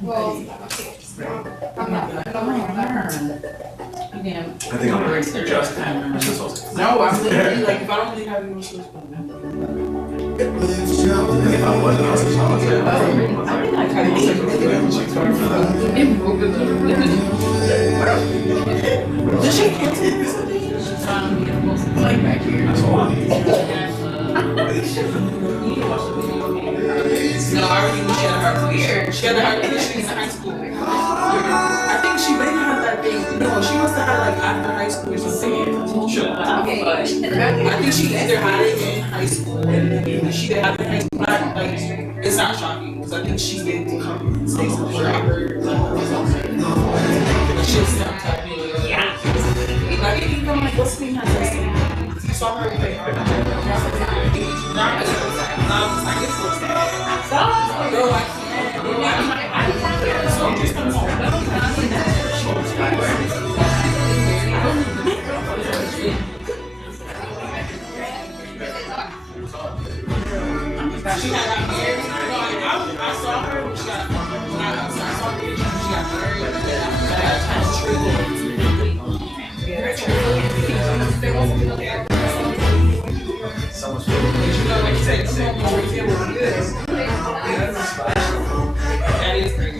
Well, I'm not. I think I'm just No, I'm literally like, if I don't really have any resources. if I wasn't, I was just Did she cancel this? Like back here. That's all I need. No, I already knew she had a heart condition. She had a heart condition in high school. I think she maybe had that thing. No, she must have had like after high school or something. Sure. Okay. I think she either had it in high school or she did have it in high school. But like, it's not shocking because I think she did come say some shit. I heard she was not typing. Yeah. Like, even like, what's being her first name? You saw her play her. Not as I guess what's that? No, I can't. So I'm just gonna she had got married. No, I saw her when she got when I saw her when she got married. Someone's You know, like you said, come on, for example, this. That is crazy.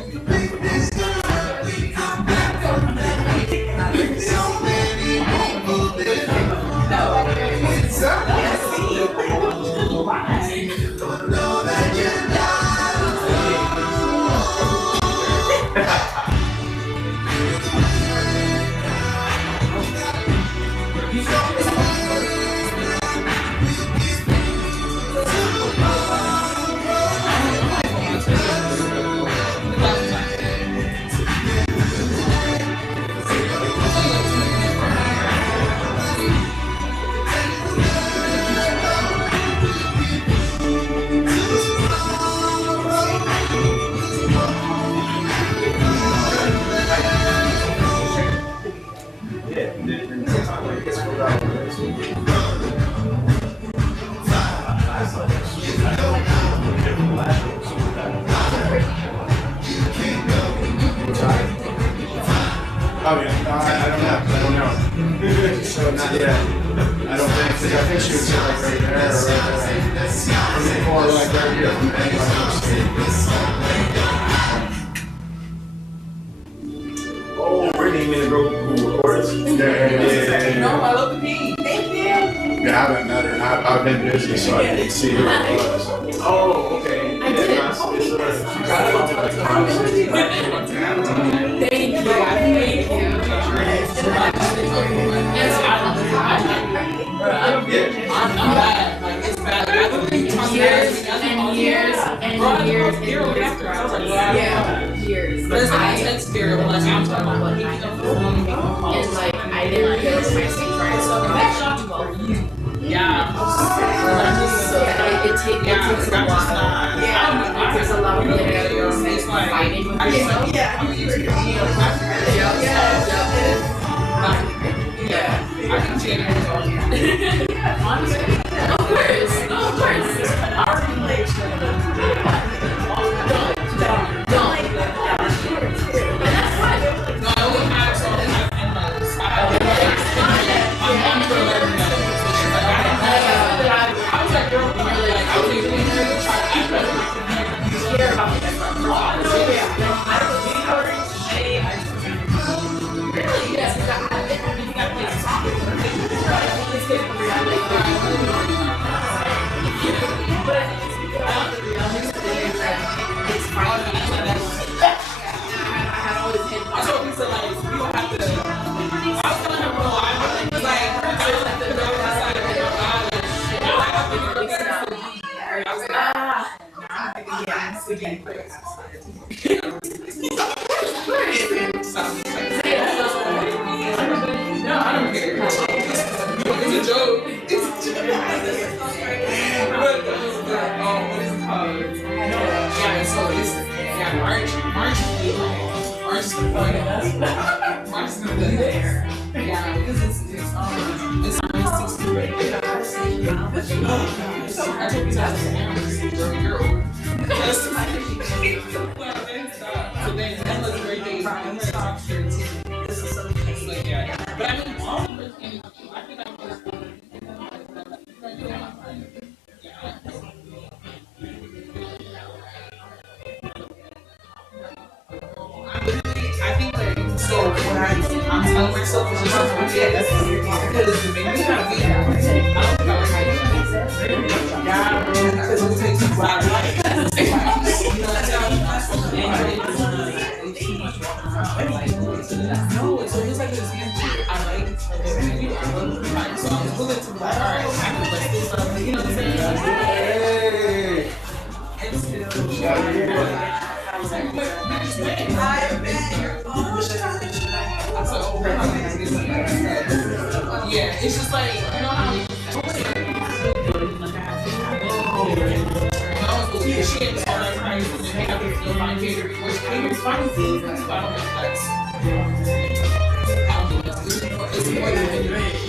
Oh yeah, I don't know. So not yet. I don't think, because I think she would sit like right there or right there. Or like right here. Oh, we're naming the girl who records. Yeah. No, I love the pee. Thank you. Yeah, I haven't met her. I've been busy, so I didn't see who it was. Oh, okay. I did. It's Thank you. I'm bad. Like, it's bad. Like, I literally Years and years and years. Years. But it's like a text spirit when like I'm talking about like picking up the phone and making calls. And like, I didn't feel my stage right. So that shocked me. Yeah. So it takes a lot. There's a lot of It's like fighting with I just yourself. like I'm used to being I can change it. Honestly, of course. No, of course. I already played Don't. And that's fine. No, I only have some in my I'm sure letting me know. I was like, girl, like, I was like, really try to act better. Care about the best friend. Really? Yes, because I think you got to play soccer. It's good for but it's fine. I had always had I told Lisa, like, we don't have to. I was telling her, bro, I was like, I was like, the girl was like, oh my God, and shit. I have to get her back. I was like, yeah, spaghetti. no, I don't care. It's a joke. It's a joke. What is it called? Yeah, so it's March is the point. March is the there. Yeah, because it's only 60 right there. I told you guys, you're old. That's I'm telling myself it's just something to that's what you're doing. Because the baby gotta be there. I don't think I was like, yeah, bro, because it takes you out of life. You know what no, so it was like this empty. I like maybe I love the fight. So I was willing to be like, all right, I can like this stuff. You know what I'm saying? Hey. And still, I was like, but you just went. Yeah, it's just like, you know how she had started price and then have to still find catering, which catering's fine too, but I don't think that's it's more than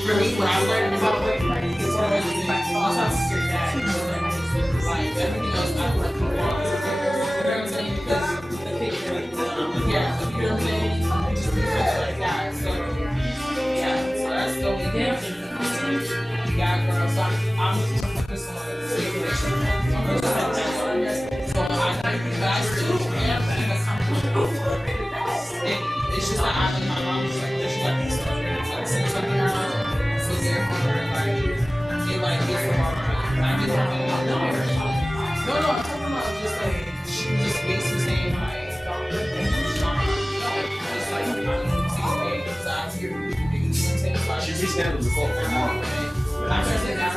for me when I learned about it, it's always also like everything else I like you know what I'm saying? Because yeah, you know what I'm saying? Just like that. So yeah, so that's the only thing. Yeah, girl, so I'm just focused on the situation. So I think you guys still have in a conversation. It's just like I think my mom was like, she's like, since I'm here, so therefore, like, it like gets from our I get from it. No, I'm talking about just like, she was just basically saying, like, just like, I don't know, because I'm here to do things. She rescheduled the call for tomorrow. I'm going to say that.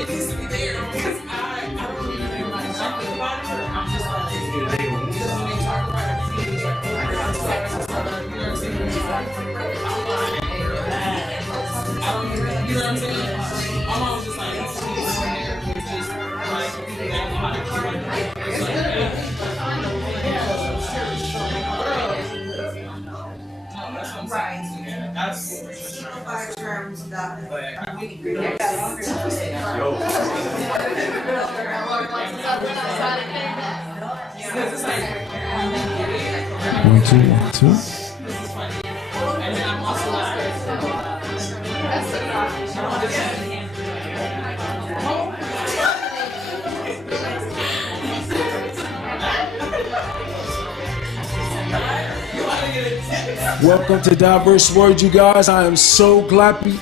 It needs to be there because I don't really know exactly about her. I'm just like, just when they talk about everything, it's like, you know what I'm saying? I don't even, you know what I'm saying? My mom was just like, she's in there with just like, people that know how to keep it. It's like, no, that's what I'm saying. Yeah, that's One, two. and then I'm also Welcome to Diverse Words, you guys. I am so happy.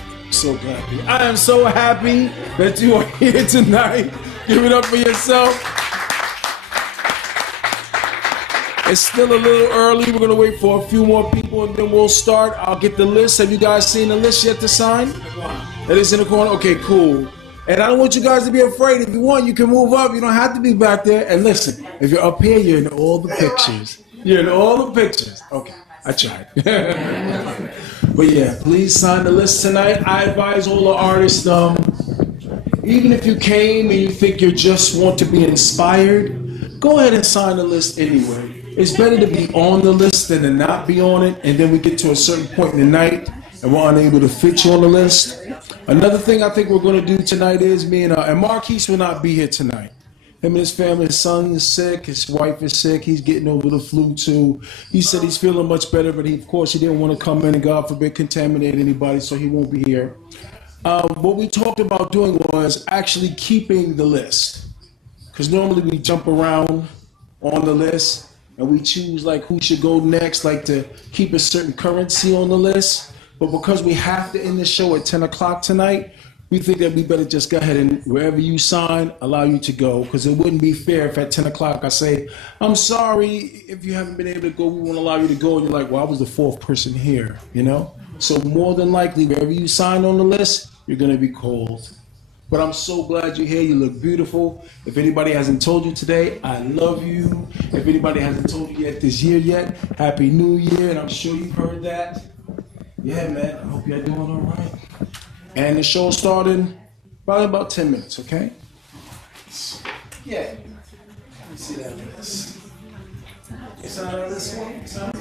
I am so happy that you are here tonight. Give it up for yourself. It's still a little early. We're going to wait for a few more people and then we'll start. I'll get the list. Have you guys seen the list yet to sign? It is in the corner? Okay, cool. And I don't want you guys to be afraid. If you want, you can move up. You don't have to be back there. And listen, if you're up here, you're in all the pictures. You're in all the pictures. Okay, I tried. But yeah, please sign the list tonight. I advise all the artists, even if you came and you think you just want to be inspired, go ahead and sign the list anyway. It's better to be on the list than to not be on it, and then we get to a certain point in the night and we're unable to fit you on the list. Another thing I think we're going to do tonight is me and Marquise will not be here tonight. Him and his family, his son is sick, his wife is sick, he's getting over the flu too. He said he's feeling much better, but of course he didn't want to come in and God forbid contaminate anybody, so he won't be here. What we talked about doing was actually keeping the list. Because normally we jump around on the list and we choose like who should go next, like to keep a certain currency on the list. But because we have to end the show at 10 o'clock tonight, we think that we better just go ahead and wherever you sign, allow you to go. Because it wouldn't be fair if at 10 o'clock I say, I'm sorry, if you haven't been able to go, we won't allow you to go. And you're like, well, I was the fourth person here, you know? So more than likely, wherever you sign on the list, you're going to be called. But I'm so glad you're here. You look beautiful. If anybody hasn't told you today, I love you. If anybody hasn't told you yet this year yet, Happy New Year. And I'm sure you've heard that. Yeah, man, I hope you're doing all right. And the show started probably about 10 minutes, okay? Yeah. Let me see that list. You sign on this one? Sign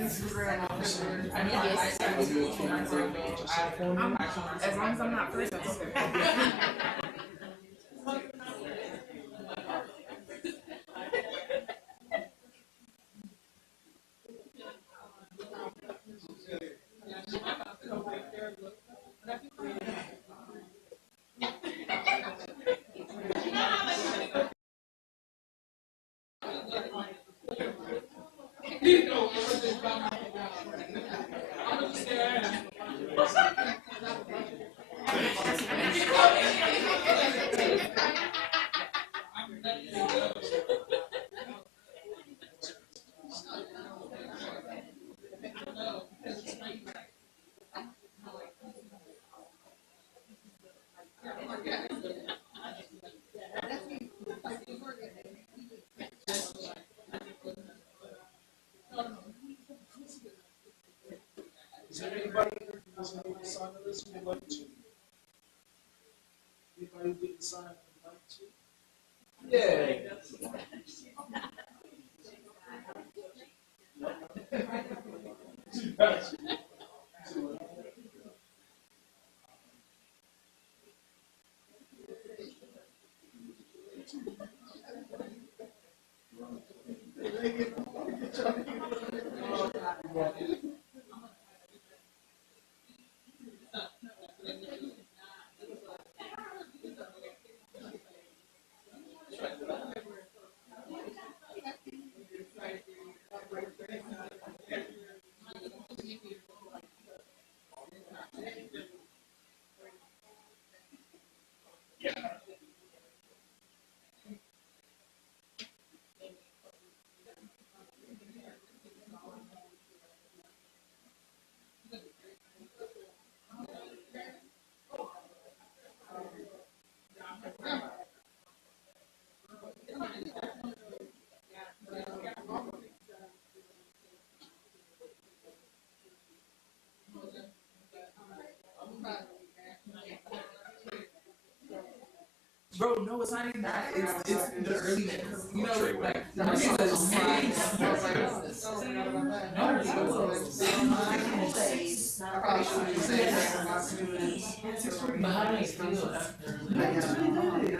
I mean, I started to do it 2 months ago. As long as I'm not first, that's okay. Is there anybody who doesn't know the sign of this who would like to? Anybody who didn't sign would like to? Yeah. Bro, no, it's not even that. It's the early, you know, like, the market is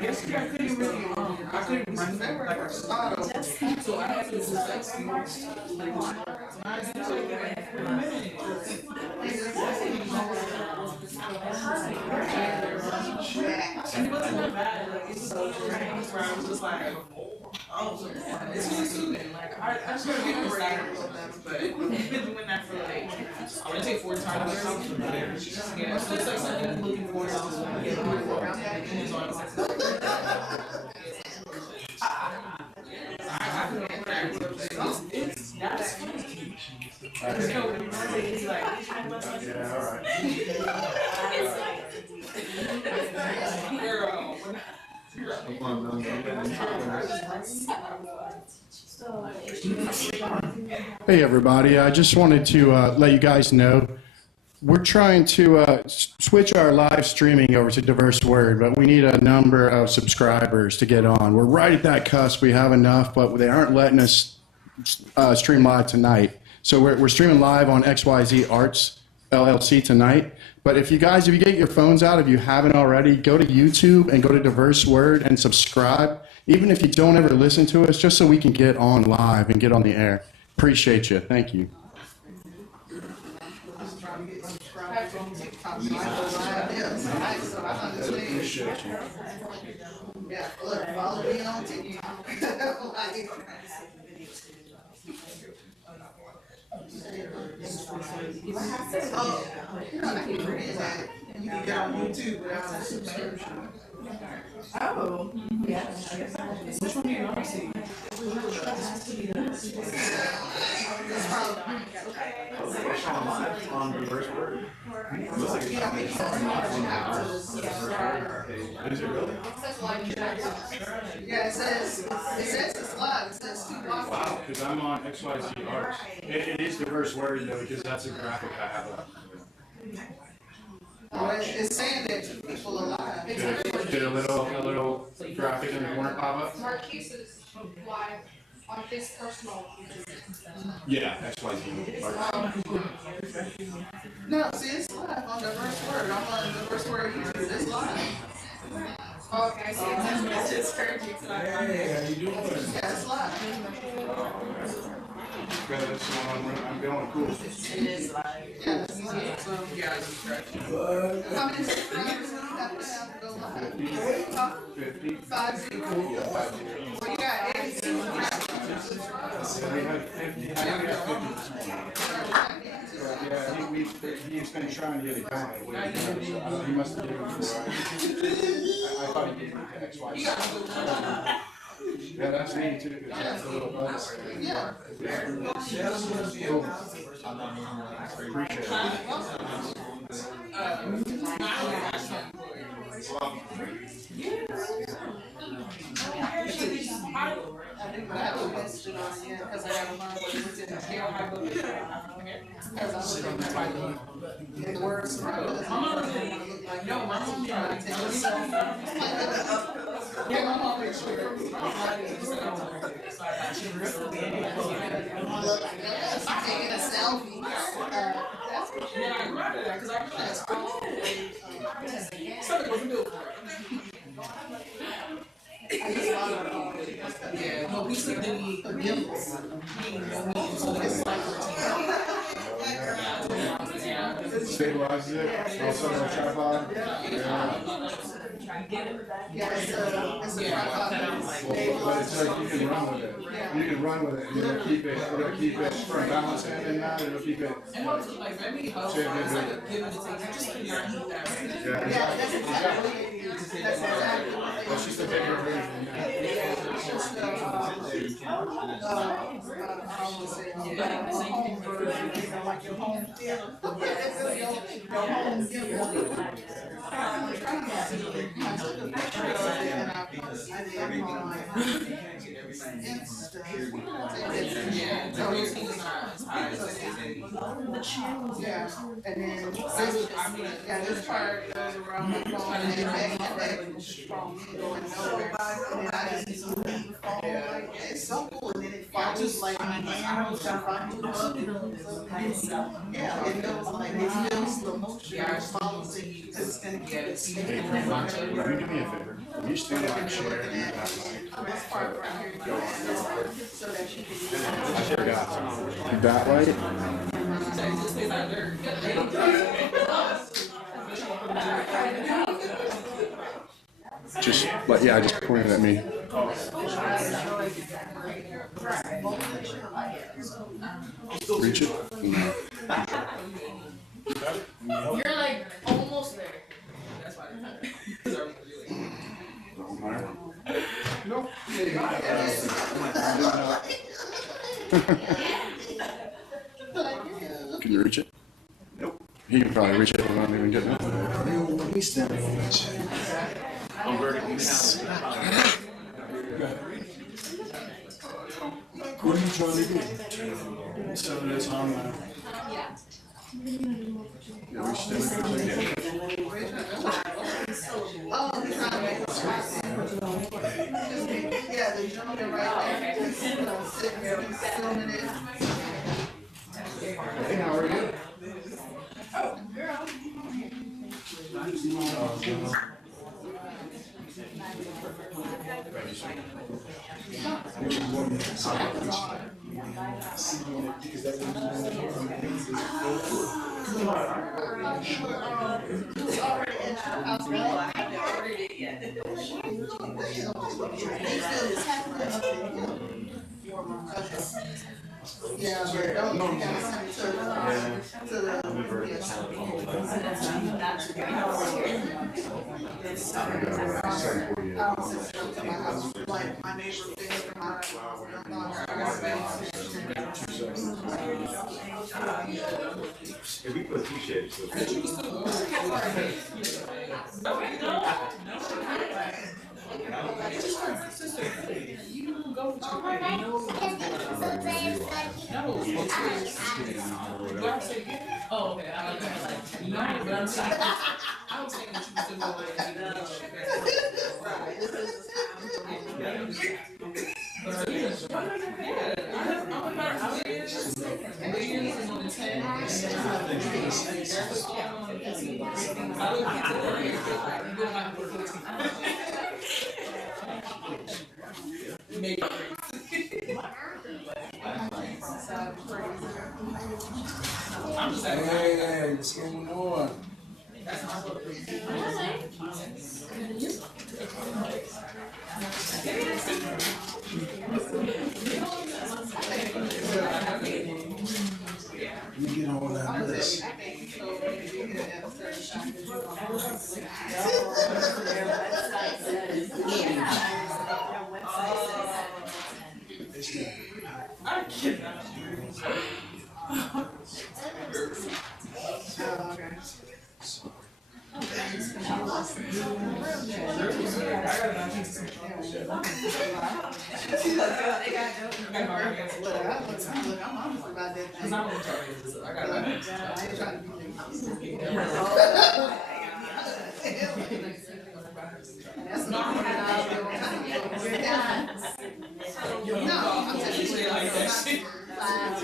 yesterday I couldn't really, I couldn't run like a spot, so I had to do like 3 months. And it wasn't that bad, like, it's so strange where I was just like, oh, it's really soothing. Like, I just gotta get over that, but I've been doing that for like, I want to say 4 times or something. Yeah, so it's like something I'm looking forward to when I get my work. That's funny. He's like, Yeah, all right. girl. Hey everybody, I just wanted to let you guys know we're trying to switch our live streaming over to Diverse Word, but we need a number of subscribers to get on. We're right at that cusp. We have enough, but they aren't letting us stream live tonight. So we're streaming live on XYZ Arts LLC tonight. But if you get your phones out, if you haven't already, go to YouTube and go to Diverse Word and subscribe. Even if you don't ever listen to us, just so we can get on live and get on the air. Appreciate you. Thank you. Yeah, look, follow me on TikTok. Oh, you know, I can read that. You can get on YouTube without a subscription. Oh, yeah. Which one do you want to see? On Diverse Word. Is it really? Yeah, it says it's live. It says 2 blocks. Wow, because I'm on XYZ Arts. It is Diverse Word though, because that's a graphic I have up. Oh, it's saying that 2 people are live. Did a little graphic in the corner pop up? Marquise is live on his personal. Yeah, that's why he. No, see, it's live on the first word. I'm on the first word YouTube. It's live. Okay, I see. I just heard you. So Yeah, it's live. I'm going cool. it is live. Yeah, it's live. So, Yeah, it's stretch. how many minutes do you have to go live? 50. 5 0. Well, you got 82 Yeah, he's been trying to get it going. He must have given me the right. I thought he gave me the X, Y, Z. Yeah, that's me too. That's a little buzz. Yeah. Cool. Appreciate it. I think I haven't listed on yet because I gotta learn what it's in the scale. Because I'm looking at the words. I'm gonna look like no, I'm trying to take a selfie. Yeah, my mom makes sure. I'm taking a selfie. That's what Yeah, I remember that because I realized. Something wasn't built for it. I just love it. Yeah, no, we still do need gimbals. So that's like Stabilizes it. Also on a tripod. Yeah, it's a tripod. But it's like you can run with it. You can run with it. And it'll keep it from balancing and that. It'll keep it. and also like maybe help. It's like a give and take. You just put your heat that way. Yeah, that's exactly what it is. That's exactly what it is. That's just a bigger version. It's just, I almost say, like your home theater. Your home theater. I'm trying to see. I took a picture of it and I did on my Insta. Yeah, the routine is not as high as it is. Yeah, and then this part goes around my phone and then that phone going nowhere. And then I just move the phone like, it's so cool. And then it follows like my hand. Yeah, it goes like, it feels the motion. It follows it because it's gonna keep it Hey, stable. will you do me a favor? Will you stand by and share? This part right here, so that you can. I forgot. That light? Just, but yeah, just pointed at me. Reach it? No. You're like almost there. That's why. Nope. Can you reach it? Nope. He can probably reach it without even getting it. Let me stand on that. I'm vertically What are you trying to do? So it's on the. Yeah, we still Oh, he's not making it. Yeah, the gentleman right there, just, sitting there, he's filming it. Hey, how are you? Yeah, but don't you gotta send it to the, like my neighbor thing from my. If we put t-shirts, so. Oh, okay. I like that. No, but I'm saying, I was saying that you still go like, but yeah, Maybe. I'm just saying. Hey, what's going on? Let me get on that list. I cannot. Look, I'm honest about that. Because I'm gonna tell you this. I got I ain't trying to be that's not what I do. No, I'm just Say it like that shit. 5,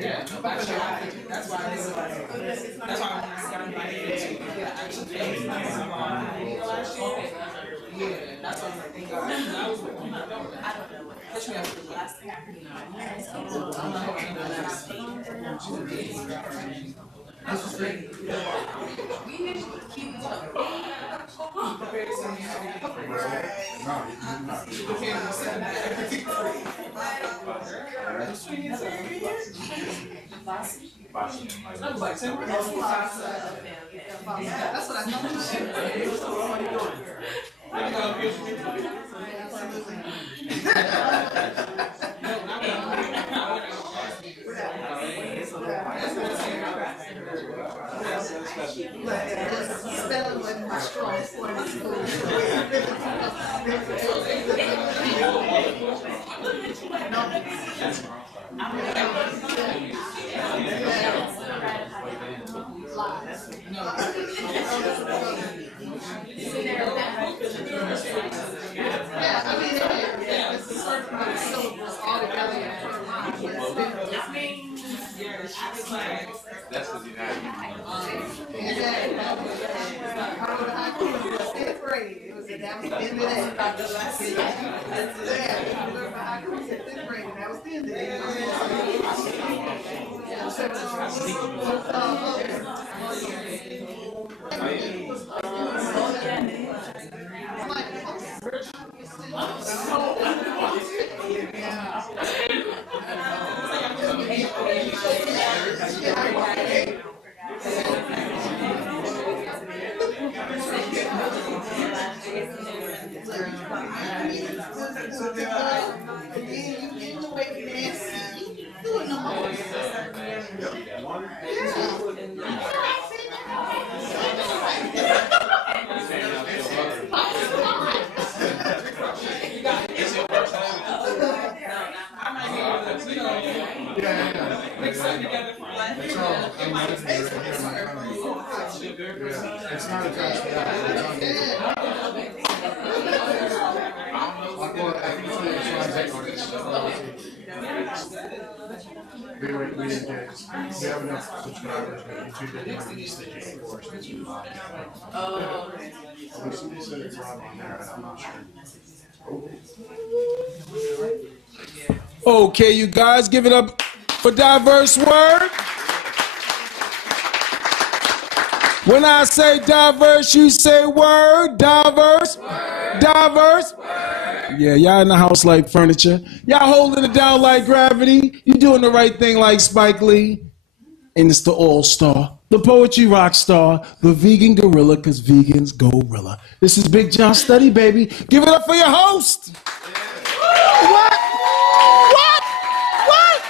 Yeah, that's why I got invited to get action phase. Yeah, that's what I'm like, thank God. I was like, I'm not done with that. I don't know what. Catch me up to the last thing. I'm not hoping to this was great. I was like, that's what I know. Spelling wasn't my strong point in school. Yeah, I mean, it's a certain amount of syllables all together in per line. That's because you had. And then, I wrote a haiku in the fifth grade. It was that was the end of that. Yeah, I learned my haiku in fifth grade, and that was the end of it. Yeah, It's not attached to that. We didn't get, we have enough subscribers, but YouTube didn't release the J course. Oh. We said it's on there, and I'm not sure. Okay, you guys, give it up for Diverse Word. When I say diverse, you say word. Diverse. Diverse. Yeah, y'all in the house like furniture. Y'all holding it down like gravity. You doing the right thing like Spike Lee. And it's the all-star, the poetry rock star, the vegan gorilla, because vegans go gorilla. This is Big John Study, baby. Give it up for your host. What? What? What?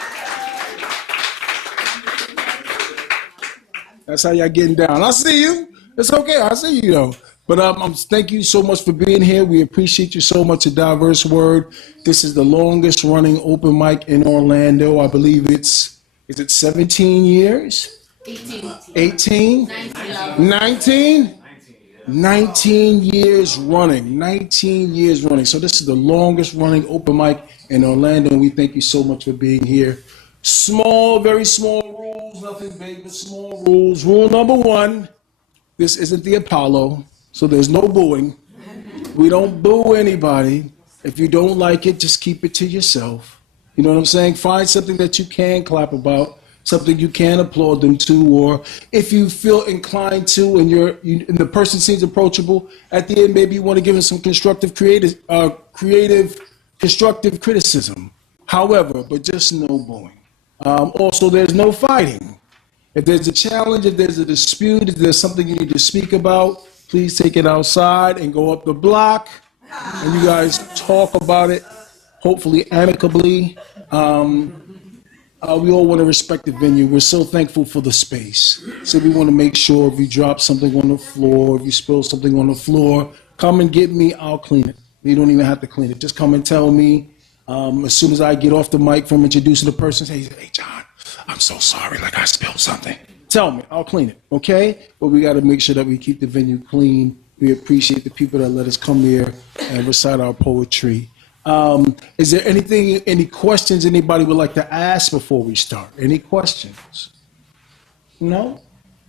That's how y'all getting down. I see you. It's okay. I see you, though. But thank you so much for being here. We appreciate you so much at Diverse Word. This is the longest running open mic in Orlando. I believe is it 17 years? 18? 19? 19 years running. 19 years running. So this is the longest running open mic in Orlando. And we thank you so much for being here. Small, very small rules, nothing big, but small rules. Rule number 1, this isn't the Apollo, so there's no booing. We don't boo anybody. If you don't like it, just keep it to yourself. You know what I'm saying? Find something that you can clap about, something you can applaud them to, or if you feel inclined to and and the person seems approachable, at the end maybe you want to give them some constructive, constructive criticism. However, but just no booing. Also, there's no fighting. If there's a challenge, if there's a dispute, if there's something you need to speak about, please take it outside and go up the block, and you guys talk about it, hopefully amicably. We all want to respect the venue. We're so thankful for the space. So we want to make sure if you drop something on the floor, if you spill something on the floor, come and get me, I'll clean it. You don't even have to clean it. Just come and tell me. As soon as I get off the mic from introducing the person, say, hey, John, I'm so sorry, like I spilled something. Tell me, I'll clean it, okay? But we got to make sure that we keep the venue clean. We appreciate the people that let us come here and recite our poetry. Is there any questions anybody would like to ask before we start? Any questions? No?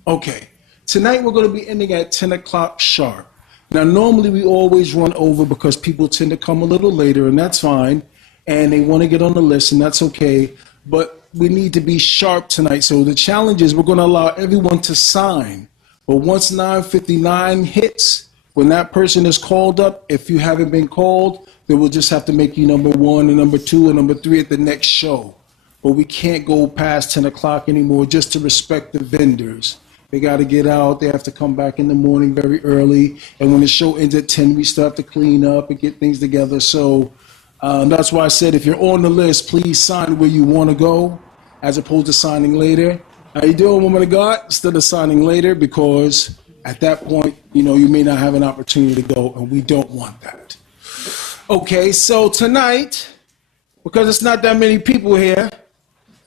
Okay. Tonight we're going to be ending at 10 o'clock sharp. Now, normally we always run over because people tend to come a little later, and that's fine. And they want to get on the list, and that's okay. But we need to be sharp tonight. So the challenge is we're going to allow everyone to sign. But once 9:59 hits, when that person is called up, if you haven't been called, then we'll just have to make you number 1 and number 2 and number 3 at the next show. But we can't go past 10 o'clock anymore just to respect the vendors. They got to get out. They have to come back in the morning very early. And when the show ends at 10, we still have to clean up and get things together. So that's why I said if you're on the list, please sign where you want to go as opposed to signing later. How you doing, woman of God? Instead of signing later, because at that point, you may not have an opportunity to go, and we don't want that. Okay, so tonight, because it's not that many people here,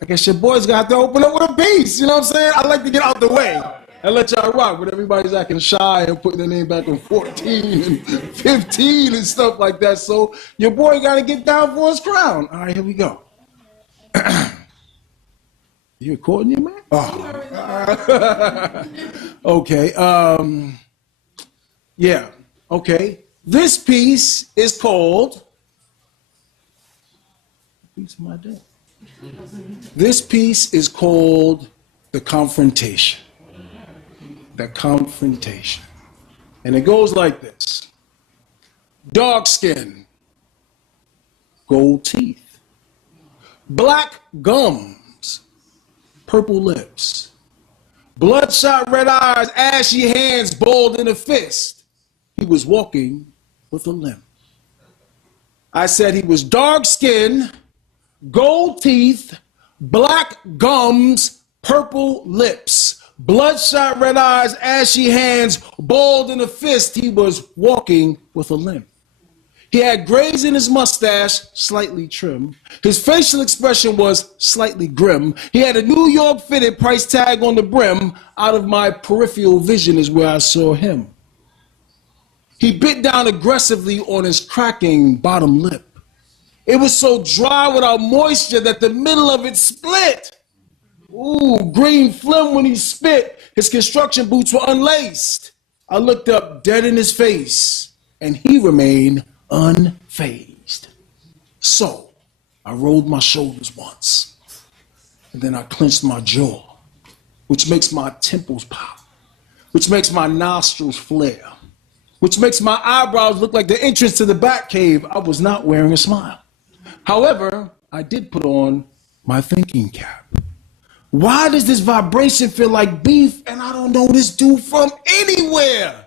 I guess your boys got to open up with a piece. You know what I'm saying? I like to get out the way and let y'all rock, but everybody's acting shy and putting their name back on 14 and 15 and stuff like that. So your boy got to get down for his crown. All right, here we go. You recording your man? Oh. Okay. Yeah. Okay. This piece is called. This piece is called The Confrontation. The Confrontation. And it goes like this. Dark skin, gold teeth, black gums, purple lips, bloodshot red eyes, ashy hands balled in a fist. He was walking with a limp. I said he was dark skin, gold teeth, black gums, purple lips, bloodshot red eyes, ashy hands, balled in a fist. He was walking with a limp. He had grays in his mustache, slightly trim. His facial expression was slightly grim. He had a New York fitted price tag on the brim. Out of my peripheral vision is where I saw him. He bit down aggressively on his cracking bottom lip. It was so dry without moisture that the middle of it split. Ooh, green phlegm when he spit. His construction boots were unlaced. I looked up dead in his face, and he remained unfazed. So I rolled my shoulders once, and then I clenched my jaw, which makes my temples pop, which makes my nostrils flare, which makes my eyebrows look like the entrance to the bat cave. I was not wearing a smile. However, I did put on my thinking cap. Why does this vibration feel like beef and I don't know this dude from anywhere?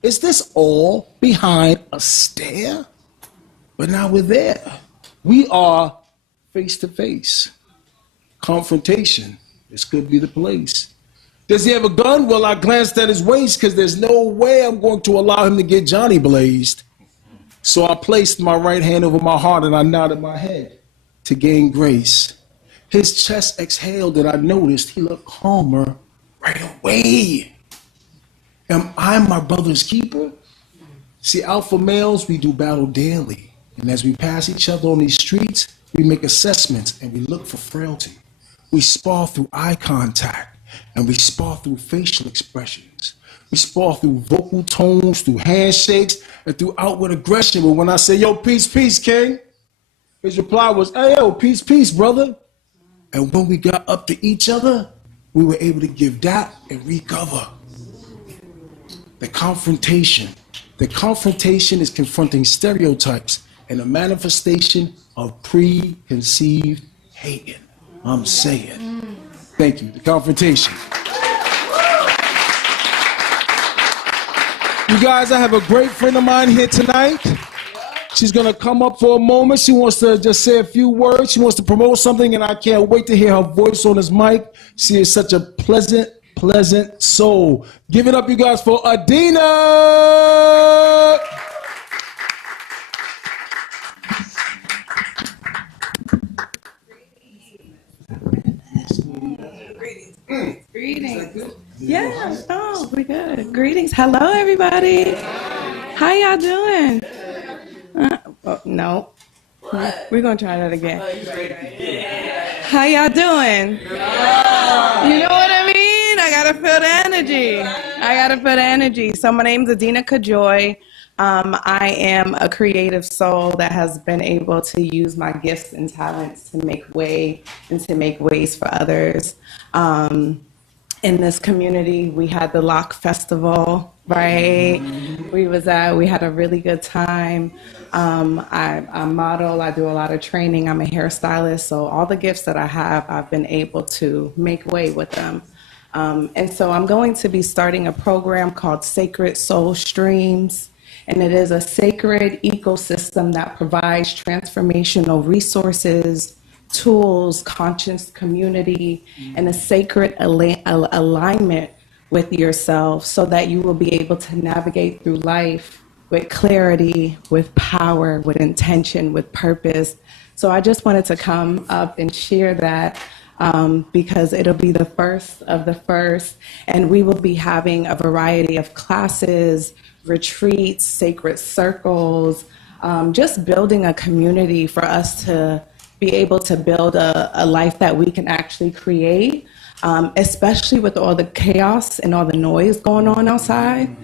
Is this all behind a stare? But now we're there. We are face to face. Confrontation. This could be the place. Does he have a gun? Well, I glanced at his waist because there's no way I'm going to allow him to get Johnny blazed. So I placed my right hand over my heart and I nodded my head to gain grace. His chest exhaled and I noticed he looked calmer right away. Am I my brother's keeper? See, alpha males, we do battle daily. And as we pass each other on these streets, we make assessments and we look for frailty. We spar through eye contact and we spar through facial expressions. We spar through vocal tones, through handshakes, and through outward aggression. But when I say, yo, peace, peace, king, his reply was, hey, yo, peace, peace, brother. And when we got up to each other, we were able to give that and recover. The confrontation. The confrontation is confronting stereotypes and a manifestation of preconceived hating. I'm saying. Thank you. The confrontation. You guys, I have a great friend of mine here tonight. She's going to come up for a moment. She wants to just say a few words. She wants to promote something, and I can't wait to hear her voice on this mic. She is such a pleasant soul. Give it up, you guys, for Adina! Greetings. Yeah, oh, we good. Greetings. Hello, everybody. How y'all doing? No. We're going to try that again. How y'all doing? You know what I mean? I got to feel the energy. So my name's Adina Kajoy. I am a creative soul that has been able to use my gifts and talents to make way and to make ways for others. In this community, we had the Lock Festival, right? We had a really good time. I model, I do a lot of training, I'm a hairstylist, so all the gifts that I have, I've been able to make way with them. And so I'm going to be starting a program called Sacred Soul Streams, and it is a sacred ecosystem that provides transformational resources, tools, conscious community, and a sacred alignment with yourself so that you will be able to navigate through life with clarity, with power, with intention, with purpose. So I just wanted to come up and share that because it'll be the first of the first, and we will be having a variety of classes, retreats, sacred circles, just building a community for us to be able to build a life that we can actually create, especially with all the chaos and all the noise going on outside.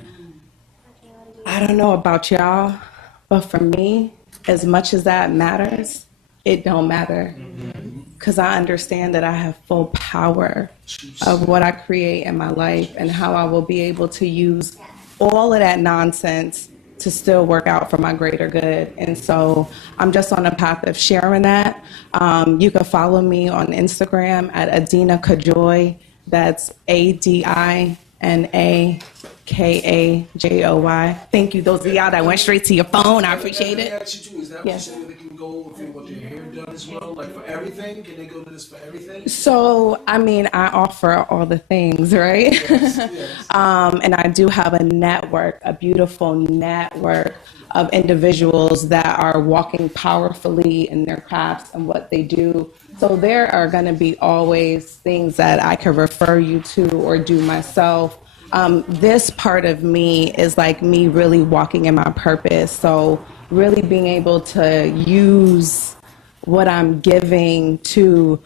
I don't know about y'all, but for me, as much as that matters, it don't matter. Because I understand that I have full power of what I create in my life and how I will be able to use all of that nonsense to still work out for my greater good. And so I'm just on a path of sharing that. You can follow me on Instagram at Adina Kajoy. That's ADINAKAJOY. Thank you. Those of y'all that went straight to your phone, I appreciate it. Is that Yes. what they can go if they want their hair done as well? Like for everything? Can they go to this for everything? So, I mean, I offer all the things, right? Yes. And I do have a network, a beautiful network of individuals that are walking powerfully in their crafts and what they do. So there are going to be always things that I can refer you to or do myself. This part of me is like me really walking in my purpose. So really being able to use what I'm giving to...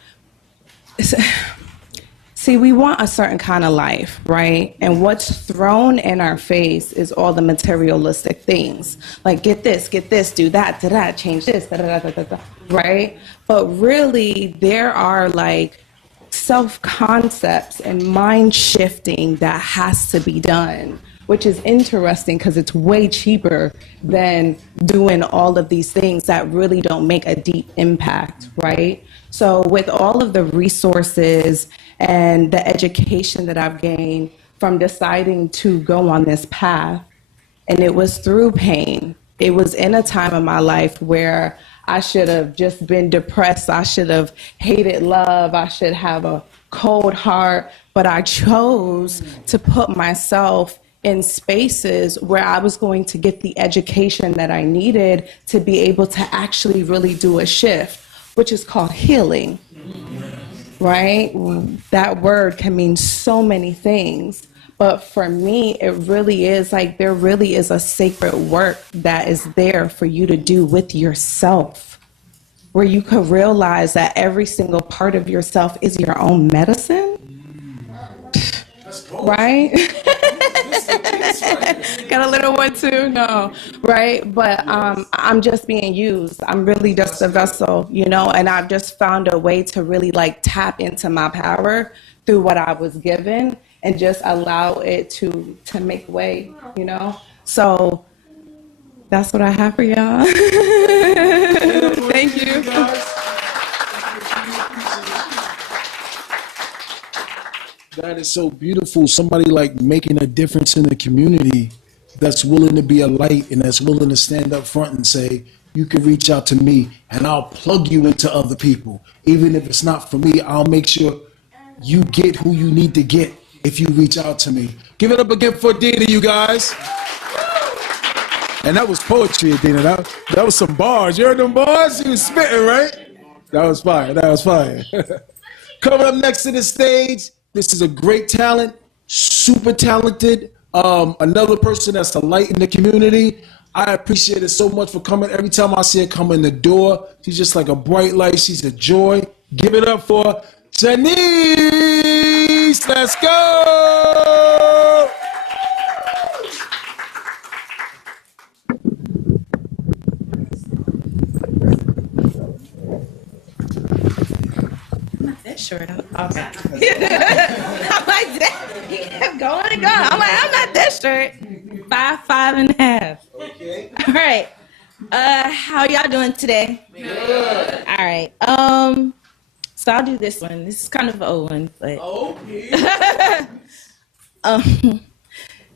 See, we want a certain kind of life, right? And what's thrown in our face is all the materialistic things. Like, get this, do that, change this, right? But really, there are like self-concepts and mind shifting that has to be done, which is interesting because it's way cheaper than doing all of these things that really don't make a deep impact, right? So with all of the resources and the education that I've gained from deciding to go on this path, and it was through pain. It was in a time of my life where I should have just been depressed. I should have hated love. I should have a cold heart, but I chose to put myself in spaces where I was going to get the education that I needed to be able to actually really do a shift, which is called healing, right? That word can mean so many things. But for me, it really is like there really is a sacred work that is there for you to do with yourself, where you could realize that every single part of yourself is your own medicine, right? Got a little one too? No, right? But I'm just being used. I'm really just a vessel, you know, and I've just found a way to really like tap into my power through what I was given and just allow it to make way, you know? So that's what I have for y'all. Thank you. That is so beautiful. Somebody like making a difference in the community that's willing to be a light and that's willing to stand up front and say, you can reach out to me and I'll plug you into other people. Even if it's not for me, I'll make sure you get who you need to get if you reach out to me. Give it up again for Dina, you guys. And that was poetry, Dina. That was some bars. You heard them bars? She was spitting, right? That was fire. That was fire. Coming up next to the stage, this is a great talent, super talented, another person that's a light in the community. I appreciate it so much for coming. Every time I see her come in the door, she's just like a bright light. She's a joy. Give it up for Janice. Let's go. That short. Okay. I'm like that. He kept going and going. I'm like, I'm not that short. 5'5.5". Okay. All right. How y'all doing today? Good. All right. So I'll do this one. This is kind of an old one, but.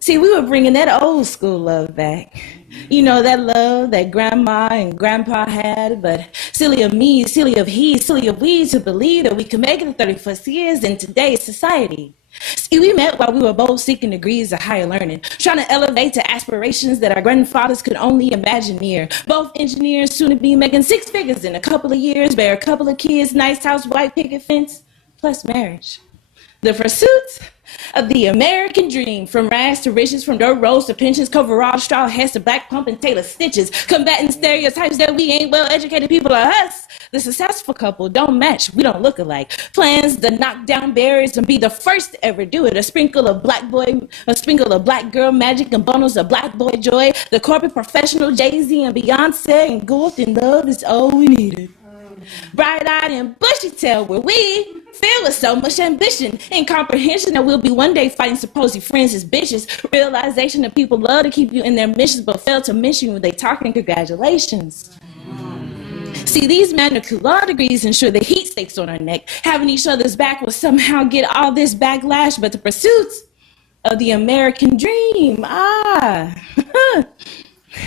See, we were bringing that old school love back. You know, that love that grandma and grandpa had, but silly of me, silly of he, silly of we to believe that we could make it in 31st years in today's society. See, we met while we were both seeking degrees of higher learning, trying to elevate to aspirations that our grandfathers could only imagine near. Both engineers, soon to be making 6 figures in a couple of years, bear a couple of kids, nice house, white picket fence, plus marriage. The pursuit of the American dream, from rags to riches, from dirt roads to pensions, coverall, straw hats to black pump and tailor stitches, combating stereotypes that we ain't well-educated people are us. The successful couple don't match, we don't look alike. Plans to knock down barriers and be the first to ever do it. A sprinkle of black girl magic and bundles of black boy joy. The corporate professional Jay-Z and Beyonce and Gold and love is all we needed. Bright-eyed and bushy-tailed where we filled with so much ambition and comprehension that we'll be one day fighting supposed friends as bitches. Realization that people love to keep you in their missions but fail to mention you when they talking congratulations. See, these magna cum laude degrees ensure the heat stakes on our neck. Having each other's back will somehow get all this backlash, but the pursuits of the American dream,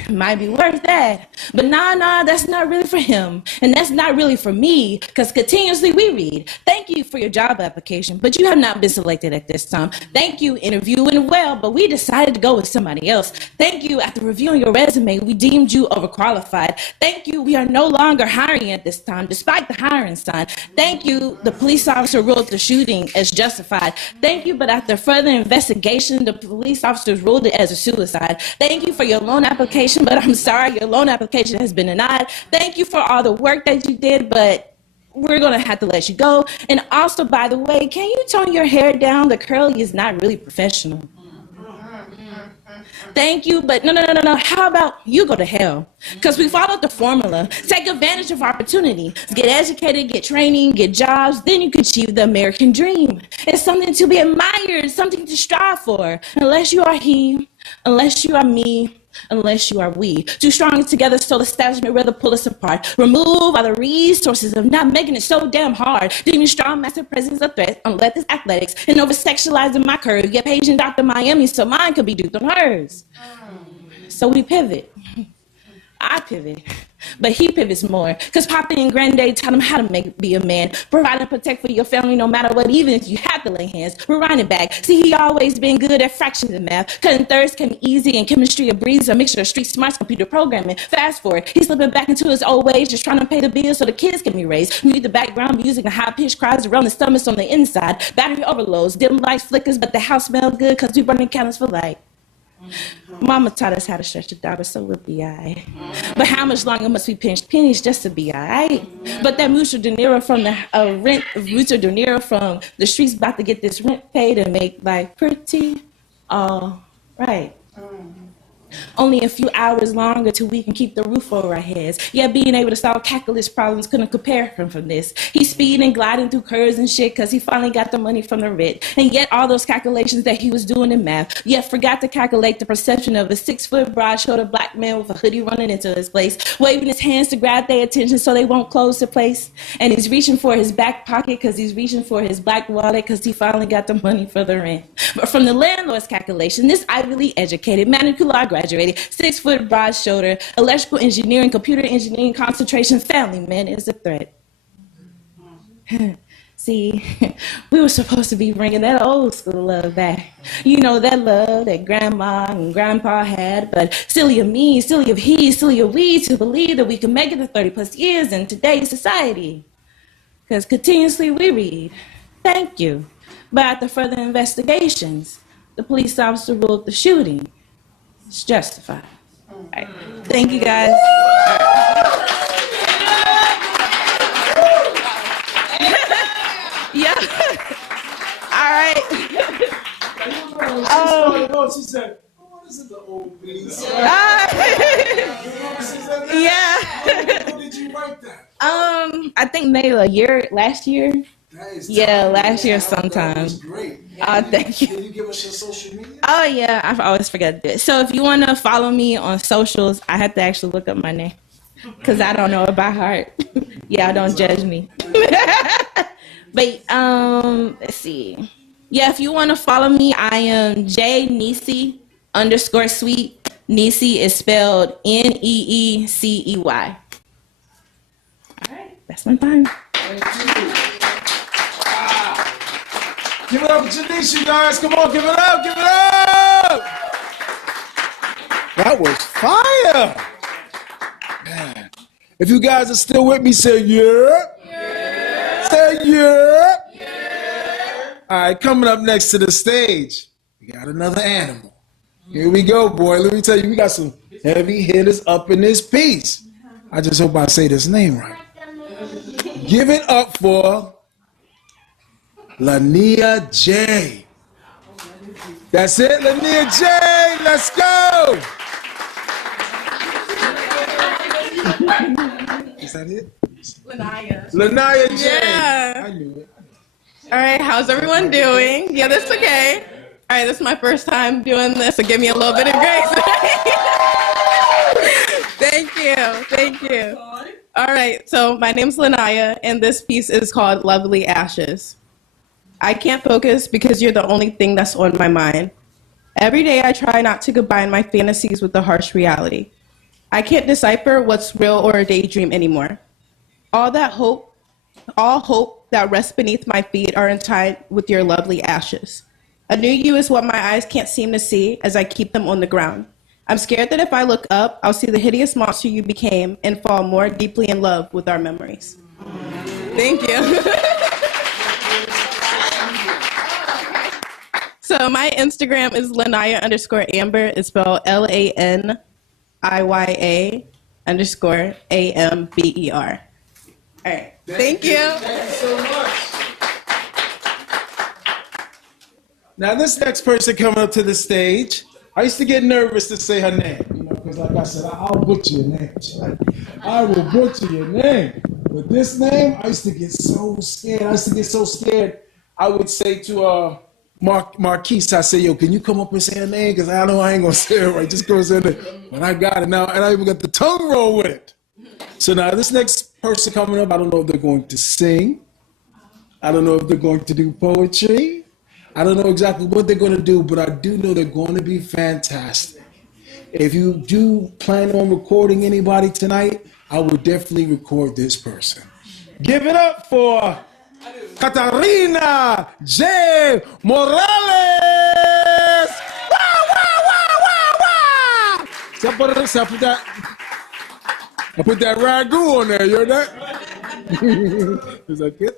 might be worth that. But nah, that's not really for him. And that's not really for me, because continuously we read, thank you for your job application, but you have not been selected at this time. Thank you, interviewing well, but we decided to go with somebody else. Thank you, after reviewing your resume, we deemed you overqualified. Thank you, we are no longer hiring at this time, despite the hiring sign. Thank you, the police officer ruled the shooting as justified. Thank you, but after further investigation, the police officers ruled it as a suicide. Thank you for your loan application, but I'm sorry, your loan application has been denied. Thank you for all the work that you did, but we're gonna have to let you go. And also, by the way, can you tone your hair down? The curly is not really professional. Thank you, but no. How about you go to hell? Because we followed the formula. Take advantage of opportunity. Get educated, get training, get jobs, then you can achieve the American dream. It's something to be admired, something to strive for. Unless you are he, unless you are me, unless you are we. Too strong together so the establishment rather pull us apart. Remove all the resources of not making it so damn hard. Deeming strong massive presence a threat on leftist athletics and over-sexualizing my curve. Get Paige and Dr. Miami so mine could be duped on hers. So we pivot. I pivot. But he pivots more, cause Papa and Granddaddy taught him how to be a man, provide and protect for your family no matter what, even if you have to lay hands. Rewind it back. See, he always been good at fractions and math. Cutting thirds came easy and chemistry a breeze, a mixture of street smarts, computer programming. Fast forward, he's slipping back into his old ways, just trying to pay the bills so the kids can be raised. Mute the background music and high-pitched cries around the stomachs on the inside. Battery overloads, dim lights flickers, but the house smells good cause we burning candles for light. Mama taught us how to stretch the dollar, so we'll be alright. But how much longer must we pinch pennies just to be alright? But that mutual dinero from the mutual dinero from the streets about to get this rent paid and make life pretty alright. Only a few hours longer till we can keep the roof over our heads. Yeah, being able to solve calculus problems couldn't compare him from this. He's speeding, gliding through curves and shit because he finally got the money from the rent. And yet all those calculations that he was doing in math, yet forgot to calculate the perception of a 6-foot broad-shouldered black man with a hoodie running into his place, waving his hands to grab their attention so they won't close the place. And he's reaching for his back pocket because he's reaching for his black wallet because he finally got the money for the rent. But from the landlord's calculation, this Ivy League educated, maniculated, graduated, 6-foot broad shoulder, electrical engineering, computer engineering, concentration, family man is a threat. See, we were supposed to be bringing that old school love back. You know, that love that grandma and grandpa had, but silly of me, silly of he, silly of we to believe that we can make it to 30 plus years in today's society. Because continuously we read, thank you. But after further investigations, the police officer ruled the shooting is justified. All right. Thank you, guys. Yeah. All right. She said, "What is it, the old piece?" Yeah. When did you write that? I think maybe last year. Yeah, last year sometime. That was great. Thank you. Can you give us your social media? Oh yeah, I always forget to do it. So if you want to follow me on socials, I have to actually look up my name because I don't know it by heart. Yeah, don't judge me. But let's see. Yeah, if you want to follow me, I am JNeecey_sweet. Neecey is spelled Neecey. All right, that's my time. Give it up for Janice, you guys. Come on, give it up, give it up. That was fire. Man. If you guys are still with me, say yeah. Say yeah. All right, coming up next to the stage, we got another animal. Here we go, boy. Let me tell you, we got some heavy hitters up in this piece. I just hope I say this name right. Give it up for Lania J. That's it, Lania J. Let's go. Is that it? Lania J. Yeah. I knew it. All right, how's everyone doing? Yeah, that's okay. All right, this is my first time doing this, so give me a little bit of grace. Thank you. All right, so my name's Lanaya, and this piece is called Lovely Ashes. I can't focus because you're the only thing that's on my mind. Every day I try not to combine my fantasies with the harsh reality. I can't decipher what's real or a daydream anymore. All hope that rests beneath my feet are entwined with your lovely ashes. A new you is what my eyes can't seem to see as I keep them on the ground. I'm scared that if I look up, I'll see the hideous monster you became and fall more deeply in love with our memories. Thank you. So my Instagram is Lanaya_Amber. It's spelled LANIYA_AMBER. All right. Thank you. Thank you so much. Now, this next person coming up to the stage, I used to get nervous to say her name, because like I said, I'll butcher your name. I will butcher your name. But this name, I used to get so scared. I would say to Marquise, I say, yo, can you come up and say her name? Because I know I ain't going to say it right. Just go say it. But I got it now, and I even got the tongue roll with it. So now this next person coming up, I don't know if they're going to sing. I don't know if they're going to do poetry. I don't know exactly what they're going to do, but I do know they're going to be fantastic. If you do plan on recording anybody tonight, I would definitely record this person. Give it up for Katarina J. Morales! Wah, wah, wah, wah, wah! So I put that ragu on there, you heard that? Is that good?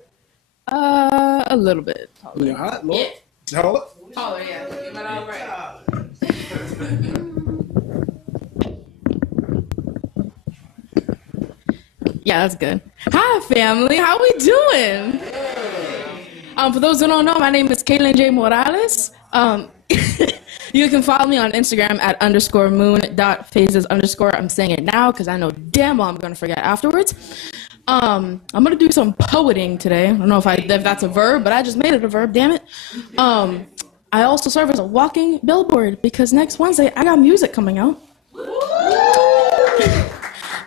A little bit. Yeah, hot, look. Taller. Taller, yeah. You got all right. Yeah, that's good. Hi, family. How we doing? For those who don't know, my name is Kaylin J. Morales. You can follow me on Instagram at _moon.phases_. I'm saying it now because I know damn well I'm going to forget afterwards. I'm going to do some poeting today. I don't know if that's a verb, but I just made it a verb, damn it. I also serve as a walking billboard because next Wednesday I got music coming out.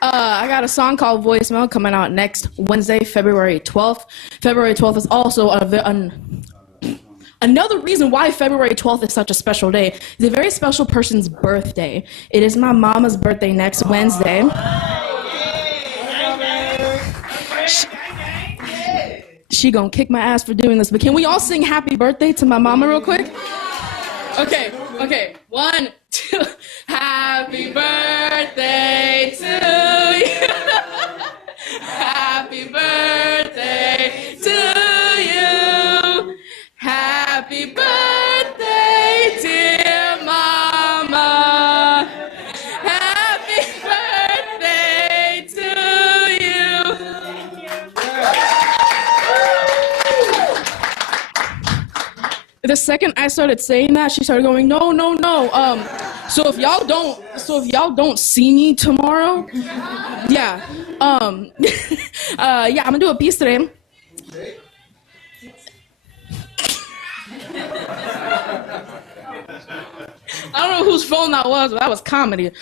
I got a song called Voicemail coming out next Wednesday, February 12th. February 12th is also another reason why February 12th is such a special day. It's a very special person's birthday. It is my mama's birthday next Wednesday. She gonna kick my ass for doing this, but can we all sing happy birthday to my mama real quick? Okay. 1, 2. Happy birthday to you. Happy birthday to you. Happy birthday, dear mama. Happy birthday to you. The second I started saying that, she started going, no. So if y'all don't see me tomorrow, yeah, I'm gonna do a piece today. I don't know whose phone that was, but that was comedy.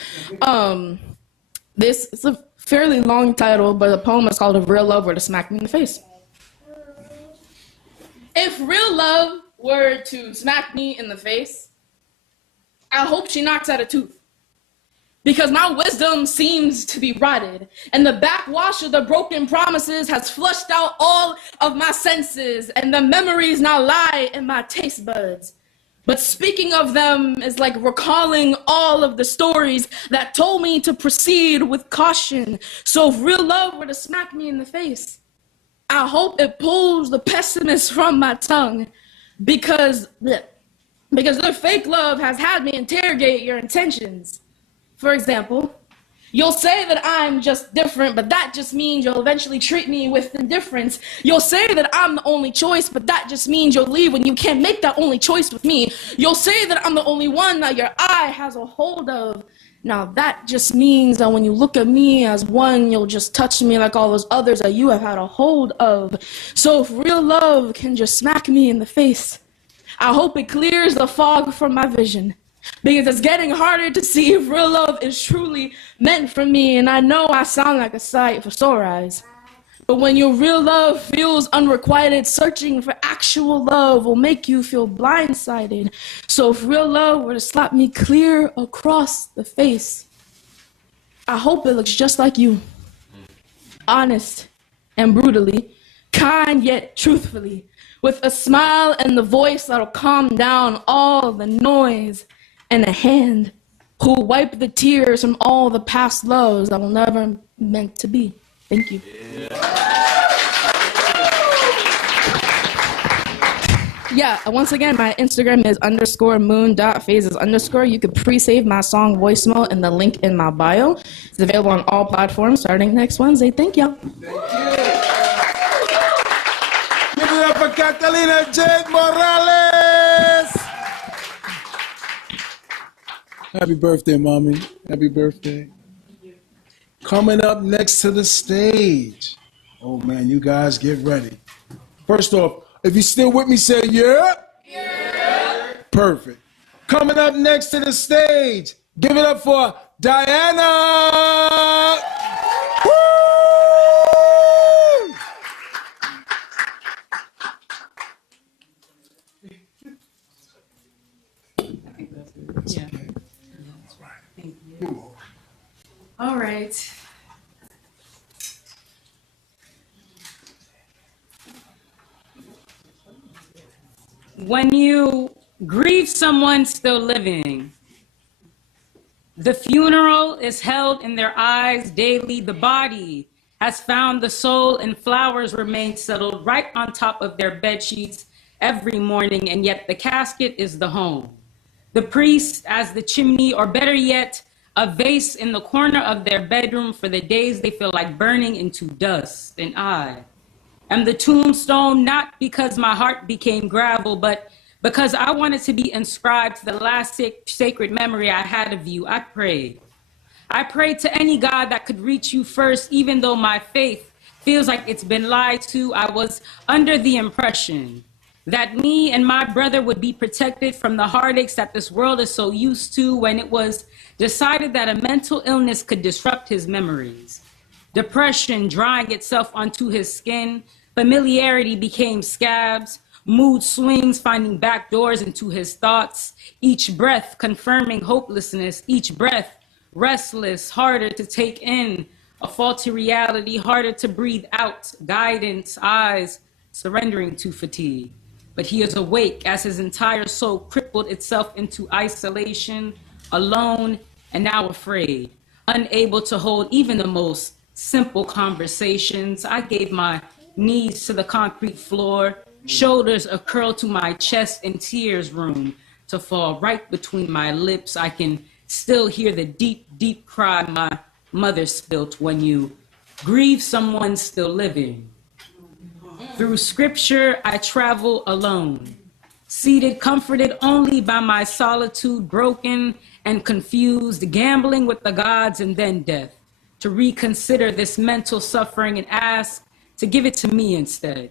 This is a fairly long title, but the poem is called "If Real Love Were to Smack Me in the Face." If real love were to smack me in the face, I hope she knocks out a tooth. Because my wisdom seems to be rotted, and the backwash of the broken promises has flushed out all of my senses, and the memories now lie in my taste buds. But speaking of them is like recalling all of the stories that told me to proceed with caution. So if real love were to smack me in the face, I hope it pulls the pessimist from my tongue, because their fake love has had me interrogate your intentions. For example, you'll say that I'm just different, but that just means you'll eventually treat me with indifference. You'll say that I'm the only choice, but that just means you'll leave when you can't make that only choice with me. You'll say that I'm the only one that your eye has a hold of. Now that just means that when you look at me as one, you'll just touch me like all those others that you have had a hold of. So if real love can just smack me in the face, I hope it clears the fog from my vision. Because it's getting harder to see if real love is truly meant for me. And I know I sound like a sight for sore eyes. But when your real love feels unrequited, searching for actual love will make you feel blindsided. So if real love were to slap me clear across the face, I hope it looks just like you. Honest and brutally, kind yet truthfully, with a smile and the voice that'll calm down all the noise, and a hand who'll wipe the tears from all the past loves that were never meant to be. Thank you. Yeah, once again, my Instagram is _moon.phases_. You can pre-save my song Voicemail in the link in my bio. It's available on all platforms starting next Wednesday. Thank y'all. Give it up for Catalina J. Morales. Happy birthday, mommy. Happy birthday. Coming up next to the stage. Oh, man, you guys get ready. First off, if you're still with me, say yeah. Yeah. Perfect. Coming up next to the stage, give it up for Diana. Woo! Yeah. All right. When you grieve someone still living, the funeral is held in their eyes daily. The body has found the soul, and flowers remain settled right on top of their bed sheets every morning, and yet the casket is the home. The priest as the chimney, or better yet, a vase in the corner of their bedroom for the days they feel like burning into dust. And I am the tombstone, not because my heart became gravel, but because I wanted to be inscribed to the last sacred memory I had of you. I prayed. I prayed to any God that could reach you first, even though my faith feels like it's been lied to. I was under the impression that me and my brother would be protected from the heartaches that this world is so used to, when it was decided that a mental illness could disrupt his memories. Depression drying itself onto his skin, familiarity became scabs, mood swings finding back doors into his thoughts, each breath confirming hopelessness, each breath restless, harder to take in, a faulty reality, harder to breathe out, guidance, eyes surrendering to fatigue. But he is awake as his entire soul crippled itself into isolation, alone and now afraid, unable to hold even the most simple conversations. I gave my knees to the concrete floor, shoulders a curl to my chest, and tears room to fall right between my lips. I can still hear the deep, deep cry my mother spilt. When you grieve someone still living, through scripture I travel alone, seated, comforted only by my solitude, broken and confused, gambling with the gods and then death, to reconsider this mental suffering and ask to give it to me instead,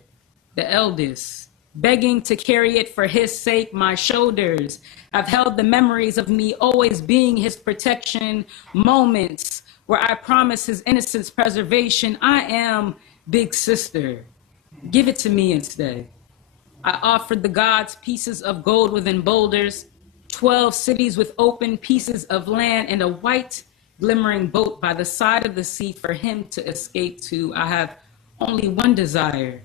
the eldest, begging to carry it for his sake. My shoulders have held the memories of me always being his protection, moments where I promise his innocence preservation. I am big sister. Give it to me instead. I offered the gods pieces of gold within boulders, 12 cities with open pieces of land, and a white glimmering boat by the side of the sea for him to escape to. I have only one desire,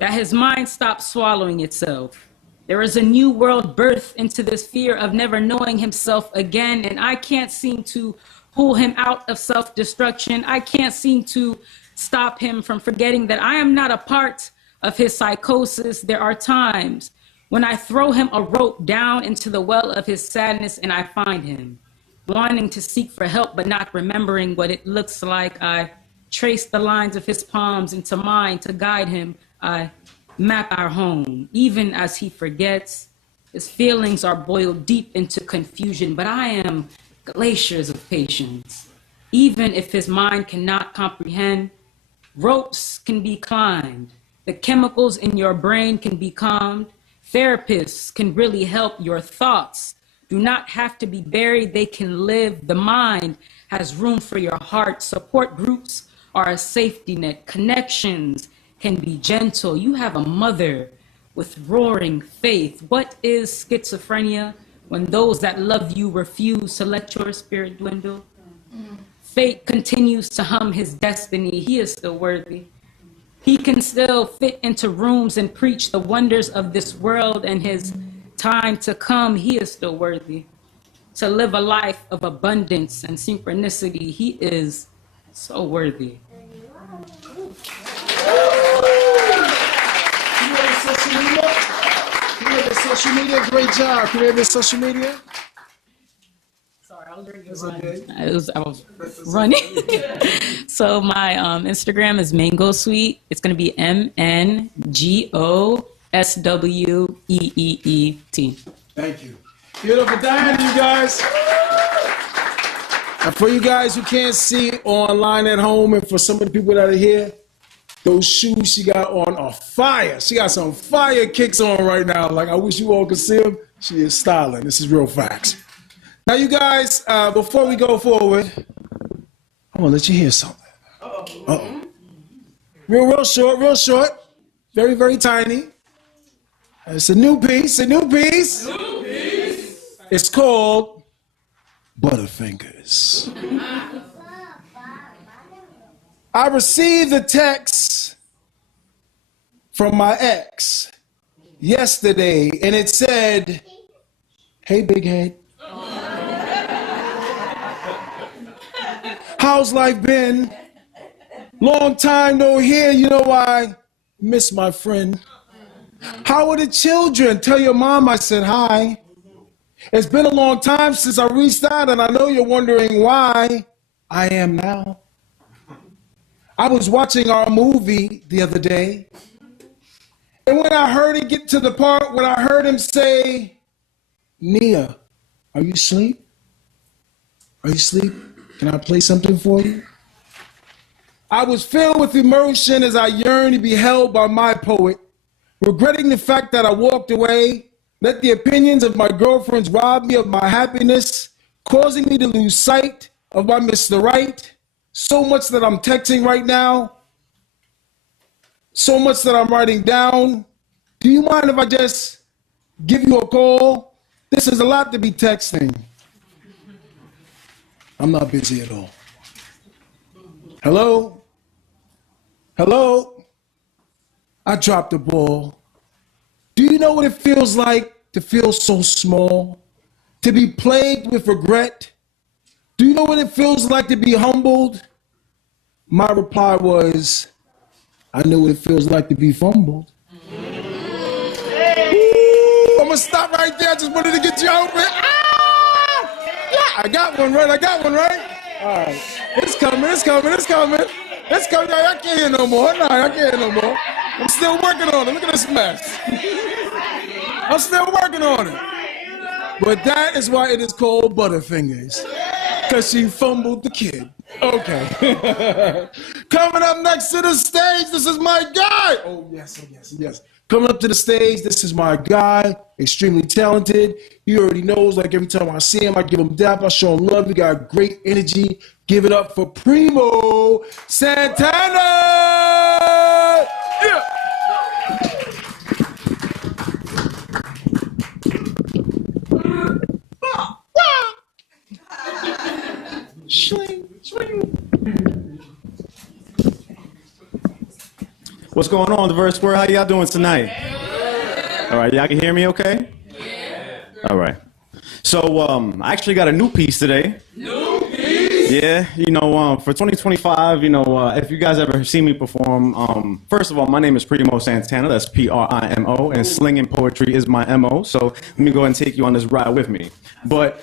that his mind stop swallowing itself. There is a new world birth into this fear of never knowing himself again, and I can't seem to pull him out of self-destruction. I can't seem to stop him from forgetting that I am not a part of his psychosis. There are times when I throw him a rope down into the well of his sadness and I find him wanting to seek for help but not remembering what it looks like. I trace the lines of his palms into mine to guide him. I map our home. Even as he forgets, his feelings are boiled deep into confusion, but I am glaciers of patience. Even if his mind cannot comprehend, ropes can be climbed. The chemicals in your brain can be calmed. Therapists can really help. Your thoughts do not have to be buried. They can live. The mind has room for your heart. Support groups are a safety net. Connections can be gentle. You have a mother with roaring faith. What is schizophrenia? When those that love you refuse to let your spirit dwindle. Fate continues to hum his destiny. He is still worthy. He can still fit into rooms and preach the wonders of this world, and his time to come, he is still worthy. To live a life of abundance and synchronicity, he is so worthy. Social media, great job. Creative social media. Sorry, I was ready to run. I was running. So my Instagram is Mango Sweet. It's going to be MNGOSWEEET. Thank you. Give it up for Diana, you guys. And for you guys who can't see online at home, and for some of the people that are here, those shoes she got on are fire. She got some fire kicks on right now. Like, I wish you all could see them. She is styling. This is real facts. Now, you guys, before we go forward, I want to let you hear something. Uh-oh. Real short. Very, very tiny. It's a new piece, It's called Butterfingers. I received a text from my ex yesterday, and it said, "Hey, big head. How's life been? Long time no hear. You know, I miss my friend. How are the children? Tell your mom I said hi. It's been a long time since I reached out, and I know you're wondering why I am now. I was watching our movie the other day, and when I heard it get to the part when I heard him say, 'Nia, are you asleep? Are you asleep? Can I play something for you?' I was filled with emotion as I yearned to be held by my poet, regretting the fact that I walked away, let the opinions of my girlfriends rob me of my happiness, causing me to lose sight of my Mr. Right. So much that I'm texting right now, so much that I'm writing down. Do you mind if I just give you a call? This is a lot to be texting. I'm not busy at all. Hello? Hello? I dropped the ball. Do you know what it feels like to feel so small? To be plagued with regret? Do you know what it feels like to be humbled? My reply was, I know what it feels like to be fumbled. Ooh, I'm gonna stop right there. I just wanted to get you over it. Ah! Yeah, I got one right. All right. It's coming. It's coming. I can't hear no more. No, I can't hear no more. I'm still working on it. Look at this mess. I'm still working on it. But that is why it is called Butterfingers. Because she fumbled the kid. Okay. Coming up next to the stage, this is my guy. Oh, yes. Coming up to the stage, this is my guy. Extremely talented. He already knows, like every time I see him, I give him dap, I show him love. He got great energy. Give it up for Primo Santana. Yeah. What's going on, Diverse World? How y'all doing tonight? All right, y'all can hear me okay? All right. So I actually got a new piece today. Yeah, for 2025, if you guys ever see me perform, first of all, my name is Primo Santana, that's Primo, and slinging poetry is my MO, so let me go ahead and take you on this ride with me. But,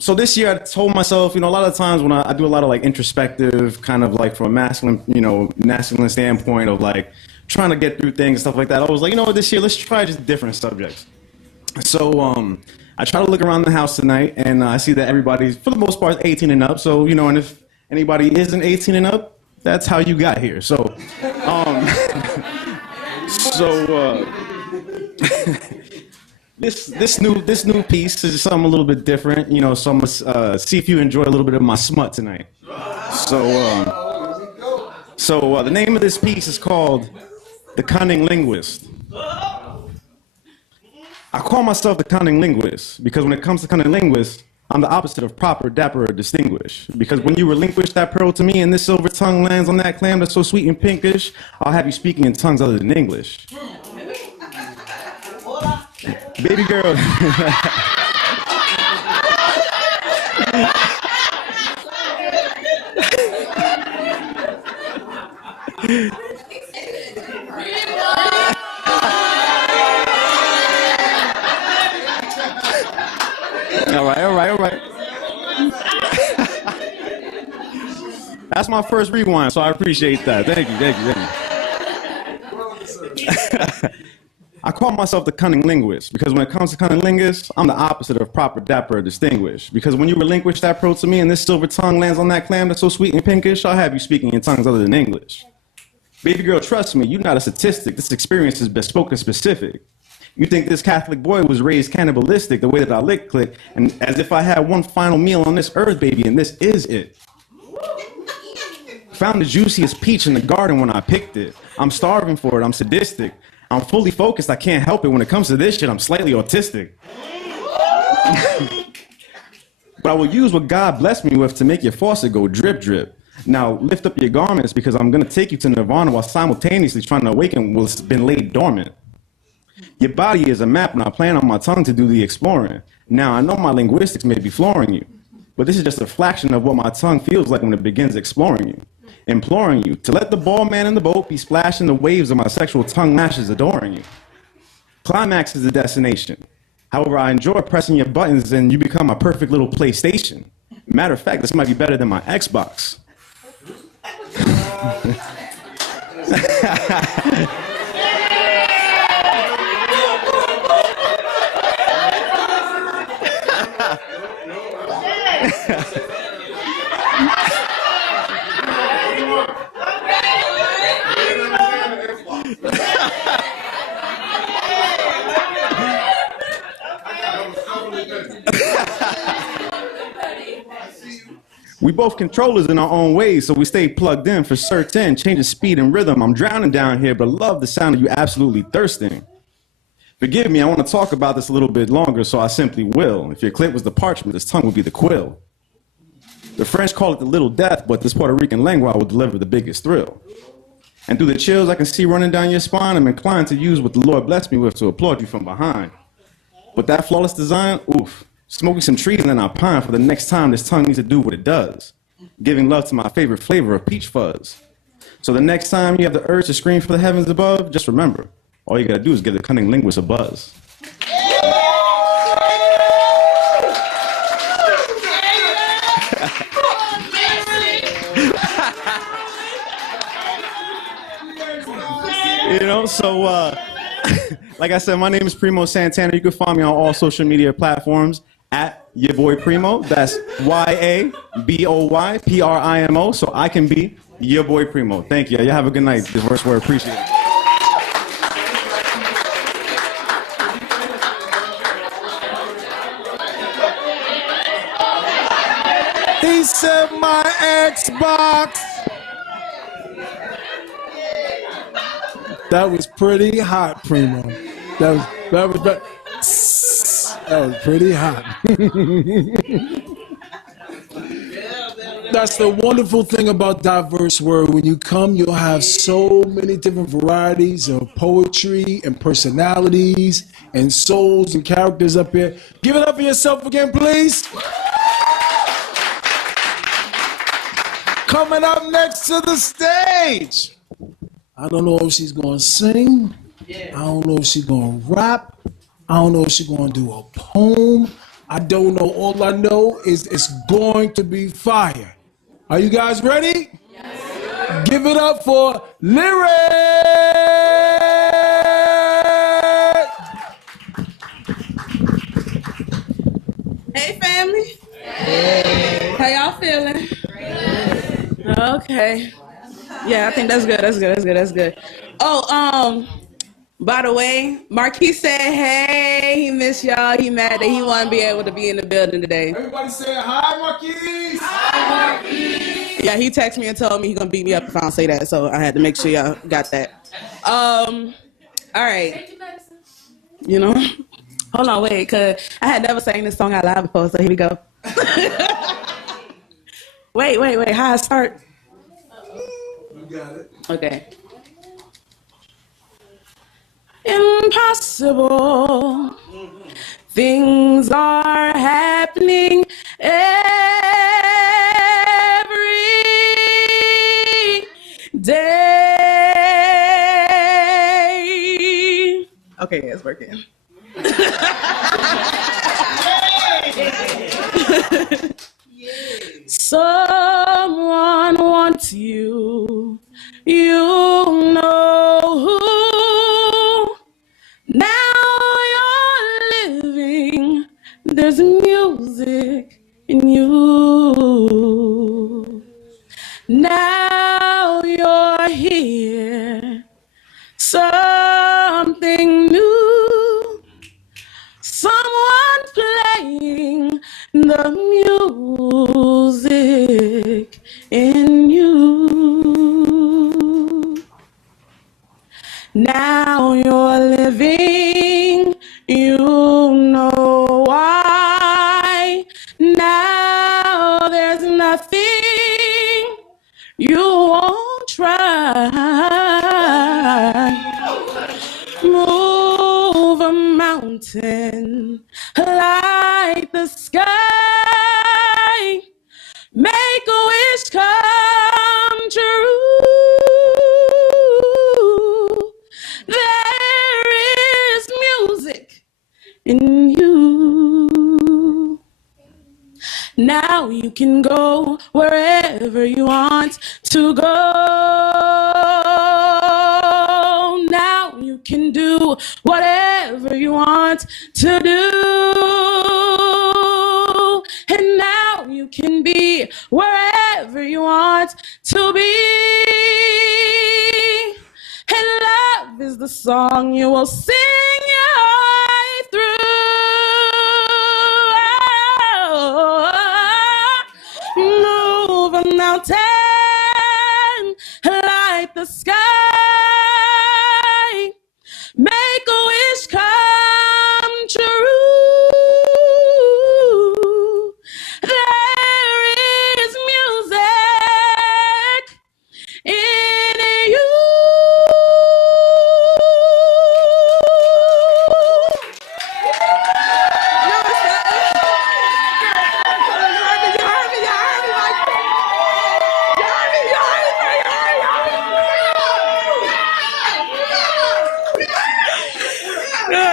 so this year I told myself, a lot of times when I do a lot of like introspective, kind of like from a masculine standpoint of like trying to get through things and stuff like that, I was like, this year, let's try just different subjects. So, I try to look around the house tonight, and I see that everybody, for the most part, is 18 and up. So, and if anybody isn't 18 and up, that's how you got here. So, this new piece is something a little bit different. So I'm gonna see if you enjoy a little bit of my smut tonight. So, the name of this piece is called "The Cunning Linguist." I call myself the cunning linguist because when it comes to cunning linguist, I'm the opposite of proper, dapper, or distinguished. Because when you relinquish that pearl to me and this silver tongue lands on that clam that's so sweet and pinkish, I'll have you speaking in tongues other than English. Baby girl. All right. That's my first rewind, so I appreciate that. Thank you. I call myself the cunning linguist because when it comes to cunning linguists, I'm the opposite of proper, dapper, or distinguished. Because when you relinquish that pearl to me and this silver tongue lands on that clam that's so sweet and pinkish, I'll have you speaking in tongues other than English. Baby girl, trust me, you're not a statistic. This experience is bespoke and specific. You think this Catholic boy was raised cannibalistic the way that I lick click, and as if I had one final meal on this earth, baby, and this is it. Found the juiciest peach in the garden when I picked it. I'm starving for it, I'm sadistic. I'm fully focused, I can't help it. When it comes to this shit, I'm slightly autistic. But I will use what God blessed me with to make your faucet go drip drip. Now lift up your garments because I'm going to take you to nirvana while simultaneously trying to awaken what's been laid dormant. Your body is a map and I plan on my tongue to do the exploring. Now I know my linguistics may be flooring you, but this is just a fraction of what my tongue feels like when it begins exploring you. Imploring you to let the ball man in the boat be splashing the waves of my sexual tongue lashes adoring you. Climax is the destination. However, I enjoy pressing your buttons and you become a perfect little PlayStation. Matter of fact, this might be better than my Xbox. We both controllers in our own ways, so we stay plugged in for certain, changing speed and rhythm. I'm drowning down here, but love the sound of you absolutely thirsting. Forgive me, I want to talk about this a little bit longer, so I simply will. If your clit was the parchment, this tongue would be the quill. The French call it the little death, but this Puerto Rican lingua will deliver the biggest thrill. And through the chills I can see running down your spine, I'm inclined to use what the Lord blessed me with to applaud you from behind. But that flawless design, oof. Smoking some trees and then I pine for the next time this tongue needs to do what it does. Giving love to my favorite flavor of peach fuzz. So the next time you have the urge to scream for the heavens above, just remember, all you gotta do is give the cunning linguist a buzz. You know, so like I said, my name is Primo Santana. You can find me on all social media platforms at your boy Primo. That's YABOYPRIMO. So I can be your boy Primo. Thank you. You have a good night. Diverse word. Appreciate it. He said my Xbox. That was pretty hot, Primo. That was pretty hot. That's the wonderful thing about diverse word. When you come, you'll have so many different varieties of poetry and personalities and souls and characters up here. Give it up for yourself again, please. Coming up next to the stage. I don't know if she's going to sing. I don't know if she's going to rap. I don't know if she's going to do a poem. I don't know. All I know is it's going to be fire. Are you guys ready? Yes. Give it up for Lyric! Hey, family. Hey. How y'all feeling? Okay. Yeah, I think that's good. That's good. Oh, by the way, Marquis said, hey, he missed y'all. He mad that he won't be able to be in the building today. Everybody say hi, Marquis! Hi, Marquis! Yeah, he texted me and told me he's gonna beat me up if I don't say that, so I had to make sure y'all got that. All right. You know? Hold on, wait, cause I had never sang this song out loud before, so here we go. Wait, how I start? You got it. Okay. Impossible things are happening every day. Okay, it's working. Someone wants you, you know who. Now you're living, there's music in you. Now you're here, something new. Someone playing the music in you. Now you're living, you know why. Now there's nothing You won't try. Move a mountain, light the sky, make a wish come true. There is music in you. Now you can go wherever you want to go. Now you can do whatever you want to do. And now you can be wherever you want to be. And love is the song you will sing your way through. Move a mountain, light the sky, make a wish come true. There is music in you.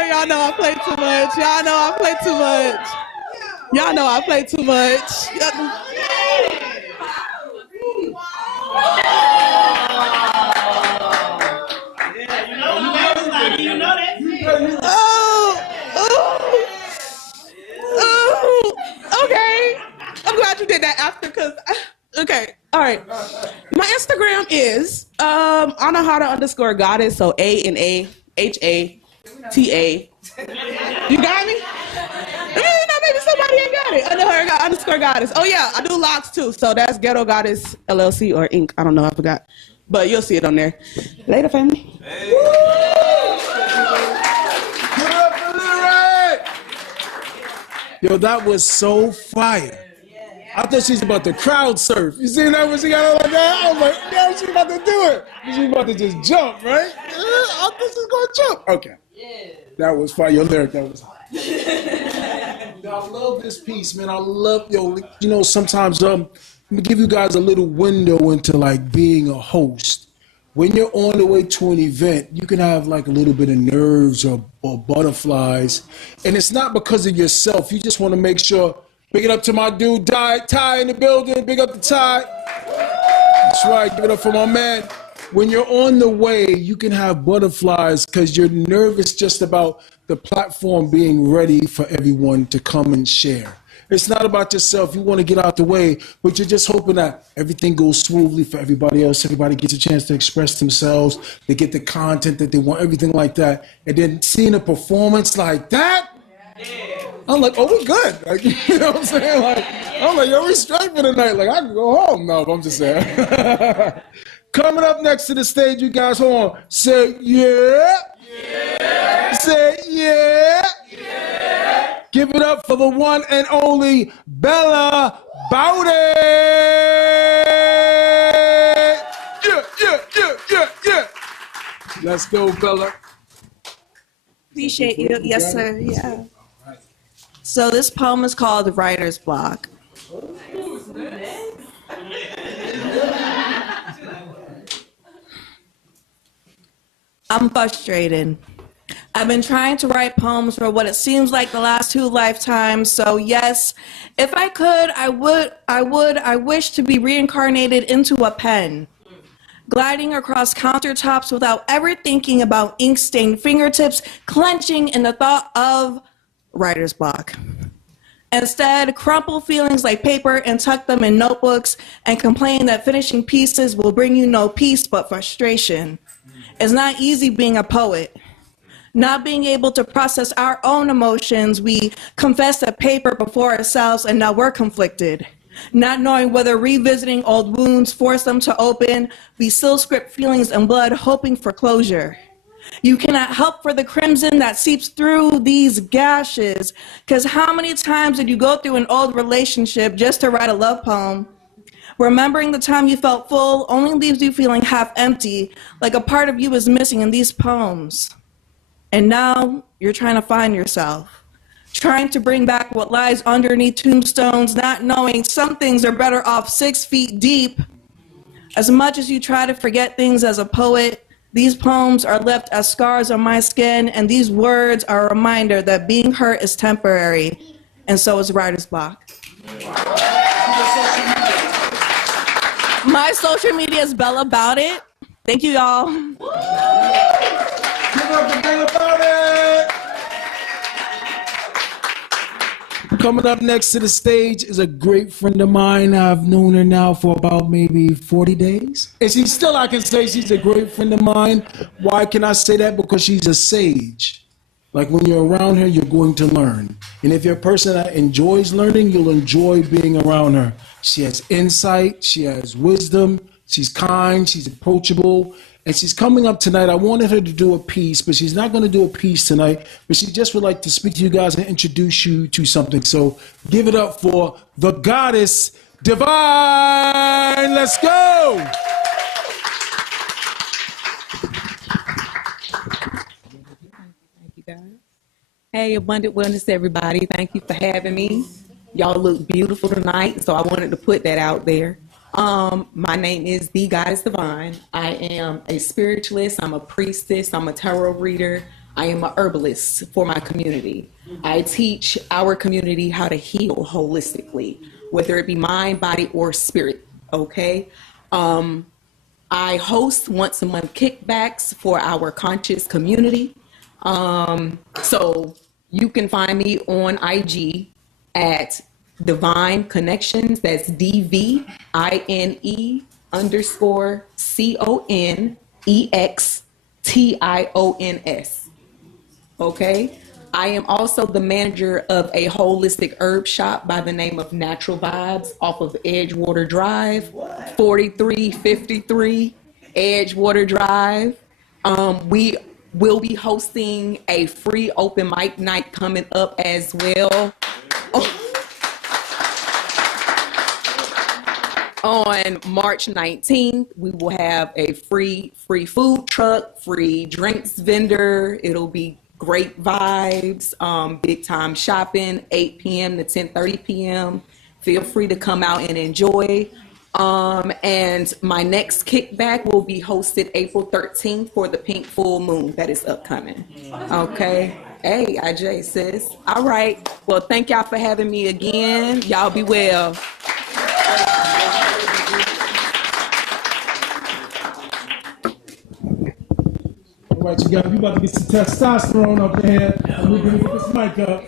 Y'all know I play too much. Y'all know I play too much. Y'all know I play too much. Okay. I'm glad you did that after, because, okay. All right. My Instagram is Anahata_goddess, so ANAHATA. You got me? Maybe somebody ain't got it. _goddess. Oh yeah, I do locks too. So that's Ghetto Goddess LLC or Inc. I don't know, I forgot. But you'll see it on there. Later, family. Hey. Give it up for Lil Ray. Yo, that was so fire. I thought she was about to crowd surf. You seen that when she got it like that? I was like, yo, she's about to do it. She's about to just jump, right? I thought she was going to jump. Okay. That was fire. Your lyric, that was I love this piece, man. I love, sometimes let me give you guys a little window into like being a host. When you're on the way to an event, you can have like a little bit of nerves or butterflies. And it's not because of yourself. You just want to make sure. Big it up to my dude, Ty in the building. Big up to Ty. That's right. Give it up for my man. When you're on the way, you can have butterflies because you're nervous just about the platform being ready for everyone to come and share. It's not about yourself. You want to get out the way, but you're just hoping that everything goes smoothly for everybody else. Everybody gets a chance to express themselves. They get the content that they want, everything like that. And then seeing a performance like that, I'm like, oh, we good. Like, you know what I'm saying? Like, I'm like, yo, we straight for the night. Like, I can go home. No, but I'm just saying. Coming up next to the stage, you guys, hold on. Say, yeah. Yeah. Say, yeah. Yeah. Give it up for the one and only Bella Bowdy. Yeah. Let's go, Bella. Appreciate you. Yes, sir. Yeah. So this poem is called Writer's Block. I'm frustrated. I've been trying to write poems for what it seems like the last 2 lifetimes. So yes, if I could, I wish to be reincarnated into a pen, gliding across countertops without ever thinking about ink-stained fingertips, clenching in the thought of writer's block. Instead, crumple feelings like paper and tuck them in notebooks and complain that finishing pieces will bring you no peace but frustration. It's not easy being a poet. Not being able to process our own emotions, we confess to paper before ourselves and now we're conflicted. Not knowing whether revisiting old wounds force them to open, we still script feelings and blood hoping for closure. You cannot help for the crimson that seeps through these gashes, because how many times did you go through an old relationship just to write a love poem? Remembering the time you felt full only leaves you feeling half empty, like a part of you is missing in these poems. And now you're trying to find yourself, trying to bring back what lies underneath tombstones, not knowing some things are better off 6 feet deep. As much as you try to forget things as a poet, these poems are left as scars on my skin, and these words are a reminder that being hurt is temporary, and so is writer's block. My social media is Bella About It. Thank you, y'all. Give it up for Bella About It. Coming up next to the stage is a great friend of mine. I've known her now for about maybe 40 days. And I can say she's a great friend of mine. Why can I say that? Because she's a sage. Like when you're around her, you're going to learn. And if you're a person that enjoys learning, you'll enjoy being around her. She has insight, she has wisdom, she's kind, she's approachable, and she's coming up tonight. I wanted her to do a piece, but she's not going to do a piece tonight, but she just would like to speak to you guys and introduce you to something. So give it up for the goddess Divine. Let's go. Hey, Abundant Wellness, everybody. Thank you for having me. Y'all look beautiful tonight, so I wanted to put that out there. My name is The Goddess Divine. I am a spiritualist, I'm a priestess, I'm a tarot reader, I am a herbalist for my community. I teach our community how to heal holistically, whether it be mind, body, or spirit, okay? I host once a month kickbacks for our conscious community. So you can find me on IG at Divine Connections. That's DVINE_CONEXTIONS. Okay. I am also the manager of a holistic herb shop by the name of Natural Vibes off of Edgewater Drive, 4353 Edgewater Drive. We will be hosting a free open mic night coming up as well. On March 19th, we will have a free food truck, free drinks vendor. It'll be great vibes, big time shopping, 8 p.m. to 10:30 p.m. Feel free to come out and enjoy. And my next kickback will be hosted April 13th for the Pink Full Moon that is upcoming. Okay. Hey, IJ, sis. All right. Well, thank y'all for having me again. Y'all be well. All right, you guys, we about to get some testosterone up in here. And we're going to get this mic up.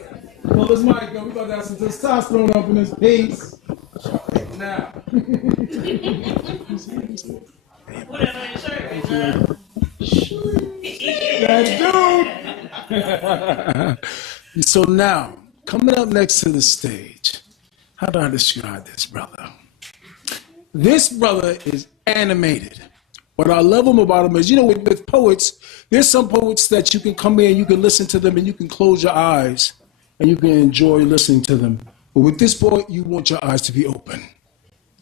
Pull this mic up. We about to have some testosterone up in this piece. Now. That dude. So now, coming up next to the stage, how do I describe this brother? This brother is animated. What I love him about him is, you know, with poets, there's some poets that you can come in, you can listen to them, and you can close your eyes, and you can enjoy listening to them. But with this poet, you want your eyes to be open.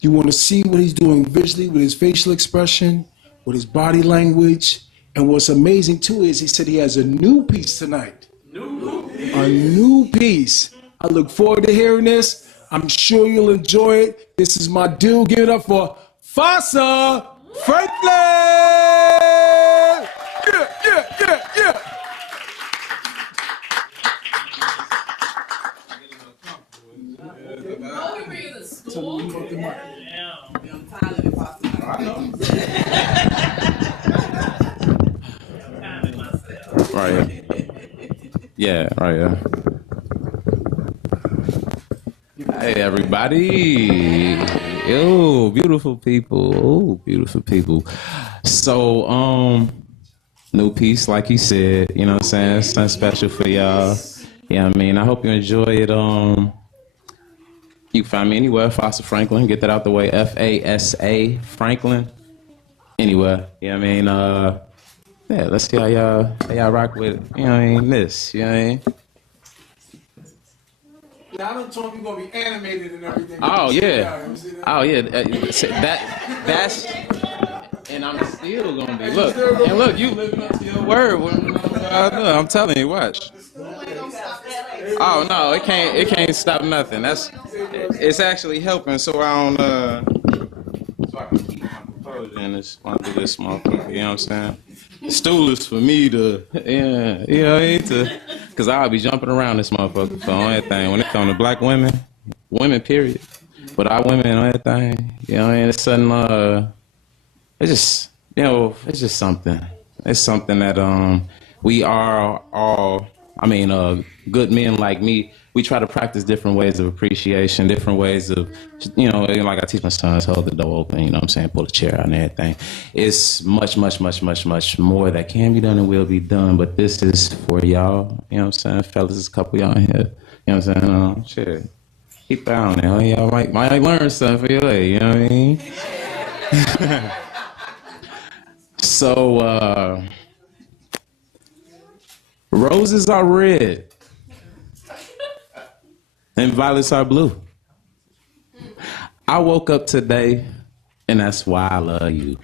You want to see what he's doing visually with his facial expression, with his body language. And what's amazing, too, is he said he has a new piece tonight. A new piece. I look forward to hearing this. I'm sure you'll enjoy it. This is my dude. Give it up for Fasa Franklin! Yeah, yeah, yeah, yeah. Right here. Yeah, right here. Hey, everybody. Yo, beautiful people. Oh, beautiful people. So, new piece, like he said, you know what I'm saying? It's something special for y'all. Yeah, I mean, I hope you enjoy it. You can find me anywhere, Fasa Franklin. Get that out the way. Fasa Franklin. Anywhere. Yeah, I mean, yeah, let's see how y'all rock with it. You know what I mean? This, you know what I mean? Now I don't talk. You're gonna be animated and everything. Oh yeah. Let me see that. Oh yeah. That's. And I'm still gonna be. Look, and look, you living up to your word. I'm telling you, watch. Oh no, it can't stop nothing. It's actually helping. So I don't so I can keep my composure in this motherfucker. You know what I'm saying? Stool is for me to, because I'll be jumping around this motherfucker for everything. When it comes to black women period, but our women and everything, you know, and it's something, it's just, it's just something. It's something that we are all, good men like me, we try to practice different ways of appreciation, different ways of, like I teach my sons, hold the door open, you know what I'm saying, pull a chair out and everything. It's much, much, much, much, much more that can be done and will be done, but this is for y'all, you know what I'm saying, fellas, there's a couple y'all in here, you know what I'm saying, shit, keep that on there, y'all might learn something for your lady, you know what I mean? So, roses are red and violets are blue. I woke up today and that's why I love you.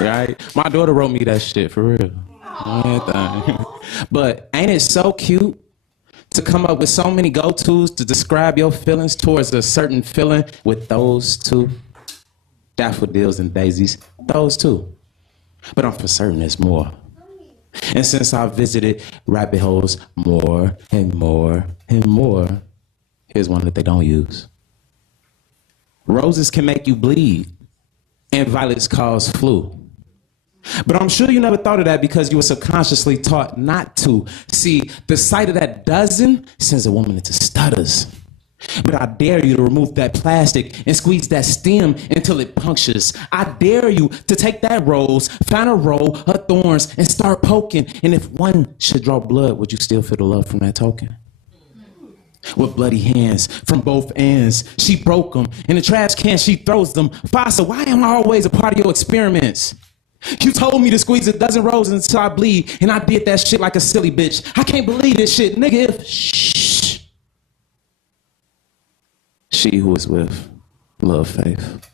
Right? My daughter wrote me that shit for real. But ain't it so cute to come up with so many go-tos to describe your feelings towards a certain feeling with those two? Daffodils and daisies, those two. But I'm for certain there's more. And since I visited rabbit holes more and more and more, here's one that they don't use. Roses can make you bleed, and violets cause flu. But I'm sure you never thought of that because you were subconsciously taught not to. See, the sight of that dozen sends a woman into stutters. But I dare you to remove that plastic and squeeze that stem until it punctures. I dare you to take that rose, find a row of thorns, and start poking. And if one should draw blood, would you still feel the love from that token? With bloody hands from both ends, she broke them. In the trash can, she throws them. Fassa, why am I always a part of your experiments? You told me to squeeze a dozen roses until I bleed, and I did that shit like a silly bitch. I can't believe this shit, nigga. If she who is with love faith.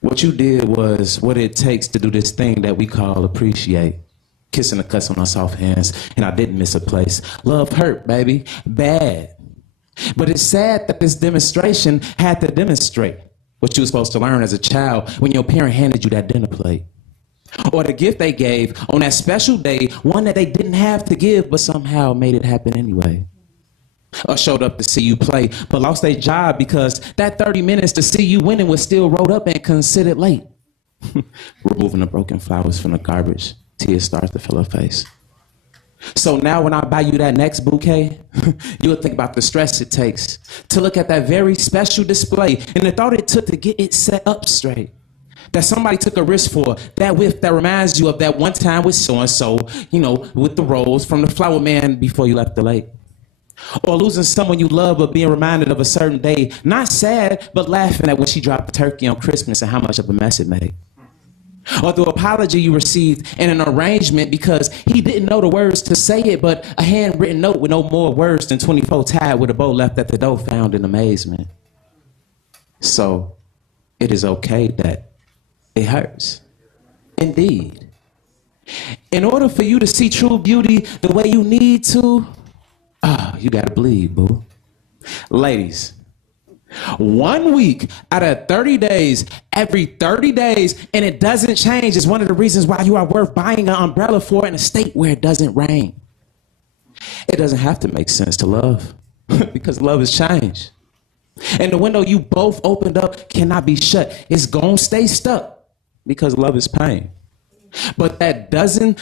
What you did was what it takes to do this thing that we call appreciate. Kissing a cuss on our soft hands, and I didn't miss a place. Love hurt, baby, bad. But it's sad that this demonstration had to demonstrate what you were supposed to learn as a child when your parent handed you that dinner plate. Or the gift they gave on that special day, one that they didn't have to give, but somehow made it happen anyway. Or showed up to see you play, but lost their job because that 30 minutes to see you winning was still rolled up and considered late. Removing the broken flowers from the garbage, tears start to fill her face. So now when I buy you that next bouquet, you'll think about the stress it takes to look at that very special display and the thought it took to get it set up straight. That somebody took a risk for, that whiff that reminds you of that one time with so-and-so, with the rose from the flower man before you left the lake. Or losing someone you love but being reminded of a certain day, not sad, but laughing at when she dropped the turkey on Christmas and how much of a mess it made. Or the apology you received in an arrangement because he didn't know the words to say it, but a handwritten note with no more words than 24 tied with a bow left at the door found in amazement. So it is okay that it hurts. Indeed. In order for you to see true beauty the way you need to, you gotta bleed, boo. Ladies, 1 week out of 30 days, every 30 days, and it doesn't change is one of the reasons why you are worth buying an umbrella for in a state where it doesn't rain. It doesn't have to make sense to love because love is change. And the window you both opened up cannot be shut. It's gonna stay stuck because love is pain. But that doesn't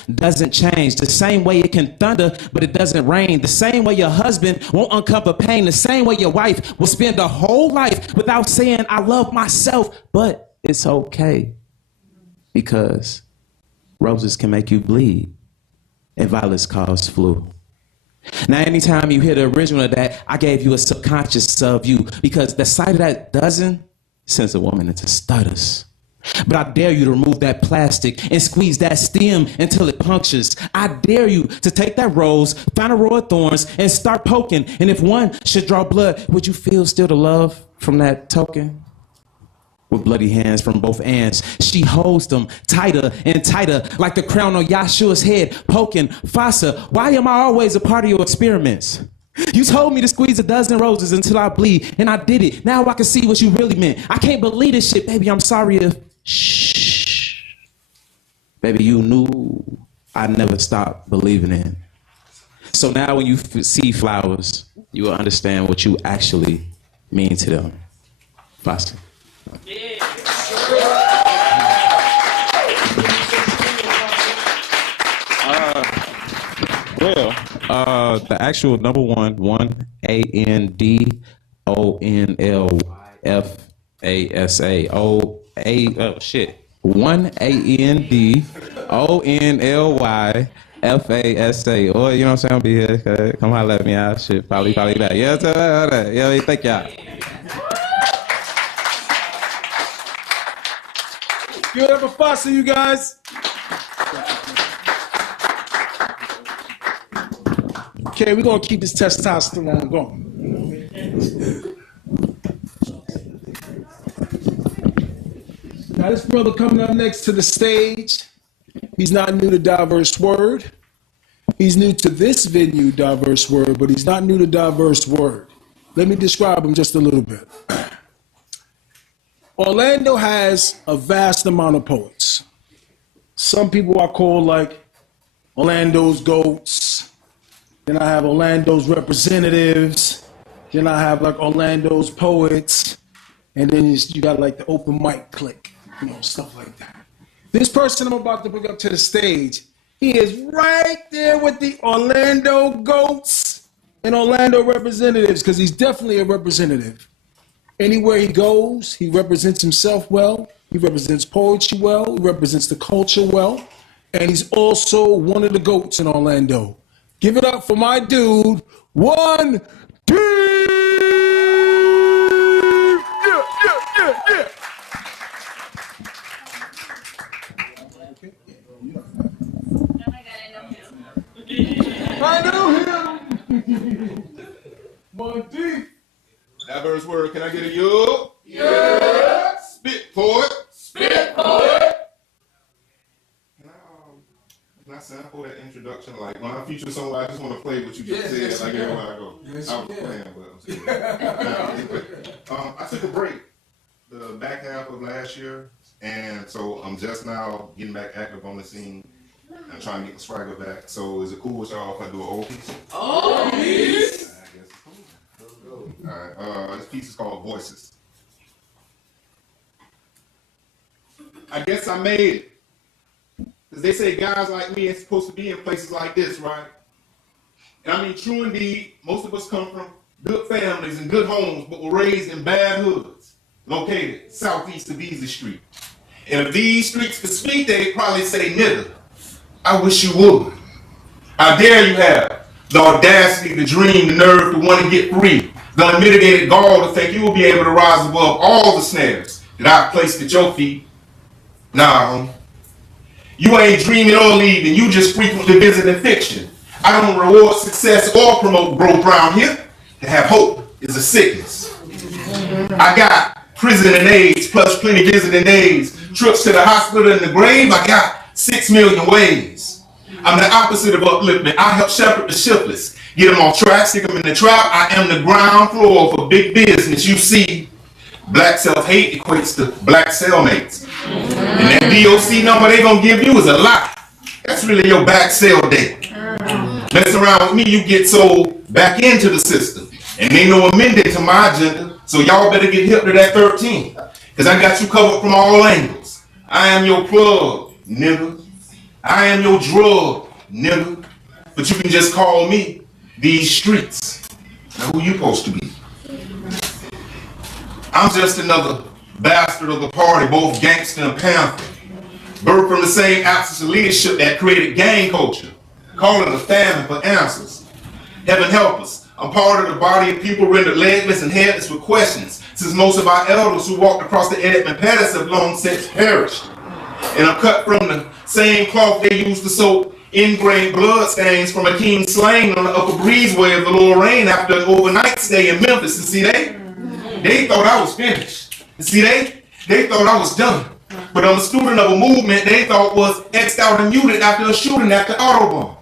change. The same way it can thunder, but it doesn't rain. The same way your husband won't uncover pain. The same way your wife will spend a whole life without saying, I love myself. But it's okay because roses can make you bleed and violets cause flu. Now, anytime you hear the original of that, I gave you a subconscious of you because the sight of that dozen sends a woman into stutters. But I dare you to remove that plastic and squeeze that stem until it punctures. I dare you to take that rose, find a row of thorns, and start poking. And if one should draw blood, would you feel still the love from that token? With bloody hands from both ends, she holds them tighter and tighter, like the crown on Yahshua's head, poking. Fasa, why am I always a part of your experiments? You told me to squeeze a dozen roses until I bleed, and I did it. Now I can see what you really meant. I can't believe this shit, baby. I'm sorry if... Shh. Baby, you knew I never stopped believing in. So now when you see flowers, you will understand what you actually mean to them. Fasa. The actual number one, ANDONLYFASA. Oh shit. 1ANDONLYFASA. Or you know what I'm saying? I'll be here. Come holler at me out. Shit, probably back. Yeah, thank y'all. Give it up for Fasa, you guys. Okay, we're gonna keep this testosterone going. Now this brother coming up next to the stage, he's not new to Diverse Word. He's new to this venue, Diverse Word, but he's not new to Diverse Word. Let me describe him just a little bit. Orlando has a vast amount of poets. Some people I call like Orlando's goats. Then I have Orlando's representatives. Then I have like Orlando's poets. And then you got like the open mic clique, you know, stuff like that. This person I'm about to bring up to the stage, he is right there with the Orlando goats and Orlando representatives, because he's definitely a representative. Anywhere he goes, he represents himself well, he represents poetry well, he represents the culture well, and he's also one of the goats in Orlando. Give it up for my dude, 1D! Yeah. I know him! 1D! Diverse Word, can I get a yo? Yeah! Spit poet! Spit poet! Can I sample that introduction? Like when I feature somewhere, I just want to play what you just said, like everywhere I go. Yes, I was playing, but I took a break the back half of last year, and so I'm just now getting back active on the scene and trying to get the swagger back. So is it cool with y'all if I do an old piece? Old piece? I guess it's cool. Let's go. All right, this piece is called Voices. I guess I made it. Because they say guys like me ain't supposed to be in places like this, right? And I mean, true indeed, most of us come from good families and good homes, but were raised in bad hoods, located southeast of Easy Street. And if these streets could speak, they'd probably say, nigga, I wish you would. How dare you have the audacity, the dream, the nerve to want to get free, the unmitigated gall to think you will be able to rise above all the snares that I've placed at your feet. Nah, homie. You ain't dreaming or leaving, you just frequently visiting fiction. I don't reward success or promote growth around here. To have hope is a sickness. I got prison and AIDS plus plenty visiting days. Trips to the hospital and the grave, I got 6 million ways. I'm the opposite of upliftment. I help shepherd the shiftless. Get them off track, stick them in the trap. I am the ground floor for big business. You see, black self-hate equates to black cellmates. And that DOC number they gonna give you is a lie. That's really your back cell date. Messing around with me, you get sold back into the system. And ain't no amendment to my agenda, so y'all better get hip to that 13. Because I got you covered from all angles. I am your plug, nigga. I am your drug, nigga. But you can just call me these streets. Now who you supposed to be? I'm just another bastard of the party, both gangster and panther. Birthed from the same absence of leadership that created gang culture. Calling a famine for answers. Heaven help us. I'm part of the body of people rendered legless and headless with questions, since most of our elders who walked across the Edmund Pettus have long since perished. And I'm cut from the same cloth they used to sew ingrained blood stains from a king slain on the upper breezeway of the Lorraine after an overnight stay in Memphis. And see, they thought I was finished. And see, they thought I was done. But I'm a student of a movement they thought was X'd out and muted after a shooting at the Autobahn.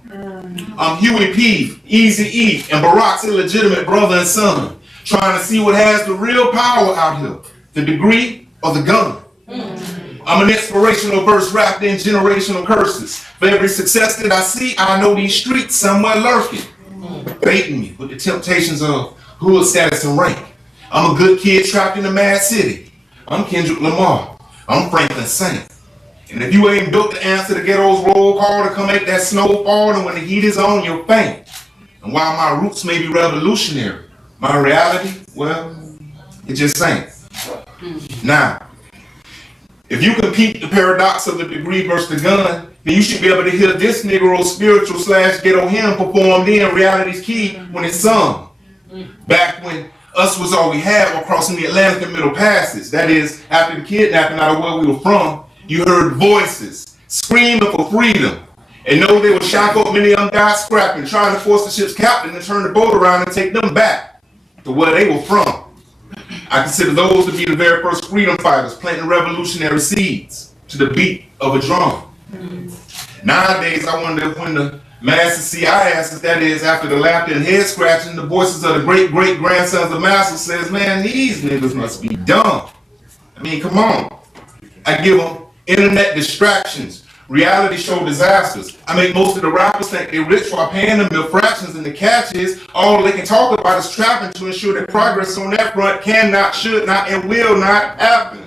I'm Huey P, Eazy-E, and Barack's illegitimate brother and son, trying to see what has the real power out here, the degree or the gun. I'm an inspirational verse wrapped in generational curses. For every success that I see, I know these streets somewhere lurking, baiting me with the temptations of hood status and rank. I'm a good kid trapped in a mad city. I'm Kendrick Lamar. I'm Franklin Saint. And if you ain't built to answer the ghetto's roll call to come make that snow fall, and when the heat is on, you'll faint. And while my roots may be revolutionary, my reality, well, it just ain't. Now, if you can peep the paradox of the degree versus the gun, then you should be able to hear this Negro spiritual / ghetto hymn performed in Reality's Key when it's sung. Back when us was all we had while crossing the Atlantic and Middle Passes. That is, after the kidnapping out of where we were from, you heard voices screaming for freedom. And know they would shack up, many of them died scrapping, trying to force the ship's captain to turn the boat around and take them back to where they were from. I consider those to be the very first freedom fighters planting revolutionary seeds to the beat of a drum. Nowadays, I wonder if when the masses see our asses, that is, after the laughter and head scratching, the voices of the great-great-grandsons of masters says, man, these niggas must be dumb. I mean, come on. I give them internet distractions, reality show disasters. I make most of the rappers think they're rich while paying them their fractions, and the catch is all they can talk about is trapping to ensure that progress on that front cannot, should not, and will not happen.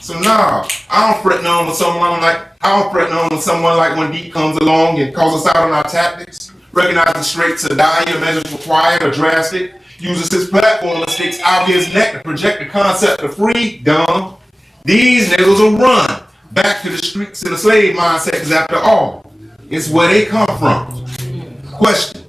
So nah, I don't fret on with someone like when Deep comes along and calls us out on our tactics, recognizing straits or dire measures required or drastic, uses his platform and sticks out his neck to project the concept of freedom. These niggas will run back to the streets in the slave mindset, because after all, it's where they come from. Question: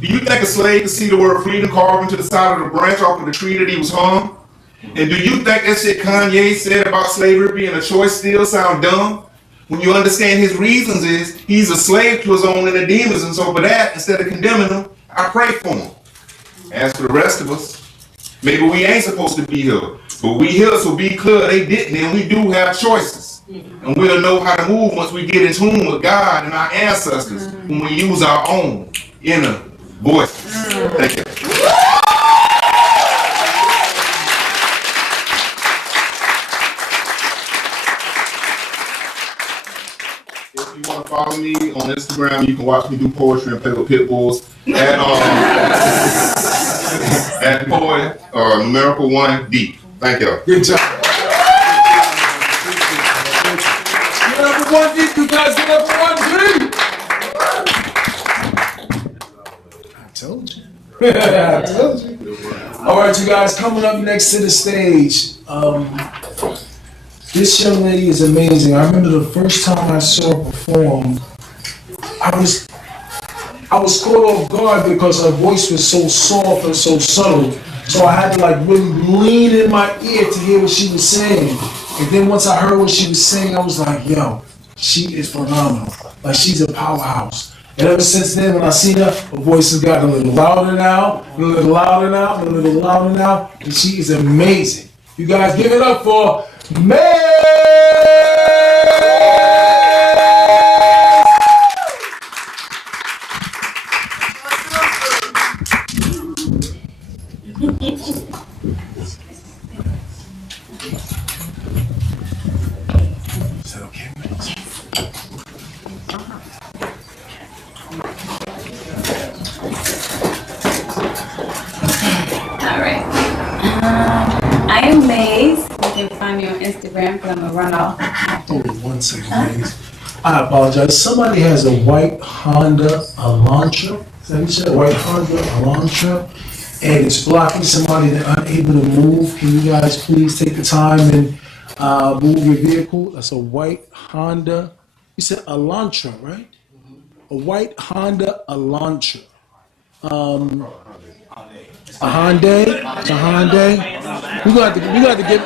do you think a slave could see the word freedom carved into the side of the branch off of the tree that he was hung? And do you think that shit Kanye said about slavery being a choice still sound dumb? When you understand his reasons is he's a slave to his own inner demons, and so for that, instead of condemning him, I pray for him. As for the rest of us, maybe we ain't supposed to be here, but we here, so be clear they didn't, and we do have choices. And we'll know how to move once we get in tune with God and our ancestors when we use our own inner voices. Thank you. If you want to follow me on Instagram, you can watch me do poetry and play with pit bulls at poet numerical 1D. Thank you. Good job. Get up for 1D, you guys get up for 1D. I told you. I told you. All right, you guys, coming up next to the stage. This young lady is amazing. I remember the first time I saw her perform, I was caught off guard because her voice was so soft and so subtle. So I had to like really lean in my ear to hear what she was saying. And then once I heard what she was saying, I was like, yo, she is phenomenal. Like, she's a powerhouse. And ever since then, when I seen her, her voice has gotten a little louder now, a little louder now, a little louder now, and she is amazing. You guys give it up for May! Is that okay? All right. I am Maze. You can find me on Instagram because I'm a runoff. Hold on 1 second, ladies. I apologize. Somebody has a white Honda Elantra. Is that what you said? White Honda Elantra. And it's blocking somebody that's unable to move. Can you guys please take the time and move your vehicle? That's a white Honda. You said Elantra, right? A white Honda Elantra. A Hyundai? It's a Hyundai? We got to get,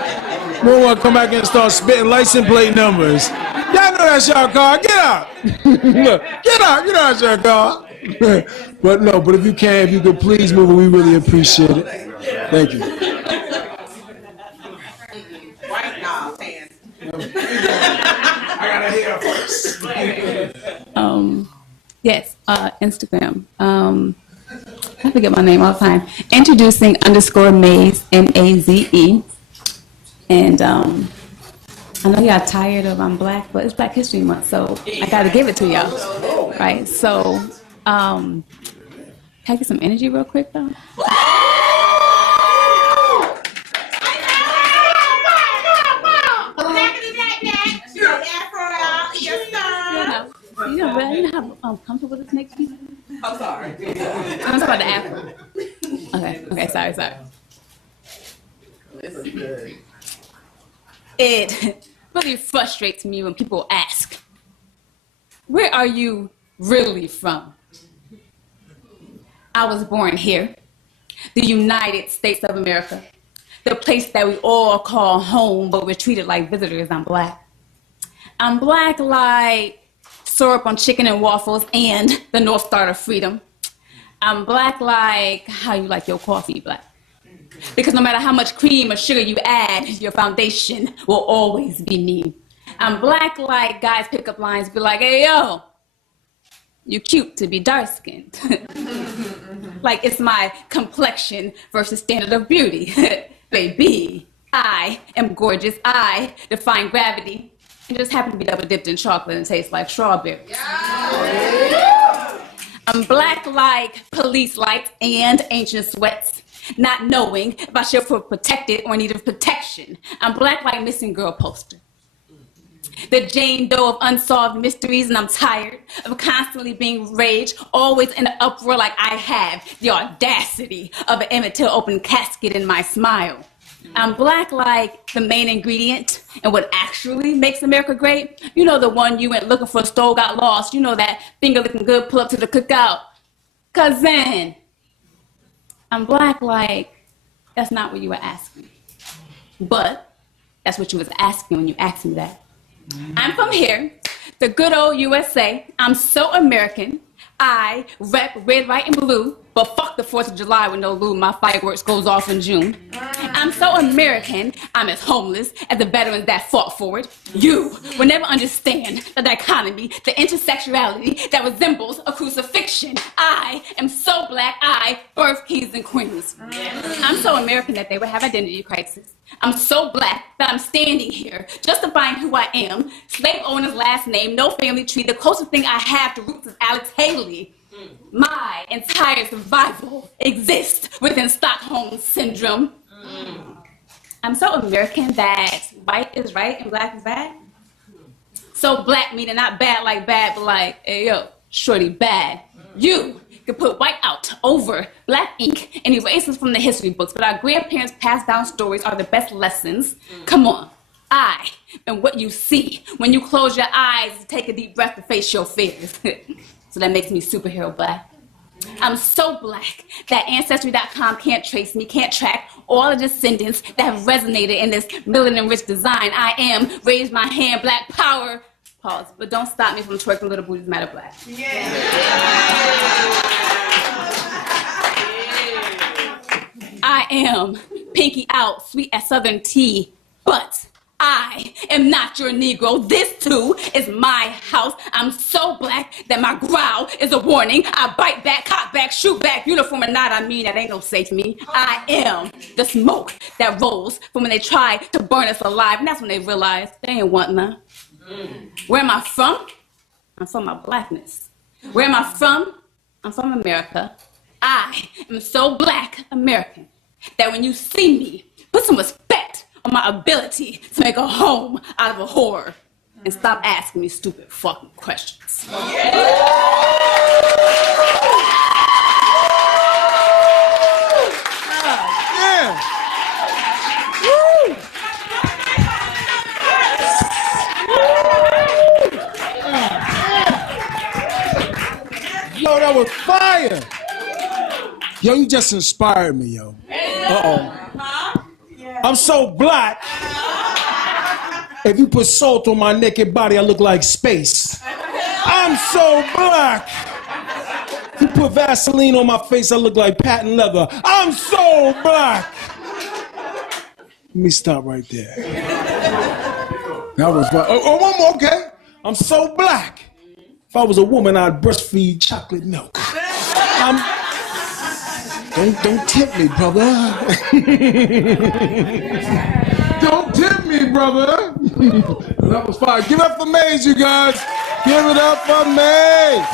we don't want to come back and start spitting license plate numbers. Y'all know that's y'all car. Get out. Get out, Shankar. But no, but if you could please move, we really appreciate it. Thank you. I gotta hear first. Yes, Instagram. I forget my name all the time. Introducing _Maze, MAZE. And I know y'all tired of I'm Black, but it's Black History Month, so I gotta give it to y'all. Right? So, can I get some energy real quick though? You know how comfortable this makes me? I'm sorry. I'm about the afro. Okay, sorry. It really frustrates me when people ask, where are you really from? I was born here, the United States of America, the place that we all call home, but we're treated like visitors. I'm Black. I'm Black like syrup on chicken and waffles and the North Star of freedom. I'm Black like how you like your coffee, Black. Because no matter how much cream or sugar you add, your foundation will always be me. I'm Black like guys pick up lines, be like, hey, yo, you cute to be dark-skinned. Like it's my complexion versus standard of beauty. Baby, I am gorgeous. I define gravity. It just happen to be double dipped in chocolate and tastes like strawberries. Yeah. I'm Black like police lights and ancient sweats, not knowing if I should feel protected or need of protection. I'm Black like missing girl poster. The Jane Doe of unsolved mysteries, and I'm tired of constantly being raged, always in an uproar like I have the audacity of an Emmett Till open casket in my smile. I'm Black like the main ingredient and what actually makes America great. You know, the one you went looking for, stole, got lost. You know that finger looking good, pull up to the cookout. Cousin, I'm Black like that's not what you were asking. But that's what you was asking when you asked me that. I'm from here, the good old USA. I'm so American. I rep red, white, and blue, but fuck the 4th of July with no lube. My fireworks goes off in June. I'm so American, I'm as homeless as the veterans that fought for it. You will never understand the dichotomy, the intersectionality that resembles a crucifixion. I am so Black, I birth kings and queens. I'm so American that they would have identity crisis. I'm so Black that I'm standing here justifying who I am. Slave owner's last name, no family tree. The closest thing I have to roots is Alex Haley. My entire survival exists within Stockholm Syndrome. I'm so American that white is right and Black is bad. So Black meaning not bad like bad, but like, hey yo, shorty bad. You can put white out over Black ink and erase us from the history books, but our grandparents passed down stories are the best lessons. Come on. I am what you see when you close your eyes and take a deep breath to face your fears. So that makes me superhero Black. I'm so Black that Ancestry.com can't trace me, can't track all the descendants that have resonated in this melanin-rich design. I am, raise my hand, Black power. Pause, but don't stop me from twerking Little Booties Matter Black. Yeah. I am pinky out, sweet as Southern tea, but I am not your Negro. This too is my house. I'm so Black that my growl is a warning. I bite back, cock back, shoot back, uniform or not, I mean that ain't no safe me. I am the smoke that rolls from when they try to burn us alive, and that's when they realize they ain't want none. Where am I from? I'm from my Blackness. Where am I from? I'm from America. I am so Black American that when you see me, put some respect on my ability to make a home out of a horror and stop asking me stupid fucking questions. Yo, that was fire. Yo, you just inspired me, yo. Uh-oh. I'm so Black. If you put salt on my naked body, I look like space. I'm so black. You put Vaseline on my face, I look like patent leather. I'm so black. Let me stop right there. That was right. One more, okay. I'm so black. If I was a woman, I'd breastfeed chocolate milk. Don't tempt me, brother. Don't tempt me, brother. That was fire. Give it up for Maze, you guys. Give it up for Maze.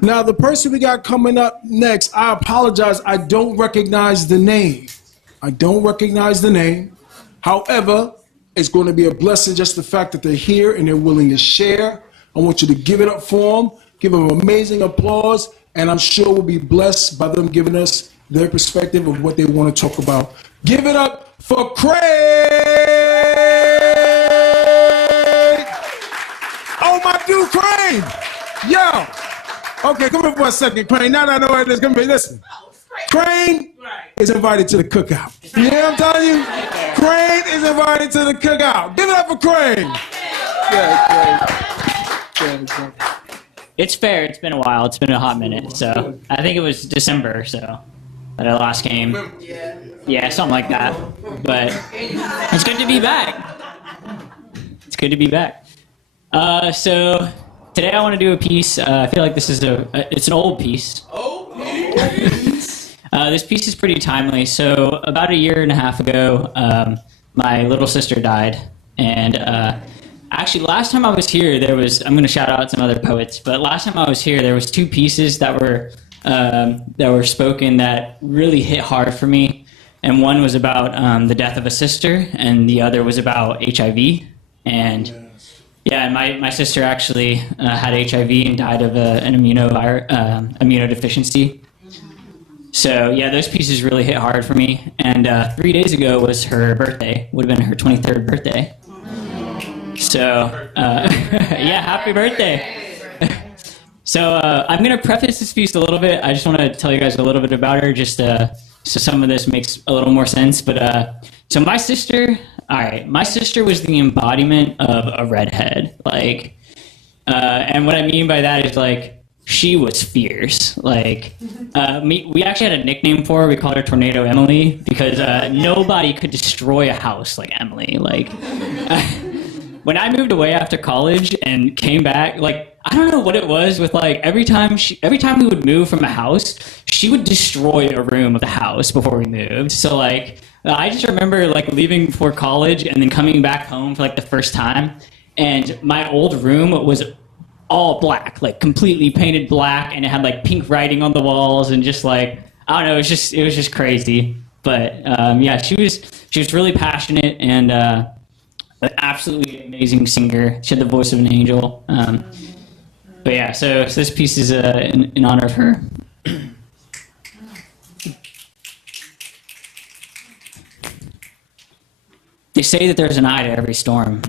Now, the person we got coming up next, I apologize, I don't recognize the name. I don't recognize the name. However, it's going to be a blessing just the fact that they're here and they're willing to share. I want you to give it up for them, give them amazing applause, and I'm sure we'll be blessed by them giving us their perspective of what they want to talk about. Give it up for Craig! Oh, my dude, Craig! Yo! Okay, come here for a second, Crane. Now that I know what it is, come here, listen. Crane is invited to the cookout. You know what I'm telling you? Crane is invited to the cookout. Give it up for Crane. Yeah. It's fair. It's been a while. It's been a hot minute. So I think it was December, so that I last came. Yeah, something like that. But it's good to be back. It's good to be back. So today I want to do a piece. I feel like this is it's an old piece. This piece is pretty timely. So about a year and a half ago, my little sister died. And actually, last time I was here, I'm going to shout out some other poets, but last time I was here, there was two pieces that were spoken that really hit hard for me. And one was about the death of a sister, and the other was about HIV. And yeah, my sister actually had HIV and died of an immunodeficiency. So yeah, those pieces really hit hard for me. And 3 days ago was her birthday. Would have been her 23rd birthday. So yeah, happy birthday. So I'm gonna preface this piece a little bit. I just want to tell you guys a little bit about her, just so some of this makes a little more sense. But so my sister was the embodiment of a redhead. Like, and what I mean by that is like, she was fierce. Like, we actually had a nickname for her. We called her Tornado Emily because nobody could destroy a house like Emily. Like, when I moved away after college and came back, like, I don't know what it was with like every time we would move from a house, she would destroy a room of the house before we moved. So like, I just remember like leaving for college and then coming back home for like the first time, and my old room was all black, like completely painted black, and it had like pink writing on the walls, and just like, I don't know, it was just crazy. But yeah, she was really passionate and an absolutely amazing singer. She had the voice of an angel. But yeah, so this piece is in honor of her. They say that there's an eye to every storm.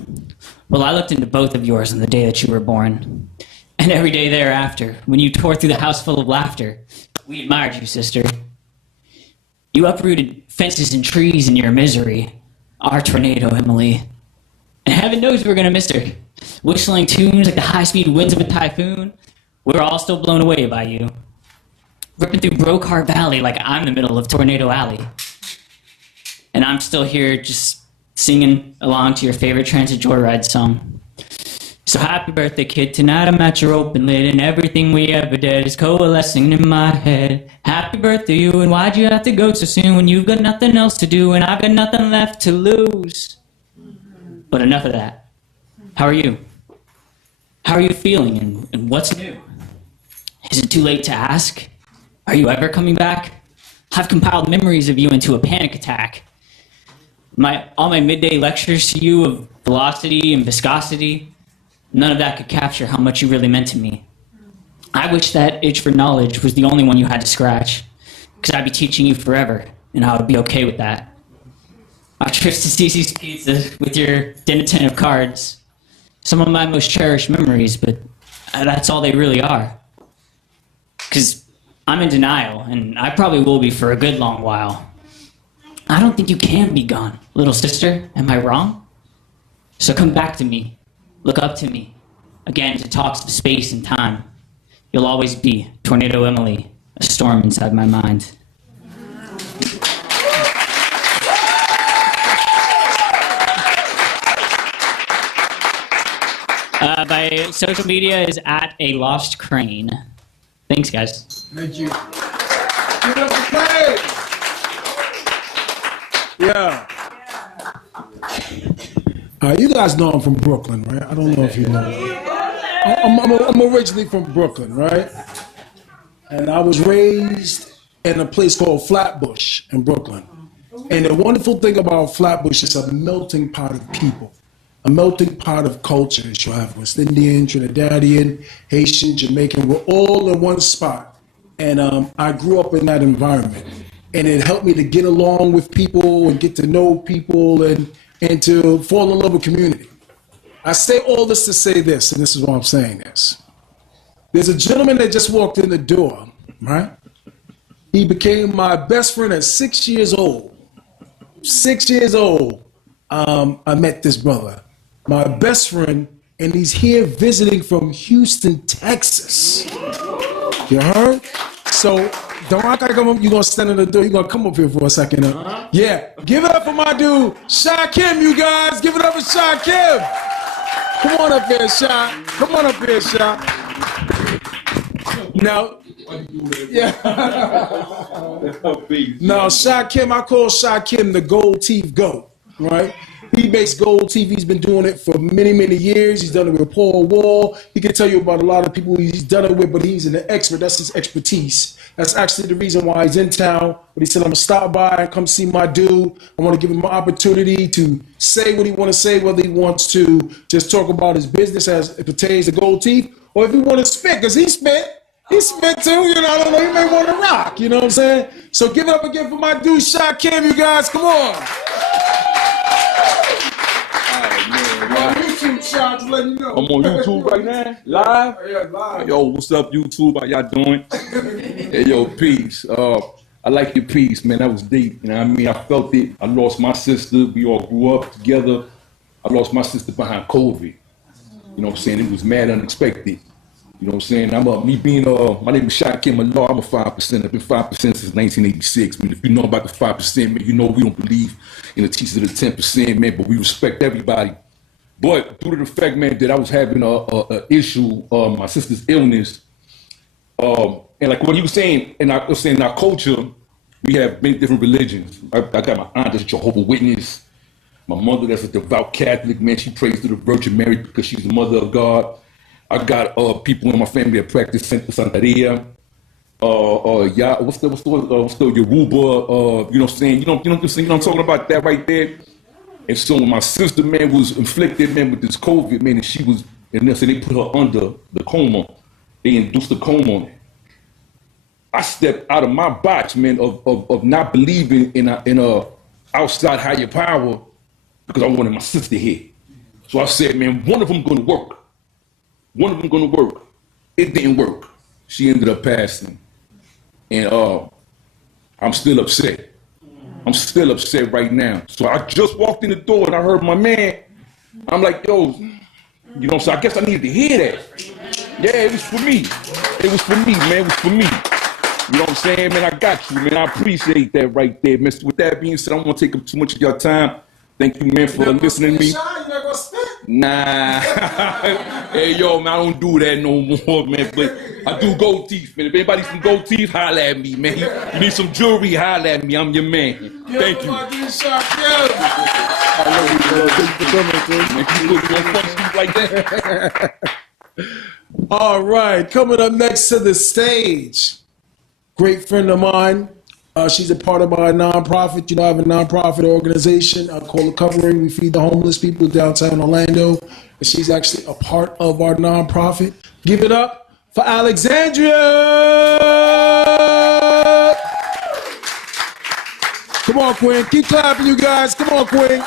Well, I looked into both of yours on the day that you were born. And every day thereafter, when you tore through the house full of laughter, we admired you, sister. You uprooted fences and trees in your misery. Our tornado, Emily. And heaven knows we're gonna miss her. Whistling tunes like the high-speed winds of a typhoon. We're all still blown away by you. Ripping through Brocart Valley like I'm the middle of Tornado Alley. And I'm still here just singing along to your favorite Transit Joyride song. So happy birthday, kid. Tonight I'm at your open lid, and everything we ever did is coalescing in my head. Happy birthday, you, and why'd you have to go so soon when you've got nothing else to do and I've got nothing left to lose? But enough of that. How are you? How are you feeling, and what's new? Is it too late to ask? Are you ever coming back? I've compiled memories of you into a panic attack. All my midday lectures to you of velocity and viscosity, none of that could capture how much you really meant to me. I wish that itch for knowledge was the only one you had to scratch, because I'd be teaching you forever, and I would be okay with that. Our trips to Cece's Pizza with your dinner tin of cards, some of my most cherished memories, but that's all they really are. Because I'm in denial, and I probably will be for a good long while. I don't think you can be gone, little sister. Am I wrong? So come back to me, look up to me, again to talks of space and time. You'll always be Tornado Emily, a storm inside my mind. By social media is at a lost crane. Thanks, guys. Thank you. Give us a play. Yeah. You guys know I'm from Brooklyn, right? I don't know if you know. I'm originally from Brooklyn, right? And I was raised in a place called Flatbush in Brooklyn. And the wonderful thing about Flatbush is a melting pot of people, a melting pot of cultures. You have West Indian, Trinidadian, Haitian, Jamaican. We're all in one spot. And I grew up in that environment. And it helped me to get along with people and get to know people and to fall in love with community. I say all this to say this, and this is why I'm saying this. There's a gentleman that just walked in the door, right? He became my best friend at 6 years old. 6 years old, I met this brother, my best friend, and he's here visiting from Houston, Texas. You heard? So don't act like you're going to stand in the door. You're going to come up here for a second. Yeah, give it up for my dude, Sha Kim, you guys. Give it up for Sha Kim. Come on up here, Sha. Come on up here, Sha. Now, yeah. Now, Sha Kim, I call Sha Kim the gold teeth goat, right? He makes gold teeth. He's been doing it for many, many years. He's done it with Paul Wall. He can tell you about a lot of people he's done it with, but he's an expert. That's his expertise. That's actually the reason why he's in town. But he said, I'm going to stop by and come see my dude. I want to give him an opportunity to say what he wants to say, whether he wants to just talk about his business as it pertains to gold teeth, or if he wants to spit, because he spit. He spit too, you know, I don't know, he may want to rock, you know what I'm saying? So give it up again for my dude, Sha Kim, you guys, come on. On YouTube, Sha, just letting you know. I'm on YouTube right now, live? Yeah, live. Yo, what's up, YouTube? How y'all doing? Hey, yo, peace. I like your piece, man. That was deep. You know what I mean? I felt it. I lost my sister. We all grew up together. I lost my sister behind COVID. You know what I'm saying? It was mad unexpected. You know what I'm saying? My name is Sha Kim Allah. I'm a 5%. I've been 5% since 1986. I mean, if you know about the 5%, man, you know we don't believe in the teachings of the 10%, man, but we respect everybody. But due to the fact, man, that I was having a issue, my sister's illness, and like what he was saying, in our culture, we have many different religions. I got my aunt that's a Jehovah's Witness. My mother that's a devout Catholic, man. She prays to the Virgin Mary because she's the mother of God. I got people in my family that practice Santeria. What's the Yoruba? You know what I'm saying? You know what I'm talking about that right there. And so when my sister, man, was inflicted, man, with this COVID, man, and she was, and they put her under the coma. They induced the coma on her. I stepped out of my box, man, of not believing in a outside higher power because I wanted my sister here. So I said, man, one of them gonna work. One of them gonna work. It didn't work. She ended up passing. And I'm still upset. I'm still upset right now. So I just walked in the door and I heard my man. I'm like, yo, you know, so I guess I needed to hear that. Yeah, it was for me. It was for me, man. It was for me. You know what I'm saying, man? I got you, man. I appreciate that right there, man. So with that being said, I don't want to take up too much of your time. Thank you, man, for listening to me. Nah. Hey, yo, man, I don't do that no more, man. But I do gold teeth, man. If anybody's some gold teeth, holla at me, man. You need some jewelry, holla at me. I'm your man. Thank you. I love you, bro. Thank you for coming, man. You look like that. All right, coming up next to the stage, great friend of mine. She's a part of my nonprofit. You know, I have a nonprofit organization called The Covering. We feed the homeless people downtown Orlando. And she's actually a part of our nonprofit. Give it up for Alexandria. Come on, Queen. Keep clapping, you guys. Come on, Queen.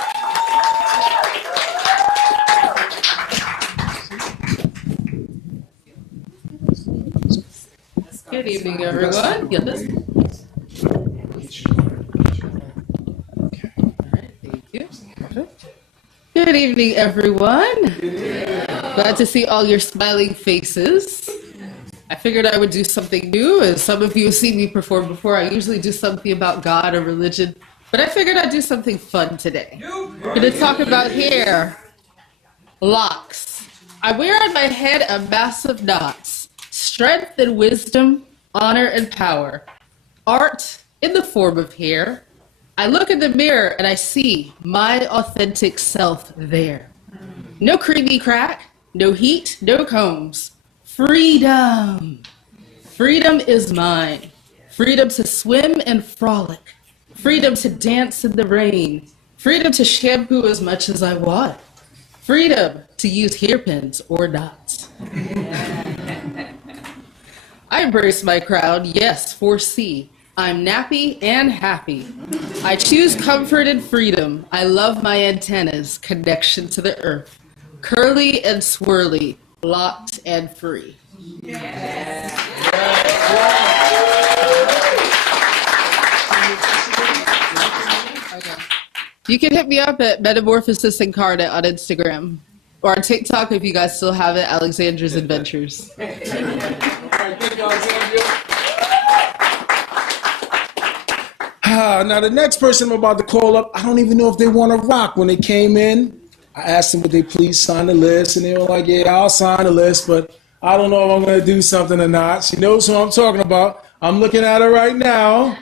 Good evening, everyone. Get this. Good Good evening, everyone. Glad to see all your smiling faces. I figured I would do something new, as some of you have seen me perform before. I usually do something about God or religion, but I figured I'd do something fun today. We're going to talk about hair, locks. I wear on my head a mass of knots, strength and wisdom, honor and power, art in the form of hair. I look in the mirror and I see my authentic self there. No creamy crack, no heat, no combs. Freedom. Freedom is mine. Freedom to swim and frolic. Freedom to dance in the rain. Freedom to shampoo as much as I want. Freedom to use hairpins or knots. I embrace my crown, yes, 4C. I'm nappy and happy. I choose comfort and freedom. I love my antennas, connection to the earth. Curly and swirly, locked and free. You can hit me up at Metamorphosis Incarnate on Instagram. Or on TikTok if you guys still have it, Alexandra's Adventures. Now the next person I'm about to call up, I don't even know if they want to rock. When they came in, I asked them would they please sign the list, and they were like, yeah, I'll sign the list, but I don't know if I'm going to do something or not. She knows who I'm talking about. I'm looking at her right now.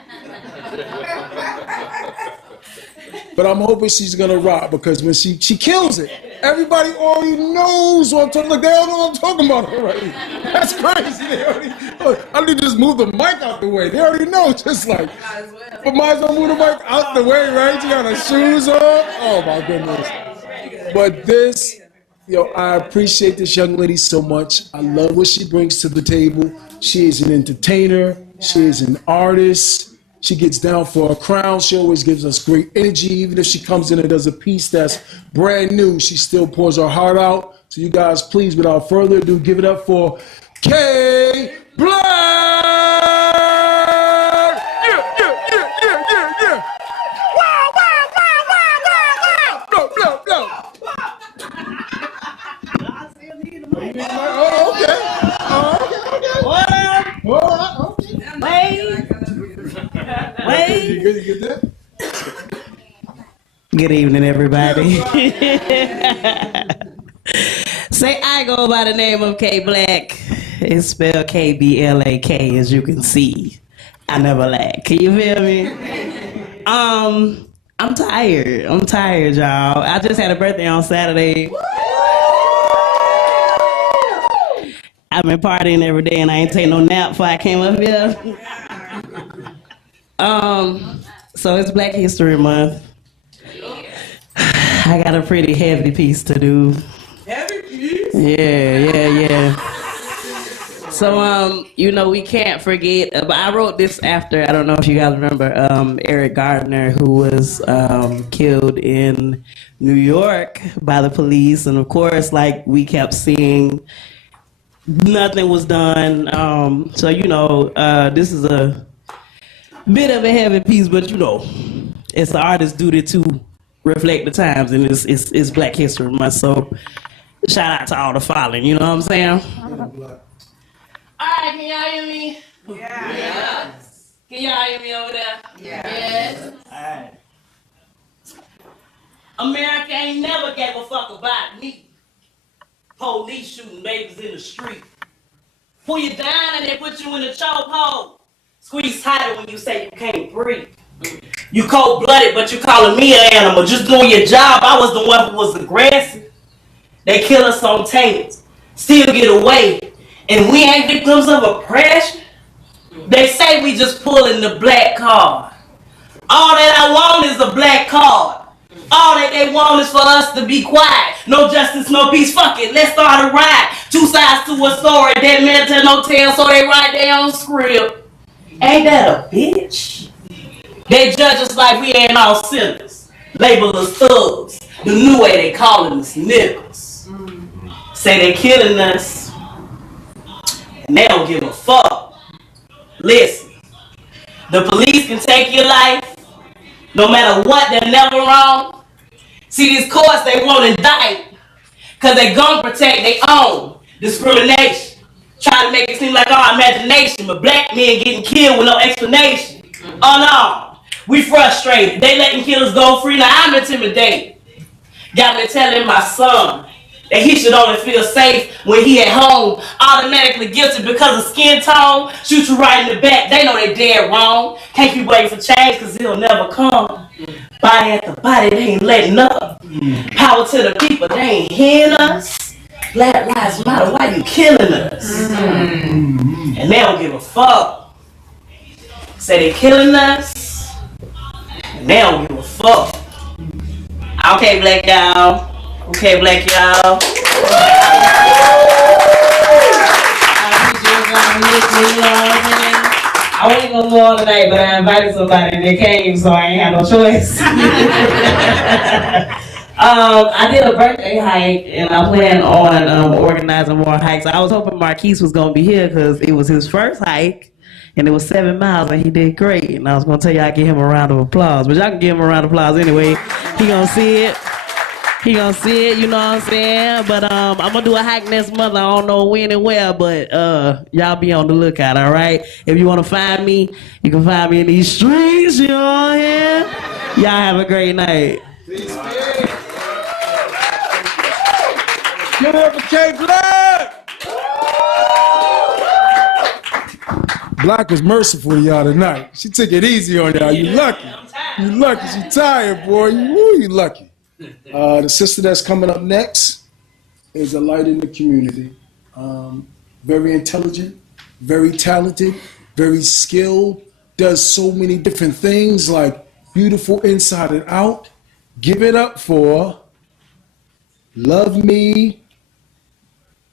But I'm hoping she's going to rock, because when she kills it. Everybody already knows what I'm talking about. Like, they all know what I'm talking about already. That's crazy. They already, I need to just move the mic out the way. They already know, just like. But might as well move the mic out the way, right? You got her shoes on. Oh, my goodness. But this, I appreciate this young lady so much. I love what she brings to the table. She is an entertainer. She is an artist. She gets down for a crown. She always gives us great energy. Even if she comes in and does a piece that's brand new, she still pours her heart out. So you guys, please, without further ado, give it up for K Black! Yeah! Wow, wow, wow, wow, wow, wow! Blow, blow, blow! Oh, okay. Oh, okay. Good evening, everybody. Say I go by the name of K Black. It's spelled KBLAK, as you can see. I never lack. Can you feel me? I'm tired. I'm tired, y'all. I just had a birthday on Saturday. I've been partying every day, and I ain't take no nap before I came up here. So it's Black History Month. I got a pretty heavy piece to do. Heavy piece? Yeah. So, we can't forget, but I wrote this after, I don't know if you guys remember, Eric Gardner, who was killed in New York by the police. And of course, like we kept seeing, nothing was done. This is a bit of a heavy piece, but it's the artist's duty to reflect the times, and it's Black History Month. So shout out to all the following, you know what I'm saying? All right, can y'all hear me? Yeah. Yes. Can y'all hear me over there? Yeah. Yes. All right. America ain't never gave a fuck about me. Police shooting babies in the street. Pull you down and they put you in the chokehold. Squeeze tighter when you say you can't breathe. You cold-blooded, but you calling me an animal. Just doing your job. I was the one who was aggressive. They kill us on tapes. Still get away. And we ain't victims of oppression. They say we just pulling the black card. All that I want is a black card. All that they want is for us to be quiet. No justice, no peace. Fuck it. Let's start a riot. Two sides to a story. Dead man tell no tale, so they write their own script. Ain't that a bitch? They judge us like we ain't all sinners. Label us thugs. The new way they calling us niggas. Say they killing us. And they don't give a fuck. Listen. The police can take your life. No matter what, they're never wrong. See, these courts, they won't indict because they gon' protect their own discrimination. Trying to make it seem like our imagination, but black men getting killed with no explanation. Oh no, we frustrated. They letting killers go free. Now I'm intimidated. Got me telling my son that he should only feel safe when he at home, automatically guilty because of skin tone. Shoot you right in the back. They know they dead wrong. Can't be waiting for change because it'll never come. Body at the body, they ain't letting up. Power to the people, they ain't hearing us. Black lives matter, why you killing us? And they don't give a fuck. Say they killing us, and they don't give a fuck. Okay, black y'all. Okay, black y'all. I wasn't gonna go on tonight, but I invited somebody and they came, so I ain't had no choice. I did a birthday hike and I plan on organizing more hikes. I was hoping Marquise was gonna be here because it was his first hike and it was 7 miles and he did great. And I was gonna tell y'all, give him a round of applause, but y'all can give him a round of applause anyway. He gonna see it. He gonna see it, you know what I'm saying? But I'm gonna do a hike next month. I don't know when and where, but y'all be on the lookout, all right? If you wanna find me, you can find me in these streets, you know what I'm saying? Y'all have a great night. Give it up for K Black! Black was merciful to y'all tonight. She took it easy on y'all. You lucky. You lucky. She tired, boy. You lucky. The sister that's coming up next is a light in the community. Very intelligent, very talented, very skilled, does so many different things, like beautiful inside and out. Give it up for Love Me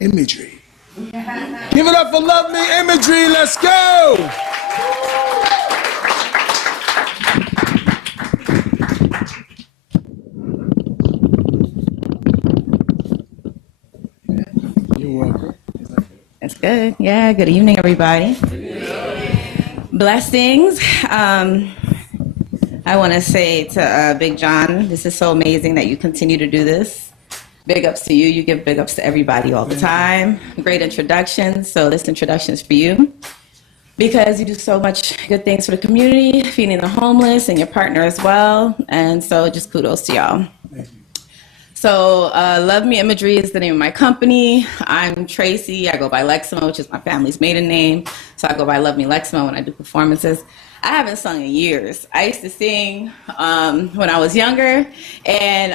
Imagery. Give it up for Love Me Imagery. Let's go. You're welcome. That's good. Yeah, good evening, everybody. Blessings. I want to say to Big John, this is so amazing that you continue to do this. Big ups to you. You give big ups to everybody all the time. Great introduction. So this introduction is for you because you do so much good things for the community, feeding the homeless and your partner as well. And so just kudos to y'all. So Love Me Imagery is the name of my company. I'm Tracy. I go by Lexima, which is my family's maiden name. So I go by Love Me Lexima when I do performances. I haven't sung in years. I used to sing when I was younger, and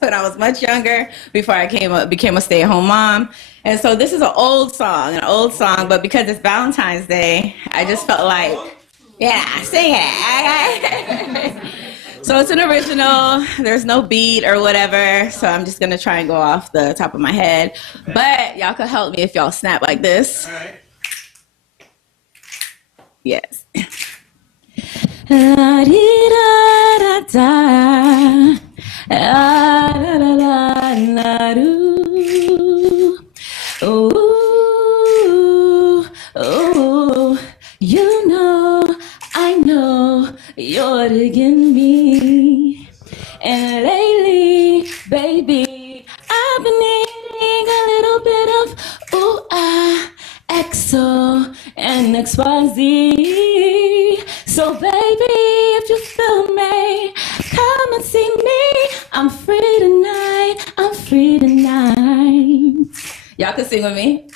when I was much younger, before I became a stay-at-home mom. And so this is an old song, but because it's Valentine's Day, I just felt like, yeah, sing it. So it's an original. There's no beat or whatever, so I'm just gonna try and go off the top of my head. But y'all could help me if y'all snap like this. All right. Yes. La di da da da, la la la la do. Ooh, ooh, you know, I know you're digging me, and lately, baby, I've been needing a little bit of ooh ah. XO and XYZ. So baby, if you feel me, come and see me. I'm free tonight. I'm free tonight. Y'all can sing with me.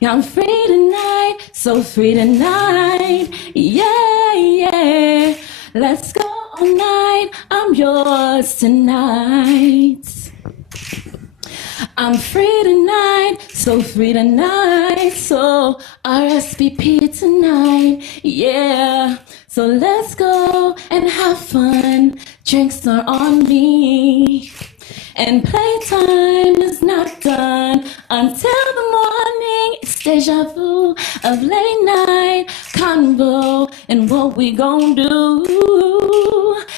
Yeah, I'm free tonight. So free tonight. Yeah, yeah. Let's go all night. I'm yours tonight. I'm free tonight, so free tonight, so RSVP tonight, yeah. So let's go and have fun, drinks are on me. And playtime is not done until the morning. It's deja vu of late night convo and what we gon' do.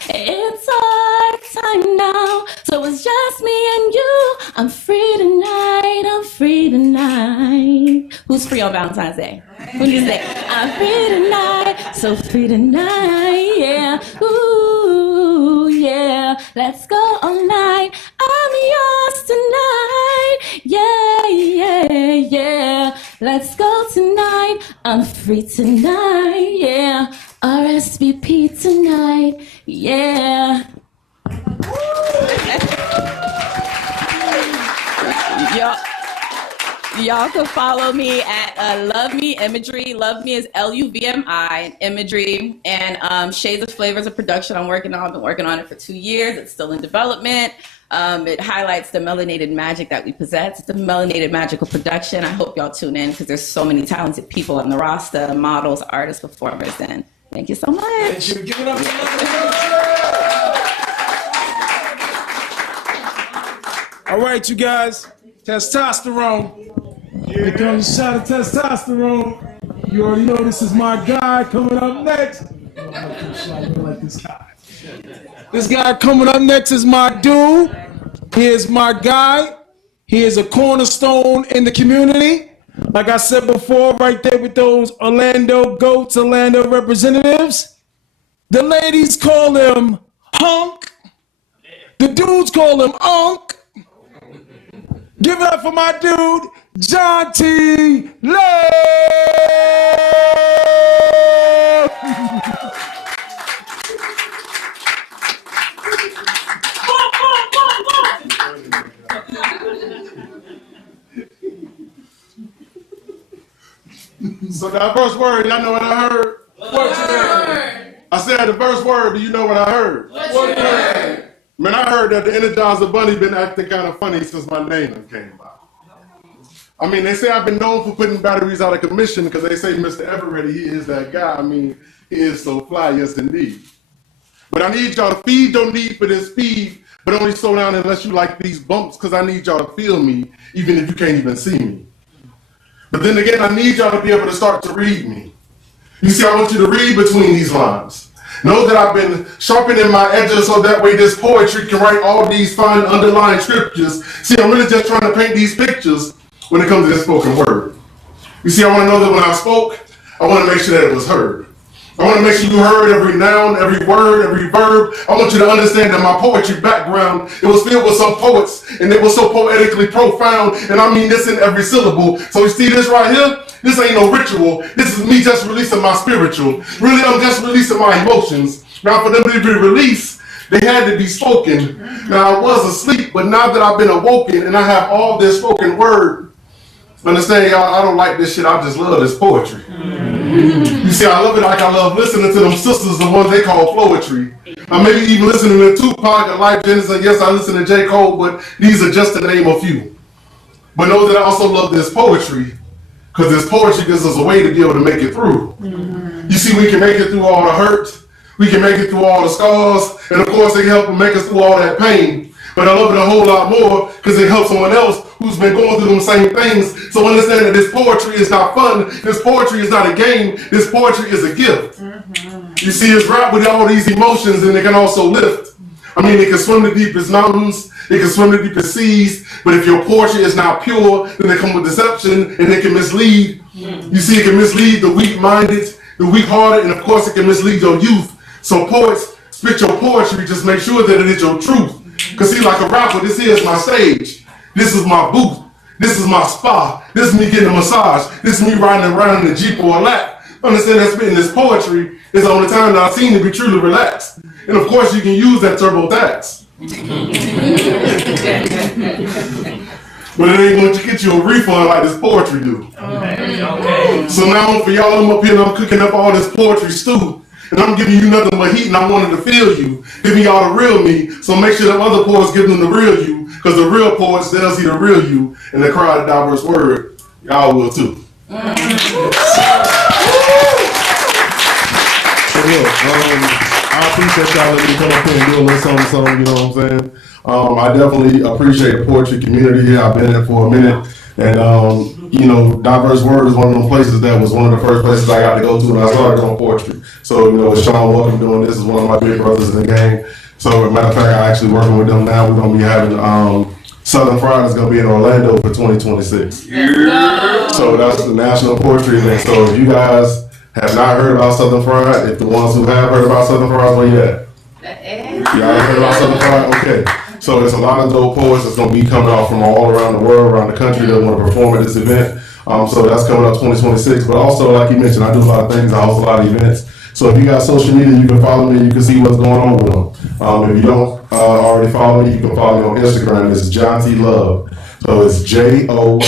It's our time now, so it's just me and you. I'm free tonight, I'm free tonight. Who's free on Valentine's Day? Who needs to say, I'm free tonight, so free tonight, yeah. Ooh, yeah. Let's go all night. I'm yours tonight. Yeah, yeah, yeah. Let's go tonight. I'm free tonight. Yeah. RSVP tonight. Yeah. Y'all can follow me at Love Me Imagery. Love Me is LUVMI Imagery, and Shades of Flavors of production I'm working on. I've been working on it for 2 years. It's still in development. It highlights the melanated magic that we possess. It's a melanated magical production. I hope y'all tune in because there's so many talented people on the roster, models, artists, performers, and thank you so much. Thank you. Give it up to All right, you guys. Testosterone. Here comes a shot of testosterone. You already know this is my guy coming up next. This guy coming up next is my dude. He is my guy. He is a cornerstone in the community. Like I said before, right there with those Orlando Goats, Orlando representatives. The ladies call him Hunk. The dudes call him Unk. Give it up for my dude, John T. Love. So that first word, y'all know what I heard? What word? I said the first word, do you know what I heard? What word? Man, I heard that the Energizer Bunny been acting kind of funny since my name came out. I mean, they say I've been known for putting batteries out of commission because they say Mr. Eveready, he is that guy. I mean, he is so fly, yes indeed. But I need y'all to feed your need for this speed, but only slow down unless you like these bumps because I need y'all to feel me, even if you can't even see me. But then again, I need y'all to be able to start to read me. You see, I want you to read between these lines. Know that I've been sharpening my edges so that way this poetry can write all these fine underlying scriptures. See, I'm really just trying to paint these pictures when it comes to this spoken word. You see, I want to know that when I spoke, I want to make sure that it was heard. I want to make sure you heard every noun, every word, every verb. I want you to understand that my poetry background, it was filled with some poets, and it was so poetically profound, and I mean this in every syllable. So you see this right here? This ain't no ritual. This is me just releasing my spiritual. Really, I'm just releasing my emotions. Now, for them to be released, they had to be spoken. Now, I was asleep, but now that I've been awoken and I have all this spoken word, understand, y'all, I don't like this shit. I just love this poetry. You see, I love it like I love listening to them sisters, the ones they call flowetry. I maybe even listening to Tupac and Life Jennison. Yes, I listen to J. Cole, but these are just to name a few. But know that I also love this poetry, because this poetry gives us a way to be able to make it through. You see, we can make it through all the hurt. We can make it through all the scars. And of course, it can help make us through all that pain. But I love it a whole lot more because it helps someone else who's been going through them same things. So understand that this poetry is not fun. This poetry is not a game. This poetry is a gift. You see, it's wrapped with all these emotions, and it can also lift. I mean, it can swim the deepest mountains. It can swim the deepest seas. But if your poetry is not pure, then it comes with deception, and it can mislead. You see, it can mislead the weak-minded, the weak-hearted, and of course, it can mislead your youth. So poets, spit your poetry. Just make sure that it is your truth. Because see, like a rapper, this is my stage. This is my booth. This is my spa. This is me getting a massage. This is me riding around in a Jeep or a lap. Understand that spitting this poetry is the only time that I've seen to be truly relaxed. And of course, you can use that TurboTax. But it ain't going to get you a refund like this poetry do. So now for y'all, I'm up here and I'm cooking up all this poetry stew. And I'm giving you nothing but heat, and I wanted to feel you, giving y'all the real me. So make sure that other poets give them the real you, because the real poets, they'll see the real you, and they cry the diverse word. Y'all will too. I appreciate y'all letting me come up here and do a little something, you know what I'm saying? I definitely appreciate the poetry community here. I've been in it for a minute. And, you know, Diverse Word is one of those places that was one of the first places I got to go to when I started on poetry. So, you know, with Sean Welcome doing this is one of my big brothers in the game. So, as a matter of fact, I'm actually working with them now. We're going to be having Southern Friday is going to be in Orlando for 2026. Yeah. So, that's the National Poetry event. So, if you guys have not heard about Southern Friday, if the ones who have heard about Southern Friday, where you at? Y'all heard about Southern Pride? Okay. So there's a lot of dope poets that's going to be coming out from all around the world, around the country that want to perform at this event. So that's coming up 2026. But also, like you mentioned, I do a lot of things. I host a lot of events. So if you got social media, you can follow me. You can see what's going on with them. If you don't already follow me, you can follow me on Instagram. It's John T. Love. So it's JOHNTYLOVE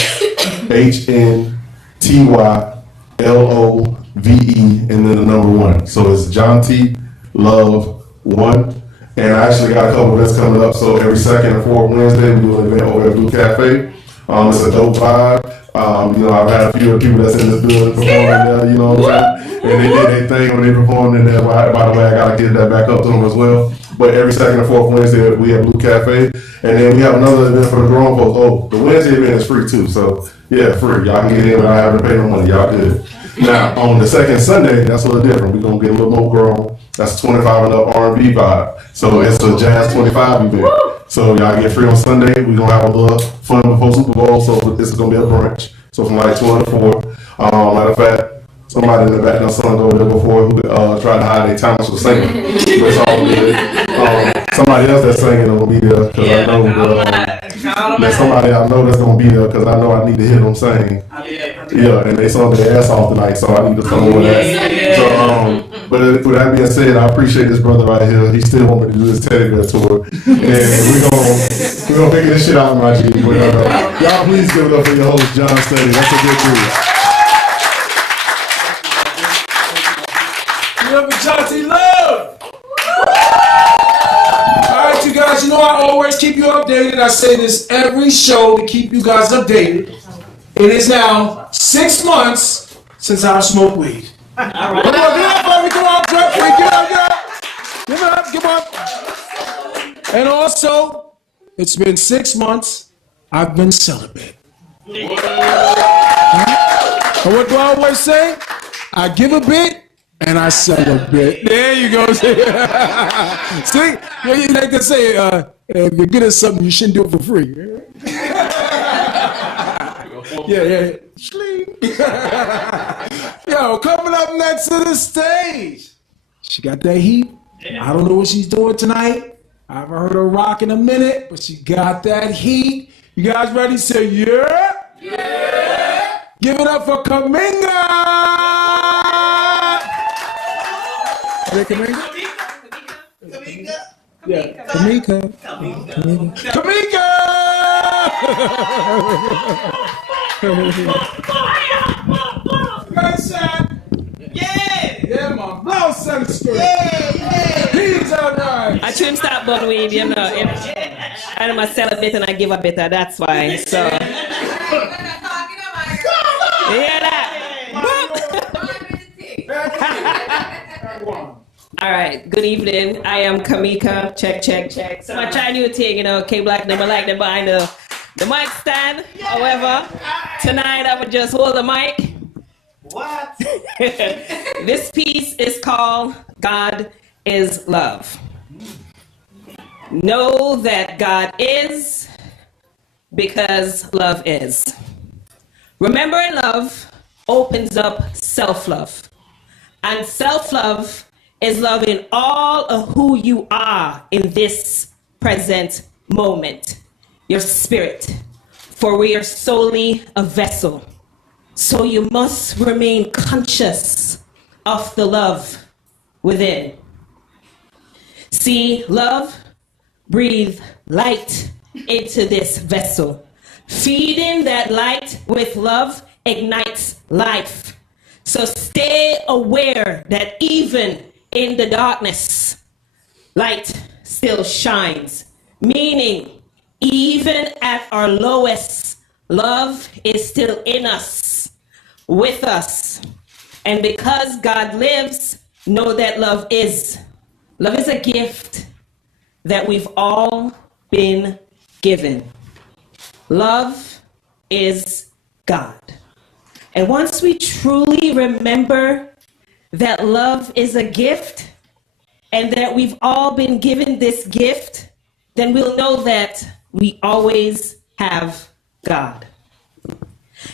and then the number 1. So it's John T. Love 1. And I actually got a couple events coming up. So every second and fourth Wednesday, we do an event over at Blue Cafe. It's a dope vibe. I've had a few people that's in this building performing there, you know what I'm saying? And they did their thing when they performed in there. By the way, I got to get that back up to them as well. But every second and fourth Wednesday, we have Blue Cafe. And then we have another event for the grown folks. Oh, the Wednesday event is free too. So, yeah, free. Y'all can get in without having to pay no money. Y'all good. Now, on the second Sunday, that's a little different. We're going to get a little more grown. That's 25 and up R&B vibe. So it's a Jazz 25 event. So y'all get free on Sunday. We're going to have a little fun before Super Bowl. So this is going to be a brunch. So from like 12 to 4. Matter of fact, somebody in the back of son over there before who tried to hide their talents for singing. But it's all good. Somebody else that's singing will be there. Cause I know there's somebody I know that's going to be there because I know I need to hear them sing. Yeah, and they sung their ass off tonight, so I need to come over that. So, but with that being said, I appreciate this brother right here. He still want me to do this teddy bear tour, and we're gonna figure this shit out, my G. Y'all please give it up for your host, John Steady. That's a good dude. Give it up for John T. Love. All right, you guys. You know I always keep you updated. I say this every show to keep you guys updated. It is now 6 months since I smoked weed. All right. Come on, give up. And also, it's been 6 months I've been celibate. And what do I always say? I give a bit and I sell a bit. There you go. See, you like to say, if you're good at something, you shouldn't do it for free. Yeah. Yo, coming up next to the stage. She got that heat. I don't know what she's doing tonight. I haven't heard her rock in a minute, but she got that heat. You guys ready? Say yeah? Yeah! Give it up for Kaminga! Is it Kaminga? Yeah, Kaminga. Kaminga! Good shot. Yeah, man. Blow some story. He's alright. I shouldn't stop but weed, you know. I'm a celibate and I give a better, that's why. So. You hear that? All right, good evening. I am Kamika. Check. So I try new thing, you know, K-Black, them I like them behind the mic stand. However, tonight I would just hold the mic. What? This piece is called God is Love. Know that God is because love is. Remembering love opens up self-love. And self-love is loving all of who you are in this present moment. Your spirit. For we are solely a vessel. So you must remain conscious of the love within. See, love, breathe light into this vessel. Feeding that light with love ignites life. So stay aware that even in the darkness, light still shines. Meaning, even at our lowest, love is still in us, with us. And because God lives, know that love is. Love is a gift that we've all been given. Love is God. And once we truly remember that love is a gift and that we've all been given this gift, then we'll know that we always have God.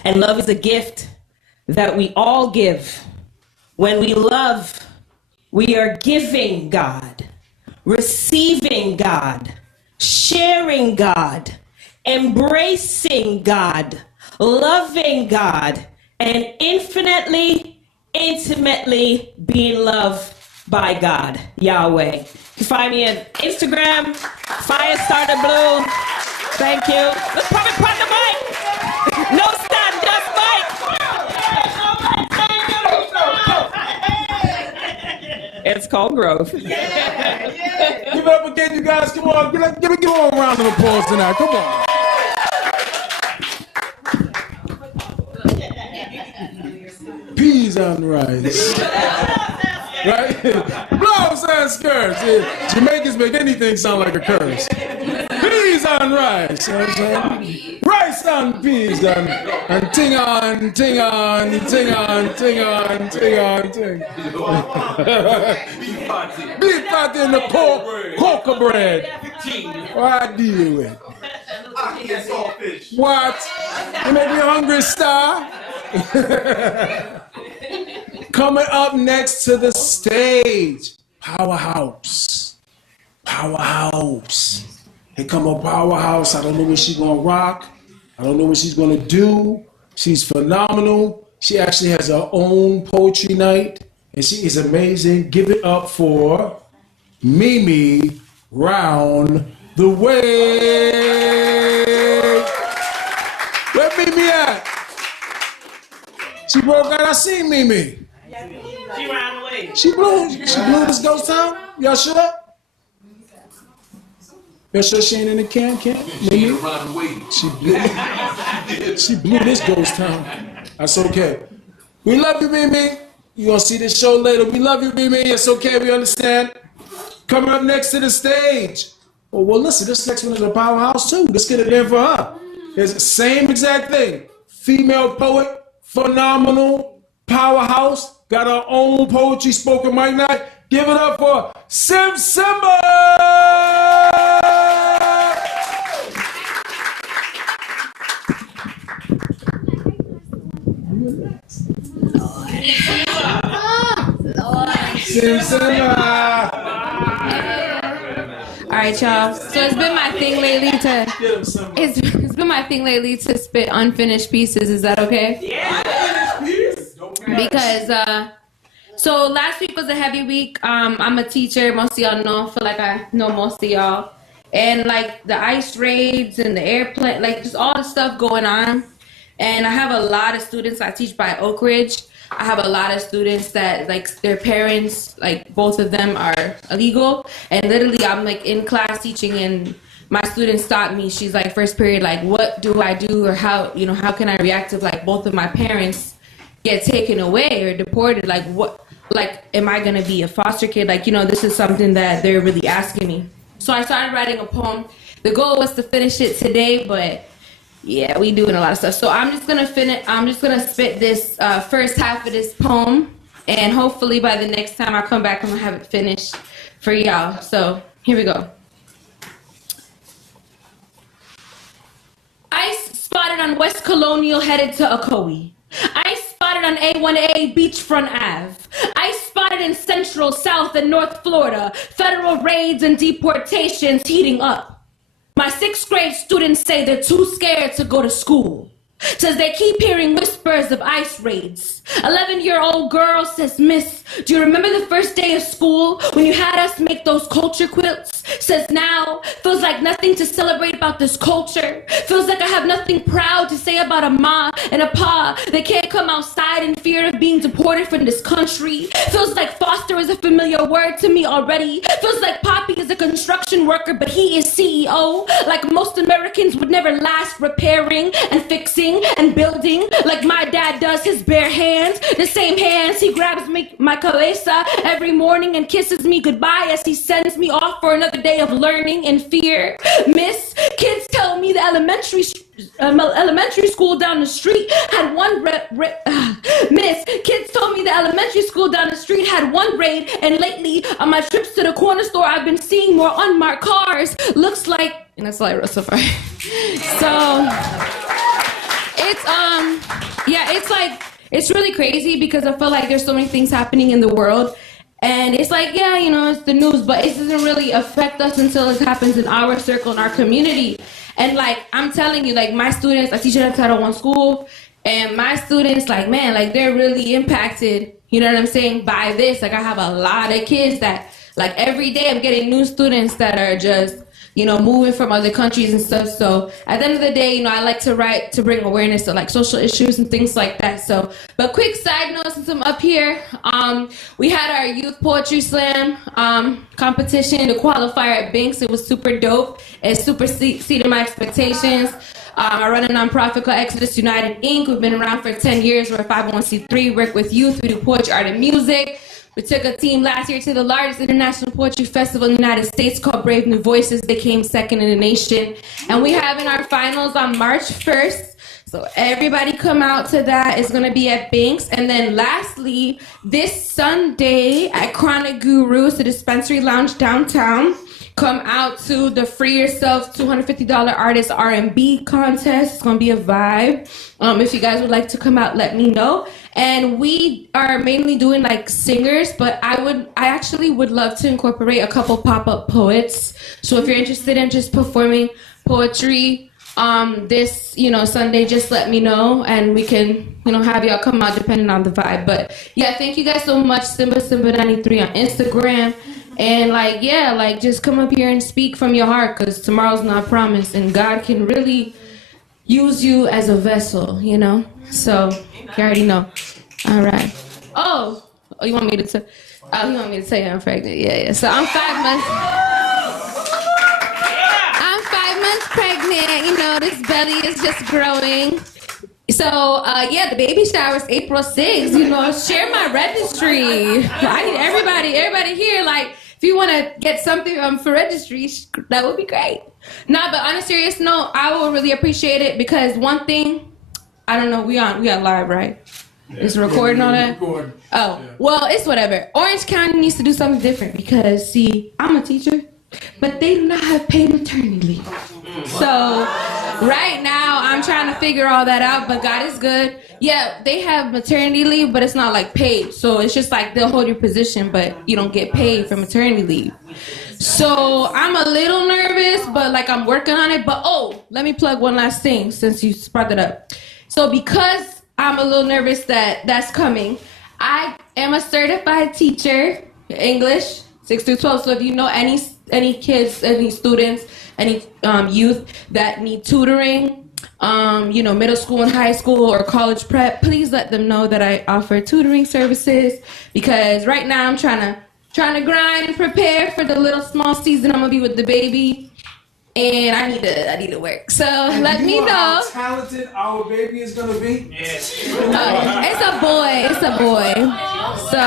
And love is a gift that we all give. When we love, we are giving God. receiving God, sharing God, embracing God, loving God, and intimately being loved by God, Yahweh. You can find me on Instagram, Firestarter Blue. Thank you. Let's probably put the mic. No stand, just mic. It's called growth. Give it up again, you guys. Come on. Give me a round of applause tonight. Come on. Peas on rice. Right? Blows and skirts. Jamaicans make anything sound like a curse. Peas on rice. You know what I'm saying? Rice on peas and ting on, ting on, ting on, ting on, ting on, ting. Beef patty in the coca bread. What I deal with? What? You make me hungry, star? Coming up next to the stage, Powerhouse. Powerhouse. Here come a Powerhouse. I don't know what she's gonna rock. I don't know what she's gonna do. She's phenomenal. She actually has her own poetry night, and she is amazing. Give it up for Mimi Round the Way. Where Mimi at? She broke out. I seen Mimi. She ran away. She blew this ghost town? Y'all sure? Y'all sure she ain't in the camp? Mimi? She blew this ghost town. That's okay. We love you, Mimi. You gonna see this show later. We love you, Mimi. It's okay, we understand. Coming up next to the stage. Oh, well, listen, this next one is a Powerhouse too. Let's get it in for her. It's the same exact thing. Female poet, phenomenal, Powerhouse, got her own poetry spoken mic night. Give it up for Sim Simba! Sim Simba! All right, y'all. So it's been my thing lately to it's been my thing lately to spit unfinished pieces. Is that okay? Yeah. Because so last week was a heavy week. I'm a teacher. Most of y'all know. I feel like I know most of y'all. And like the ice raids and the airplane, like just all the stuff going on. And I have a lot of students. I teach by Oak Ridge. I have a lot of students that like their parents, like both of them are illegal. And literally I'm like in class teaching and my student stopped me. She's like, first period, like, what do I do? Or how can I react if like both of my parents get taken away or deported? Like what, like, am I gonna be a foster kid? Like, this is something that they're really asking me. So I started writing a poem. The goal was to finish it today, but yeah, we doing a lot of stuff. So I'm just gonna spit this first half of this poem, and hopefully by the next time I come back, I'm gonna have it finished for y'all. So here we go. Ice spotted on West Colonial headed to Ocoee. Ice spotted on A1A Beachfront Ave. Ice spotted in Central, South, and North Florida. Federal raids and deportations heating up. My 6th grade students say they're too scared to go to school. Says they keep hearing whispers of ice raids. 11-year-old girl says, Miss, do you remember the first day of school when you had us make those culture quilts? Says now, feels like nothing to celebrate about this culture. Feels like I have nothing proud to say about a ma and a pa. They can't come outside in fear of being deported from this country. Feels like foster is a familiar word to me already. Feels like Poppy is a construction worker, but he is CEO. Like most Americans would never last repairing and fixing and building like my dad does his bare hands. The same hands he grabs my cabeza every morning and kisses me goodbye as he sends me off for another day of learning and fear. Miss, kids tell me the elementary school down the street had one Miss, kids told me the elementary school down the street had one raid, and lately on my trips to the corner store I've been seeing more unmarked cars. Looks like, and that's all I wrote so far. So it's really crazy because I feel like there's so many things happening in the world, And it's like, yeah, you know, it's the news, but it doesn't really affect us until it happens in our circle, in our community. And like, I'm telling you, like my students, I teach at a Title I school, and my students, like, man, like they're really impacted, you know what I'm saying, by this. Like I have a lot of kids that, like every day I'm getting new students that are just, you know, moving from other countries and stuff. So at the end of the day, you know, I like to write to bring awareness to like social issues and things like that. So, but quick side note, since I'm up here, we had our youth poetry slam competition, the qualifier at Binks. It was super dope. It superseded my expectations. I run a nonprofit called Exodus United Inc. We've been around for 10 years. We're a 501c3, work with youth. We do poetry, art, and music. We took a team last year to the largest international poetry festival in the United States called Brave New Voices. They came second in the nation. And we have in our finals on March 1st. So everybody come out to that. It's going to be at Binks. And then lastly, this Sunday at Chronic Gurus, the dispensary lounge downtown, come out to the Free Yourself $250 Artist R&B contest. It's going to be a vibe. If you guys would like to come out, let me know. And we are mainly doing like singers, but I actually would love to incorporate a couple pop-up poets. So if you're interested in just performing poetry this, you know, Sunday, just let me know and we can, you know, have y'all come out depending on the vibe. But yeah, thank you guys so much. Simba93 on Instagram. And like, yeah, like just come up here and speak from your heart, because tomorrow's not promised and God can really use you as a vessel, you know? So you already know. All right. Oh, you want me to tell? Oh, you want me to tell you I'm pregnant? Yeah. So I'm 5 months. I'm 5 months pregnant. You know, this belly is just growing. So yeah, the baby shower is April 6th. You know, share my registry. I need everybody here. Like, if you want to get something for registry, that would be great. No, but on a serious note, I will really appreciate it, because one thing. I don't know, we on live, right? It's recording on that? Oh, well, it's whatever. Orange County needs to do something different, because, see, I'm a teacher, but they do not have paid maternity leave. So, right now, I'm trying to figure all that out, but God is good. Yeah, they have maternity leave, but it's not, like, paid. So, it's just like they'll hold your position, but you don't get paid for maternity leave. So, I'm a little nervous, but, like, I'm working on it. But, oh, let me plug one last thing, since you brought that up. So because I'm a little nervous that that's coming, I am a certified teacher, English, 6 through 12. So if you know any kids, any students, any youth that need tutoring, you know, middle school and high school or college prep, please let them know that I offer tutoring services, because right now I'm trying to grind and prepare for the little small season I'm gonna be with the baby. And I need to work. So let me know. How talented our baby is gonna be? Yes. It's a boy. So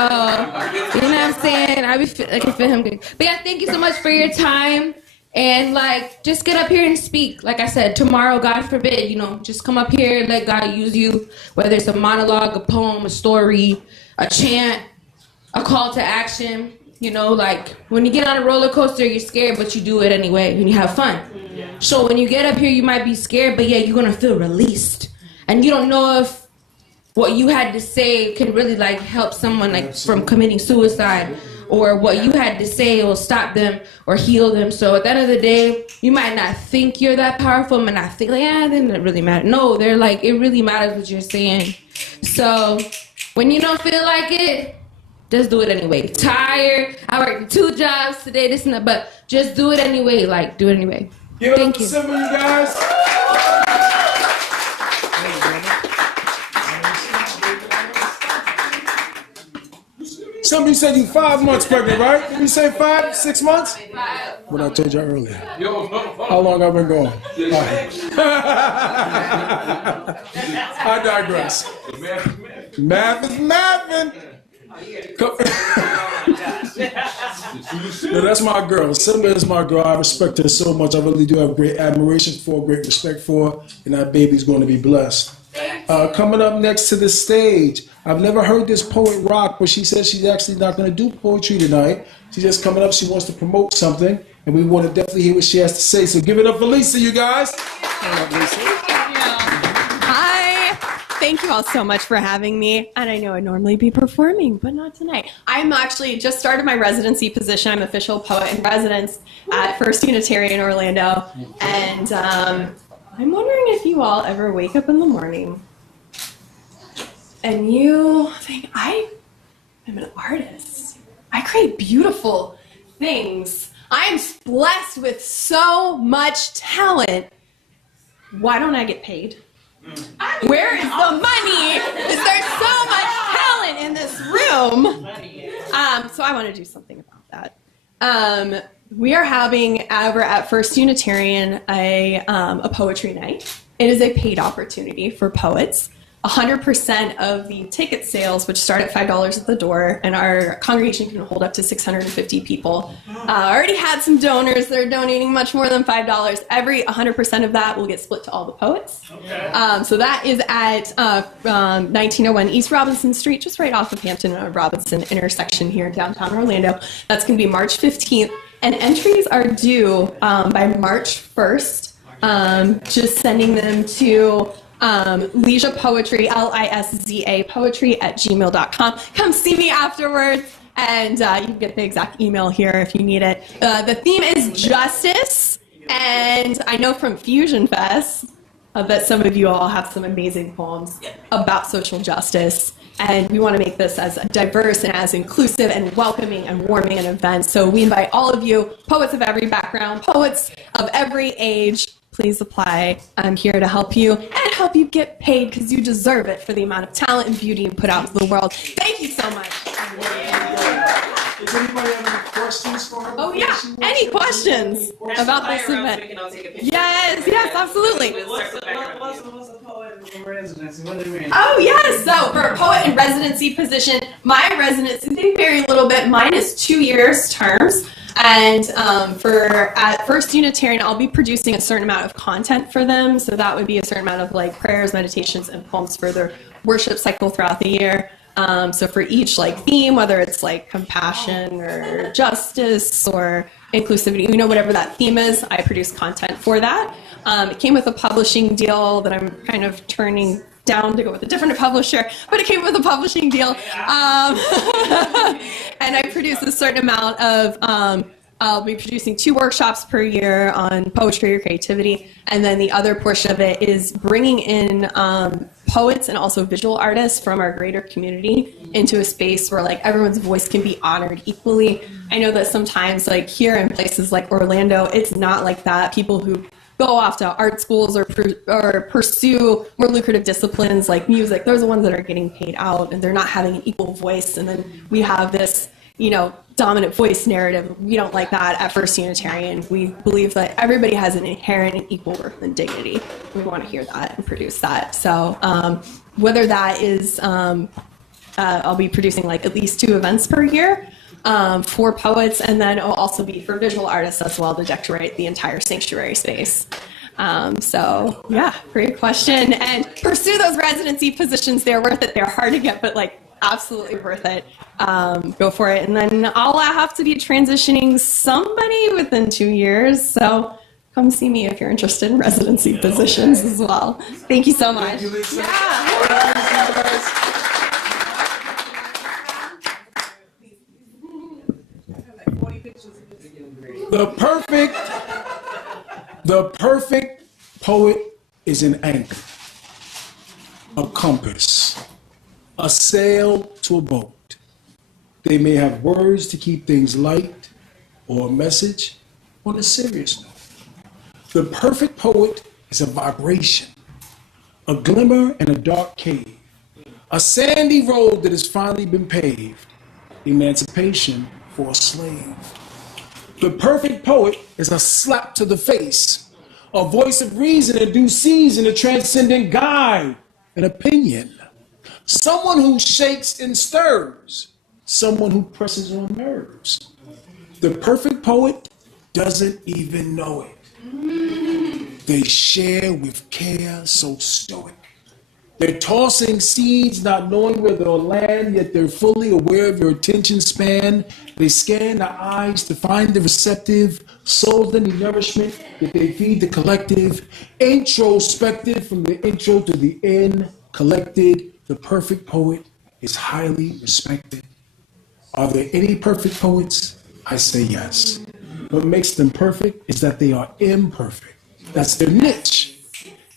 you know what I'm saying? I can feel him good. But yeah, thank you so much for your time. And like, just get up here and speak. Like I said, tomorrow, God forbid, you know, just come up here and let God use you. Whether it's a monologue, a poem, a story, a chant, a call to action. You know, like when you get on a roller coaster, you're scared, but you do it anyway and you have fun. So when you get up here, you might be scared, but yeah, you're gonna feel released. And you don't know if what you had to say can really like help someone like from committing suicide, or what you had to say will stop them or heal them. So at the end of the day, you might not think you're that powerful, might not think like, it doesn't really matter. No, they're like, it really matters what you're saying. So when you don't feel like it, just do it anyway. Tired. I worked 2 jobs today, this and that, but just do it anyway. Like, do it anyway. Give it Thank up you. to Simba, you guys. Somebody said you 5 months pregnant, right? Did you say 5, 6 months? What I told you earlier. How long I've been going? I digress. Math is mathing. No, that's my girl. Simba is my girl. I respect her so much. I really do have great admiration for her, great respect for her, and that baby's going to be blessed. Coming up next to the stage, I've never heard this poet rock, but she says she's actually not going to do poetry tonight. She's just coming up. She wants to promote something, and we want to definitely hear what she has to say. So give it up for Lisa, you guys. Hi. Thank you all so much for having me. And I know I'd normally be performing, but not tonight. I'm actually just started my residency position. I'm official poet in residence at First Unitarian Orlando. And I'm wondering if you all ever wake up in the morning and you think, I am an artist. I create beautiful things. I am blessed with so much talent. Why don't I get paid? Where is the money? Is there so much talent in this room? So I want to do something about that. We are having over at First Unitarian a poetry night. It is a paid opportunity for poets. 100% of the ticket sales, which start at $5 at the door, and our congregation can hold up to 650 people. Already had some donors that are donating much more than $5. Every 100% of that will get split to all the poets. So that is at 1901 East Robinson Street, just right off of Hampton and Robinson intersection here in downtown Orlando. That's going to be March 15th, and entries are due by March 1st. Just sending them to Liza Poetry, Liza Poetry @gmail.com. Come see me afterwards, and you can get the exact email here if you need it. The theme is justice, and I know from Fusion Fest that some of you all have some amazing poems about social justice, and we want to make this as diverse and as inclusive and welcoming and warming an event. So we invite all of you, poets of every background, poets of every age. Please apply. I'm here to help you and help you get paid because you deserve it for the amount of talent and beauty you put out into the world. Thank you so much. Does anybody have any questions for her? Oh yeah, any questions about this event? Yes, absolutely. What's a poet in residency? What do you mean? Oh yes, so for a poet in residency position, my residency, they vary a little bit. Mine is 2 years terms. And at First Unitarian, I'll be producing a certain amount of content for them. So that would be a certain amount of like prayers, meditations, and poems for their worship cycle throughout the year. So for each like theme, whether it's like compassion or justice or inclusivity, whatever that theme is, I produce content for that. It came with a publishing deal that I'm kind of turning down to go with a different publisher, but it came with a publishing deal. And I produce a certain amount of, I'll be producing 2 workshops per year on poetry or creativity. And then the other portion of it is bringing in poets and also visual artists from our greater community into a space where like everyone's voice can be honored equally. I know that sometimes like here in places like Orlando, it's not like that. People who go off to art schools or pursue more lucrative disciplines like music, those are the ones that are getting paid out and they're not having an equal voice. And then we have this, dominant voice narrative. We don't like that at First Unitarian. We believe that everybody has an inherent and equal worth and dignity. We want to hear that and produce that. So whether that is, I'll be producing like at least 2 events per year. For poets, and then it'll also be for visual artists as well to decorate the entire sanctuary space. So yeah, great question. And pursue those residency positions. They're worth it. They're hard to get, but like absolutely worth it. Go for it. And then I'll have to be transitioning somebody within 2 years. So come see me if you're interested in residency positions as well. Thank you so much. Thank you, Lisa. The perfect poet is an anchor, a compass, a sail to a boat. They may have words to keep things light or a message on a serious note. The perfect poet is a vibration, a glimmer in a dark cave, a sandy road that has finally been paved, emancipation for a slave. The perfect poet is a slap to the face, a voice of reason in due season, a transcendent guide, an opinion. Someone who shakes and stirs, someone who presses on nerves. The perfect poet doesn't even know it. They share with care so stoic. They're tossing seeds, not knowing where they'll land, yet they're fully aware of your attention span. They scan the eyes to find the receptive, souls that need nourishment, that they feed the collective. Introspective from the intro to the end, collected, the perfect poet is highly respected. Are there any perfect poets? I say yes. What makes them perfect is that they are imperfect. That's their niche.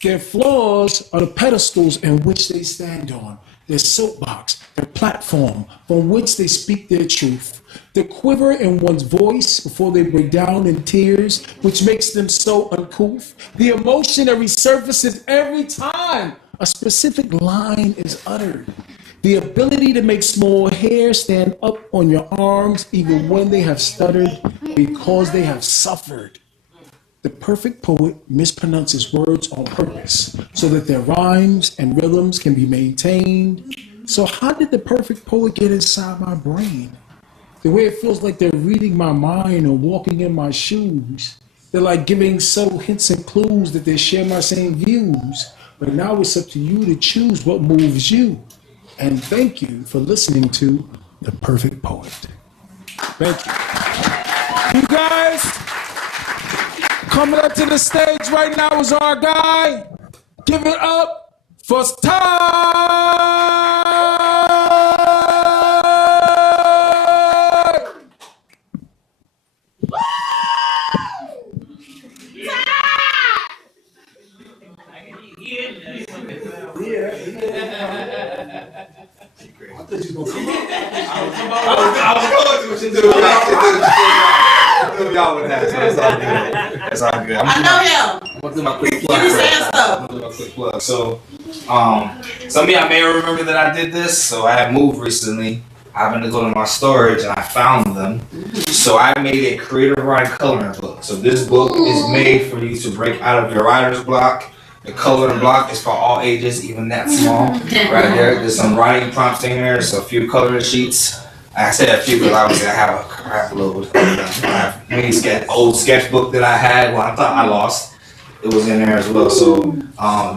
Their flaws are the pedestals in which they stand on, their soapbox, their platform from which they speak their truth. The quiver in one's voice before they break down in tears, which makes them so uncouth. The emotion that resurfaces every time a specific line is uttered. The ability to make small hair stand up on your arms even when they have stuttered because they have suffered. The perfect poet mispronounces words on purpose so that their rhymes and rhythms can be maintained. So how did the perfect poet get inside my brain? The way it feels like they're reading my mind or walking in my shoes. They're like giving subtle hints and clues that they share my same views. But now it's up to you to choose what moves you. And thank you for listening to The Perfect Poet. Thank you. You guys, coming up to the stage right now is our guy. Give it up for Ty. Y'all with that, so it's all good. It's all good. I know him. I'm gonna do my quick plug. Give me saying stuff. I'm gonna do my quick plug. So, some of y'all may remember that I did this. So I had moved recently. I happened to go to my storage and I found them. So I made a creative writing coloring book. So this book is made for you to break out of your writer's block. The coloring block is for all ages, even that small. Right there, there's some writing prompts in there. So a few coloring sheets. I said a few because obviously I have a crap load. I have many old sketchbook that I had. Well, I thought I lost. It was in there as well. So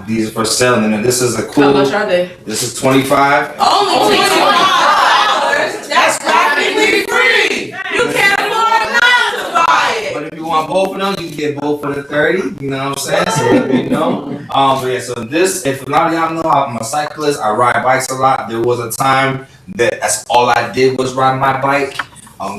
these are for selling. And then this is a cool. How much are they? This is $25. Only $25. That's practically free. You can't afford not to buy it. But if you want both of them, you can get both for the $30. You know what I'm saying? So let me know. But yeah, so this, if a lot of y'all know, I'm a cyclist. I ride bikes a lot. There was a time that's all I did was ride my bike.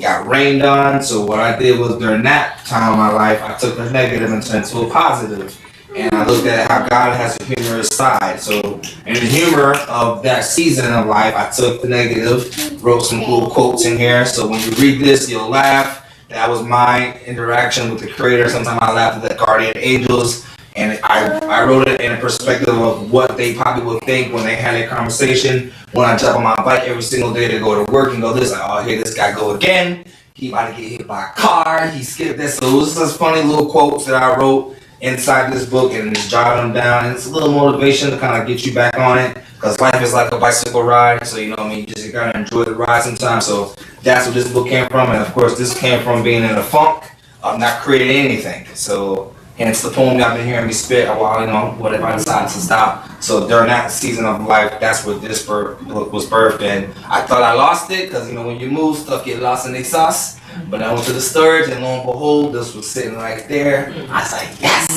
Got rained on. So what I did was during that time of my life, I took the negative and turned to a positive. And I looked at how God has a humorous side. So in the humor of that season of life, I took the negative, wrote some cool quotes in here. So when you read this, you'll laugh. That was my interaction with the creator. Sometimes I laugh at the guardian angels. And I wrote it in a perspective of what they probably would think when they had a conversation. When I jump on my bike every single day to go to work and go this, like, oh, here this guy go again. He about to get hit by a car. He skipped this. So this is funny little quotes that I wrote inside this book and just jotted them down. And it's a little motivation to kind of get you back on it. Because life is like a bicycle ride. So, you know what I mean? You just gotta enjoy the ride sometimes. So that's where this book came from. And of course, this came from being in a funk of not creating anything. So, and it's the poem y'all been hearing me spit a while, you know, what if I decided to stop. So during that season of life, that's where this book was birthed. And I thought I lost it, because, you know, when you move, stuff get lost in the sauce. But I went to the storage, and lo and behold, this was sitting right there. I was like, yes!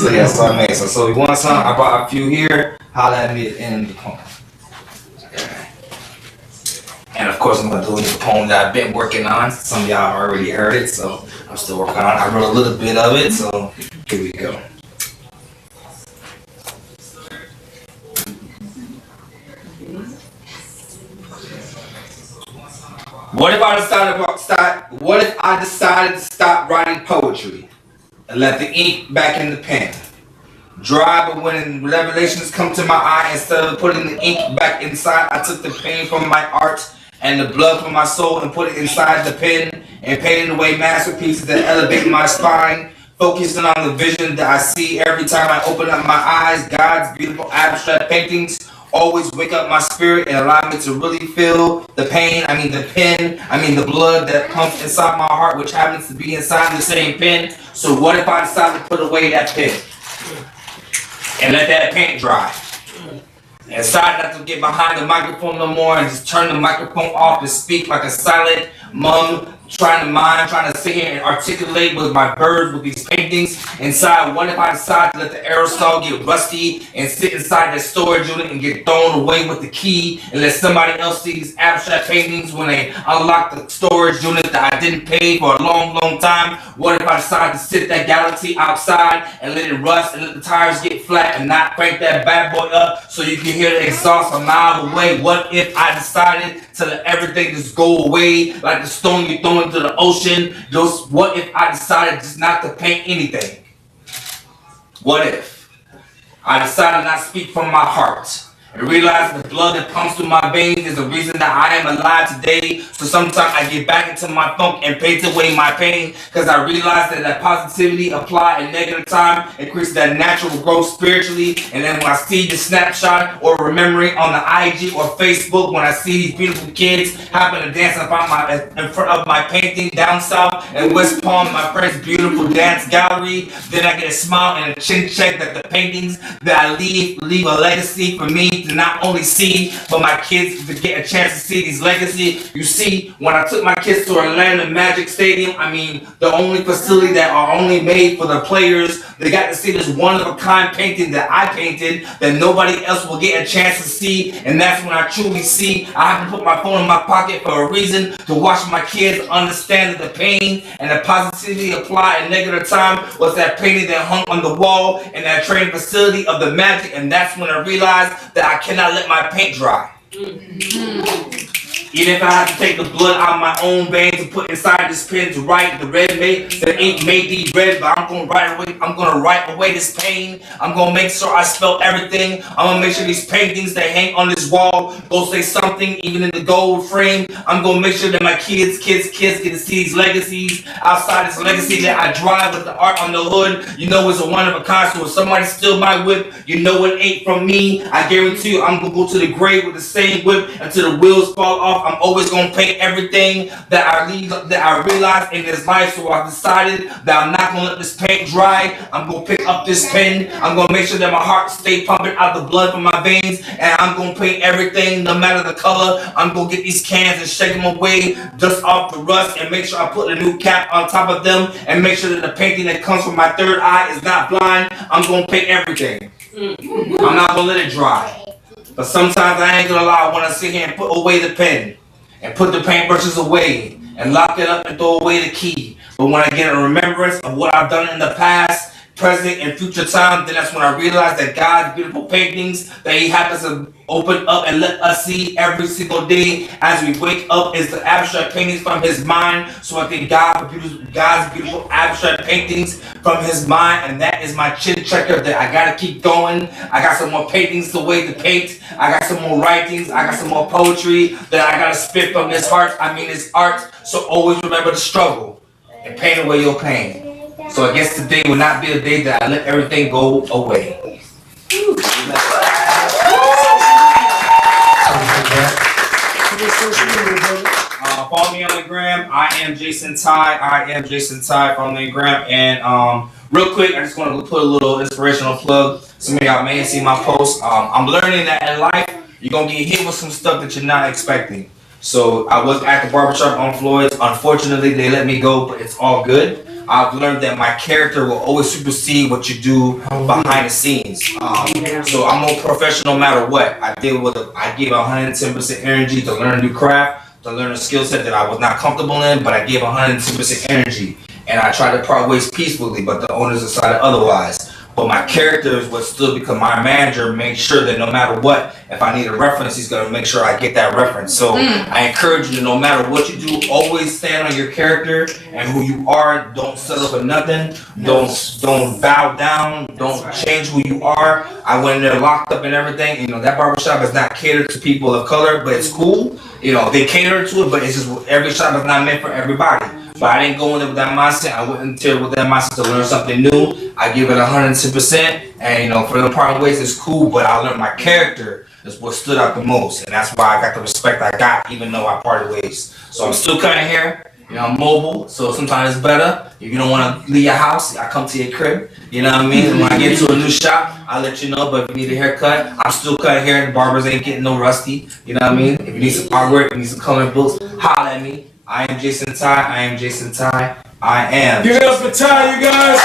So yeah, so I made some. So if you want some, I brought a few here. Holla at me at the end of the poem. And of course, I'm going to do the poem that I've been working on. Some of y'all already heard it, so I'm still working on it. I wrote a little bit of it, so here we go. What if I decided to stop writing poetry and let the ink back in the pen? Dry, but when revelations come to my eye, instead of putting the ink back inside, I took the pain from my art and the blood from my soul and put it inside the pen and painted away masterpieces that elevate my spine, focusing on the vision that I see every time I open up my eyes. God's beautiful abstract paintings always wake up my spirit and allow me to really feel the pain. I mean the pen, I mean the blood that pumps inside my heart, which happens to be inside the same pen. So what if I decide to put away that pen and let that paint dry? And decide not to get behind the microphone no more and just turn the microphone off and speak like a silent mum trying to sit here and articulate with my birds with these paintings inside. What if I decide to let the aerosol get rusty and sit inside that storage unit and get thrown away with the key and let somebody else see these abstract paintings when they unlock the storage unit that I didn't pay for a long time? What if I decide to sit that Galaxy outside and let it rust and let the tires get flat and not crank that bad boy up so you can hear the exhaust a mile away? What if I decided to let everything just go away like the stone you throw into the ocean? Just what if I decided just not to paint anything? What if I decided not to speak from my heart and realize the blood that pumps through my veins is the reason that I am alive today? So sometimes I get back into my funk and paint away my pain, because I realize that positivity applied in negative time increases that natural growth spiritually. And then when I see the snapshot or remembering on the IG or Facebook, when I see these beautiful kids happen to dance in front of my painting down south in West Palm, my friend's beautiful dance gallery, then I get a smile and a chin check that the paintings that I leave a legacy for me to not only see, but my kids to get a chance to see these legacy. You see, when I took my kids to Orlando Magic Stadium, I mean, the only facility that are only made for the players, they got to see this one-of-a-kind painting that I painted that nobody else will get a chance to see. And that's when I truly see I have to put my phone in my pocket for a reason, to watch my kids understand that the pain and the positivity applied in negative time was that painting that hung on the wall in that training facility of the Magic. And that's when I realized that I cannot let my paint dry. Even if I have to take the blood out of my own veins and put inside this pen to write, the ink may be red, but I'm gonna write away this pain. I'm gonna make sure I spell everything. I'm gonna make sure these paintings that hang on this wall go say something, even in the gold frame. I'm gonna make sure that my kids get to see these legacies outside this legacy that I drive with the art on the hood. You know it's a one of a kind, so if somebody steal my whip, you know it ain't from me. I guarantee you I'm gonna go to the grave with the same whip until the wheels fall off. I'm always gonna paint everything that I realized in this life. So I decided that I'm not gonna let this paint dry. I'm gonna pick up this pen. I'm gonna make sure that my heart stay pumping out the blood from my veins, and I'm gonna paint everything, no matter the color. I'm gonna get these cans and shake them away, dust off the rust, and make sure I put a new cap on top of them, and make sure that the painting that comes from my third eye is not blind. I'm gonna paint everything. I'm not gonna let it dry. But sometimes I ain't gonna lie, I wanna sit here and put away the pen and put the paintbrushes away and lock it up and throw away the key. But when I get a remembrance of what I've done in the past, present, and future time, then that's when I realize that God's beautiful paintings that He happens to open up and let us see every single day as we wake up is the abstract paintings from His mind. So I thank God for God's beautiful abstract paintings from His mind, and that is my chin checker that I gotta keep going. I got some more paintings the way to paint. I got some more writings. I got some more poetry that I gotta spit from His heart. I mean His art. So always remember the struggle and paint away your pain. So I guess today will not be a day that I let everything go away. Follow me on the gram. I am Jason Ty. Follow me on the gram. And real quick, I just want to put a little inspirational plug. Some of y'all may have seen my post. I'm learning that in life, you're going to get hit with some stuff that you're not expecting. So I was at the barbershop on Floyd's. Unfortunately, they let me go, but it's all good. I've learned that my character will always supersede what you do behind the scenes. So I'm more professional no matter what. I give 110% energy to learn a new craft, to learn a skill set that I was not comfortable in, but I gave 110% energy. And I try to part ways peacefully, but the owners decided otherwise. But my character is what still, because my manager makes sure that no matter what, if I need a reference, he's going to make sure I get that reference. So I encourage you to, no matter what you do, always stand on your character and who you are. Don't settle for nothing. Don't bow down. Don't change who you are. I went in there locked up and everything. You know, that barbershop is not catered to people of color, but it's cool. You know, they cater to it, but it's just every shop is not meant for everybody. But I didn't go in there with that mindset. I went into it with that mindset to learn something new. I give it 110%. And, you know, for the part of ways, it's cool. But I learned my character is what stood out the most. And that's why I got the respect I got, even though I parted ways. So I'm still cutting hair. You know, I'm mobile. So sometimes it's better. If you don't want to leave your house, I come to your crib. You know what I mean? And when I get to a new shop, I'll let you know. But if you need a haircut, I'm still cutting hair. The barbers ain't getting no rusty. You know what I mean? If you need some artwork, you need some coloring books, holler at me. I am Jason Ty. I am Jason Ty. I am. Give it up for Ty, you guys.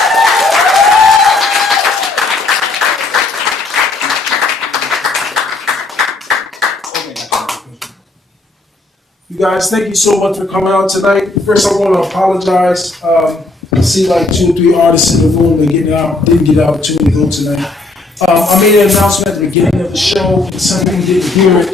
You guys, thank you so much for coming out tonight. First, I want to apologize. I see like 2 or 3 artists in the room that didn't get the opportunity to go tonight. I made an announcement at the beginning of the show. Some of you didn't hear it.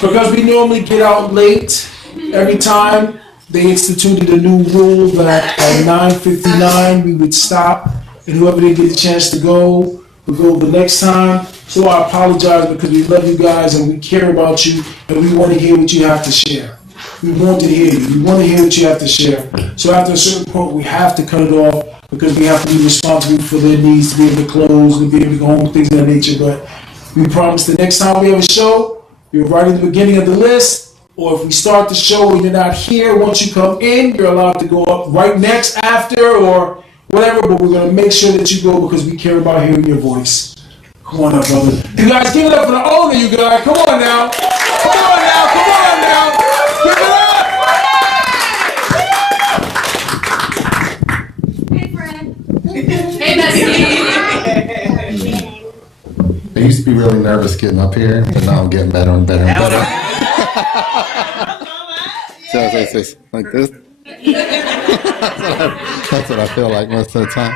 Because we normally get out late every time, they instituted a new rule that at 9:59 we would stop, and whoever didn't get a chance to go would go the next time. So I apologize because we love you guys and we care about you and we want to hear what you have to share. We want to hear you. We want to hear what you have to share. So after a certain point, we have to cut it off because we have to be responsible for their needs to be able to close and be able to go home, things of that nature. But we promise the next time we have a show, you're right at the beginning of the list. Or if we start the show and you're not here, once you come in, you're allowed to go up right next after or whatever. But we're going to make sure that you go because we care about hearing your voice. Come on up, brother. You guys, give it up for the owner, you guys. Come on now. Come on now. Come on now. Give it up. Hey, bestie. I used to be really nervous getting up here, but now I'm getting better and better and better. So I say like this. That's what I feel like most of the time.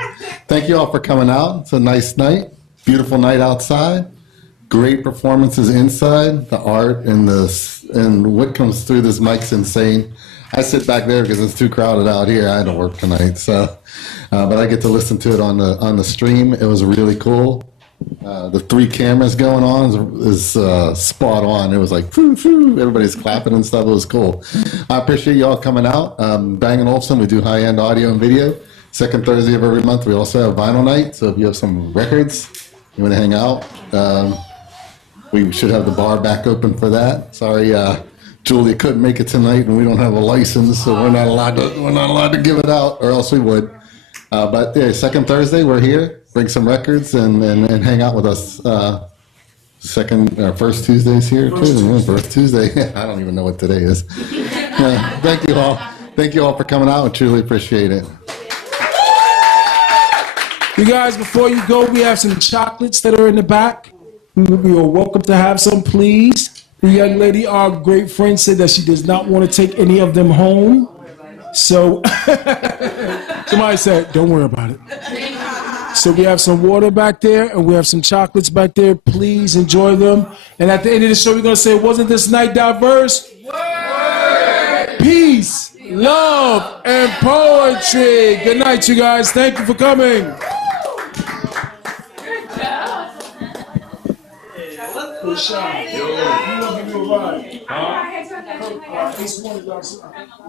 Thank you all for coming out. It's a nice night. Beautiful night outside. Great performances inside. The art and what comes through this mic's insane. I sit back there because it's too crowded out here. I had to work tonight, so but I get to listen to it on the stream. It was really cool. The 3 cameras going on is spot on. It was like everybody's clapping and stuff. It was cool. I appreciate you all coming out. Bang & Olufsen, we do high-end audio and video. Second Thursday of every month. We also have vinyl night. So if you have some records, you want to hang out, we should have the bar back open for that. Sorry, Julia couldn't make it tonight, and we don't have a license, so we're not allowed to give it out, or else we would. But yeah, second Thursday, we're here. Bring some records and hang out with us. First Tuesday's here too. First Tuesday. I don't even know what today is. Thank you all. Thank you all for coming out. I truly appreciate it. You guys, before you go, we have some chocolates that are in the back. We are welcome to have some, please. The young lady, our great friend, said that she does not want to take any of them home. So somebody said, don't worry about it. So we have some water back there and we have some chocolates back there. Please enjoy them. And at the end of the show, we're going to say, wasn't this night diverse? Word. Peace, love, and poetry. Good night, you guys. Thank you for coming. Good shot. You want to give me a ride? Huh?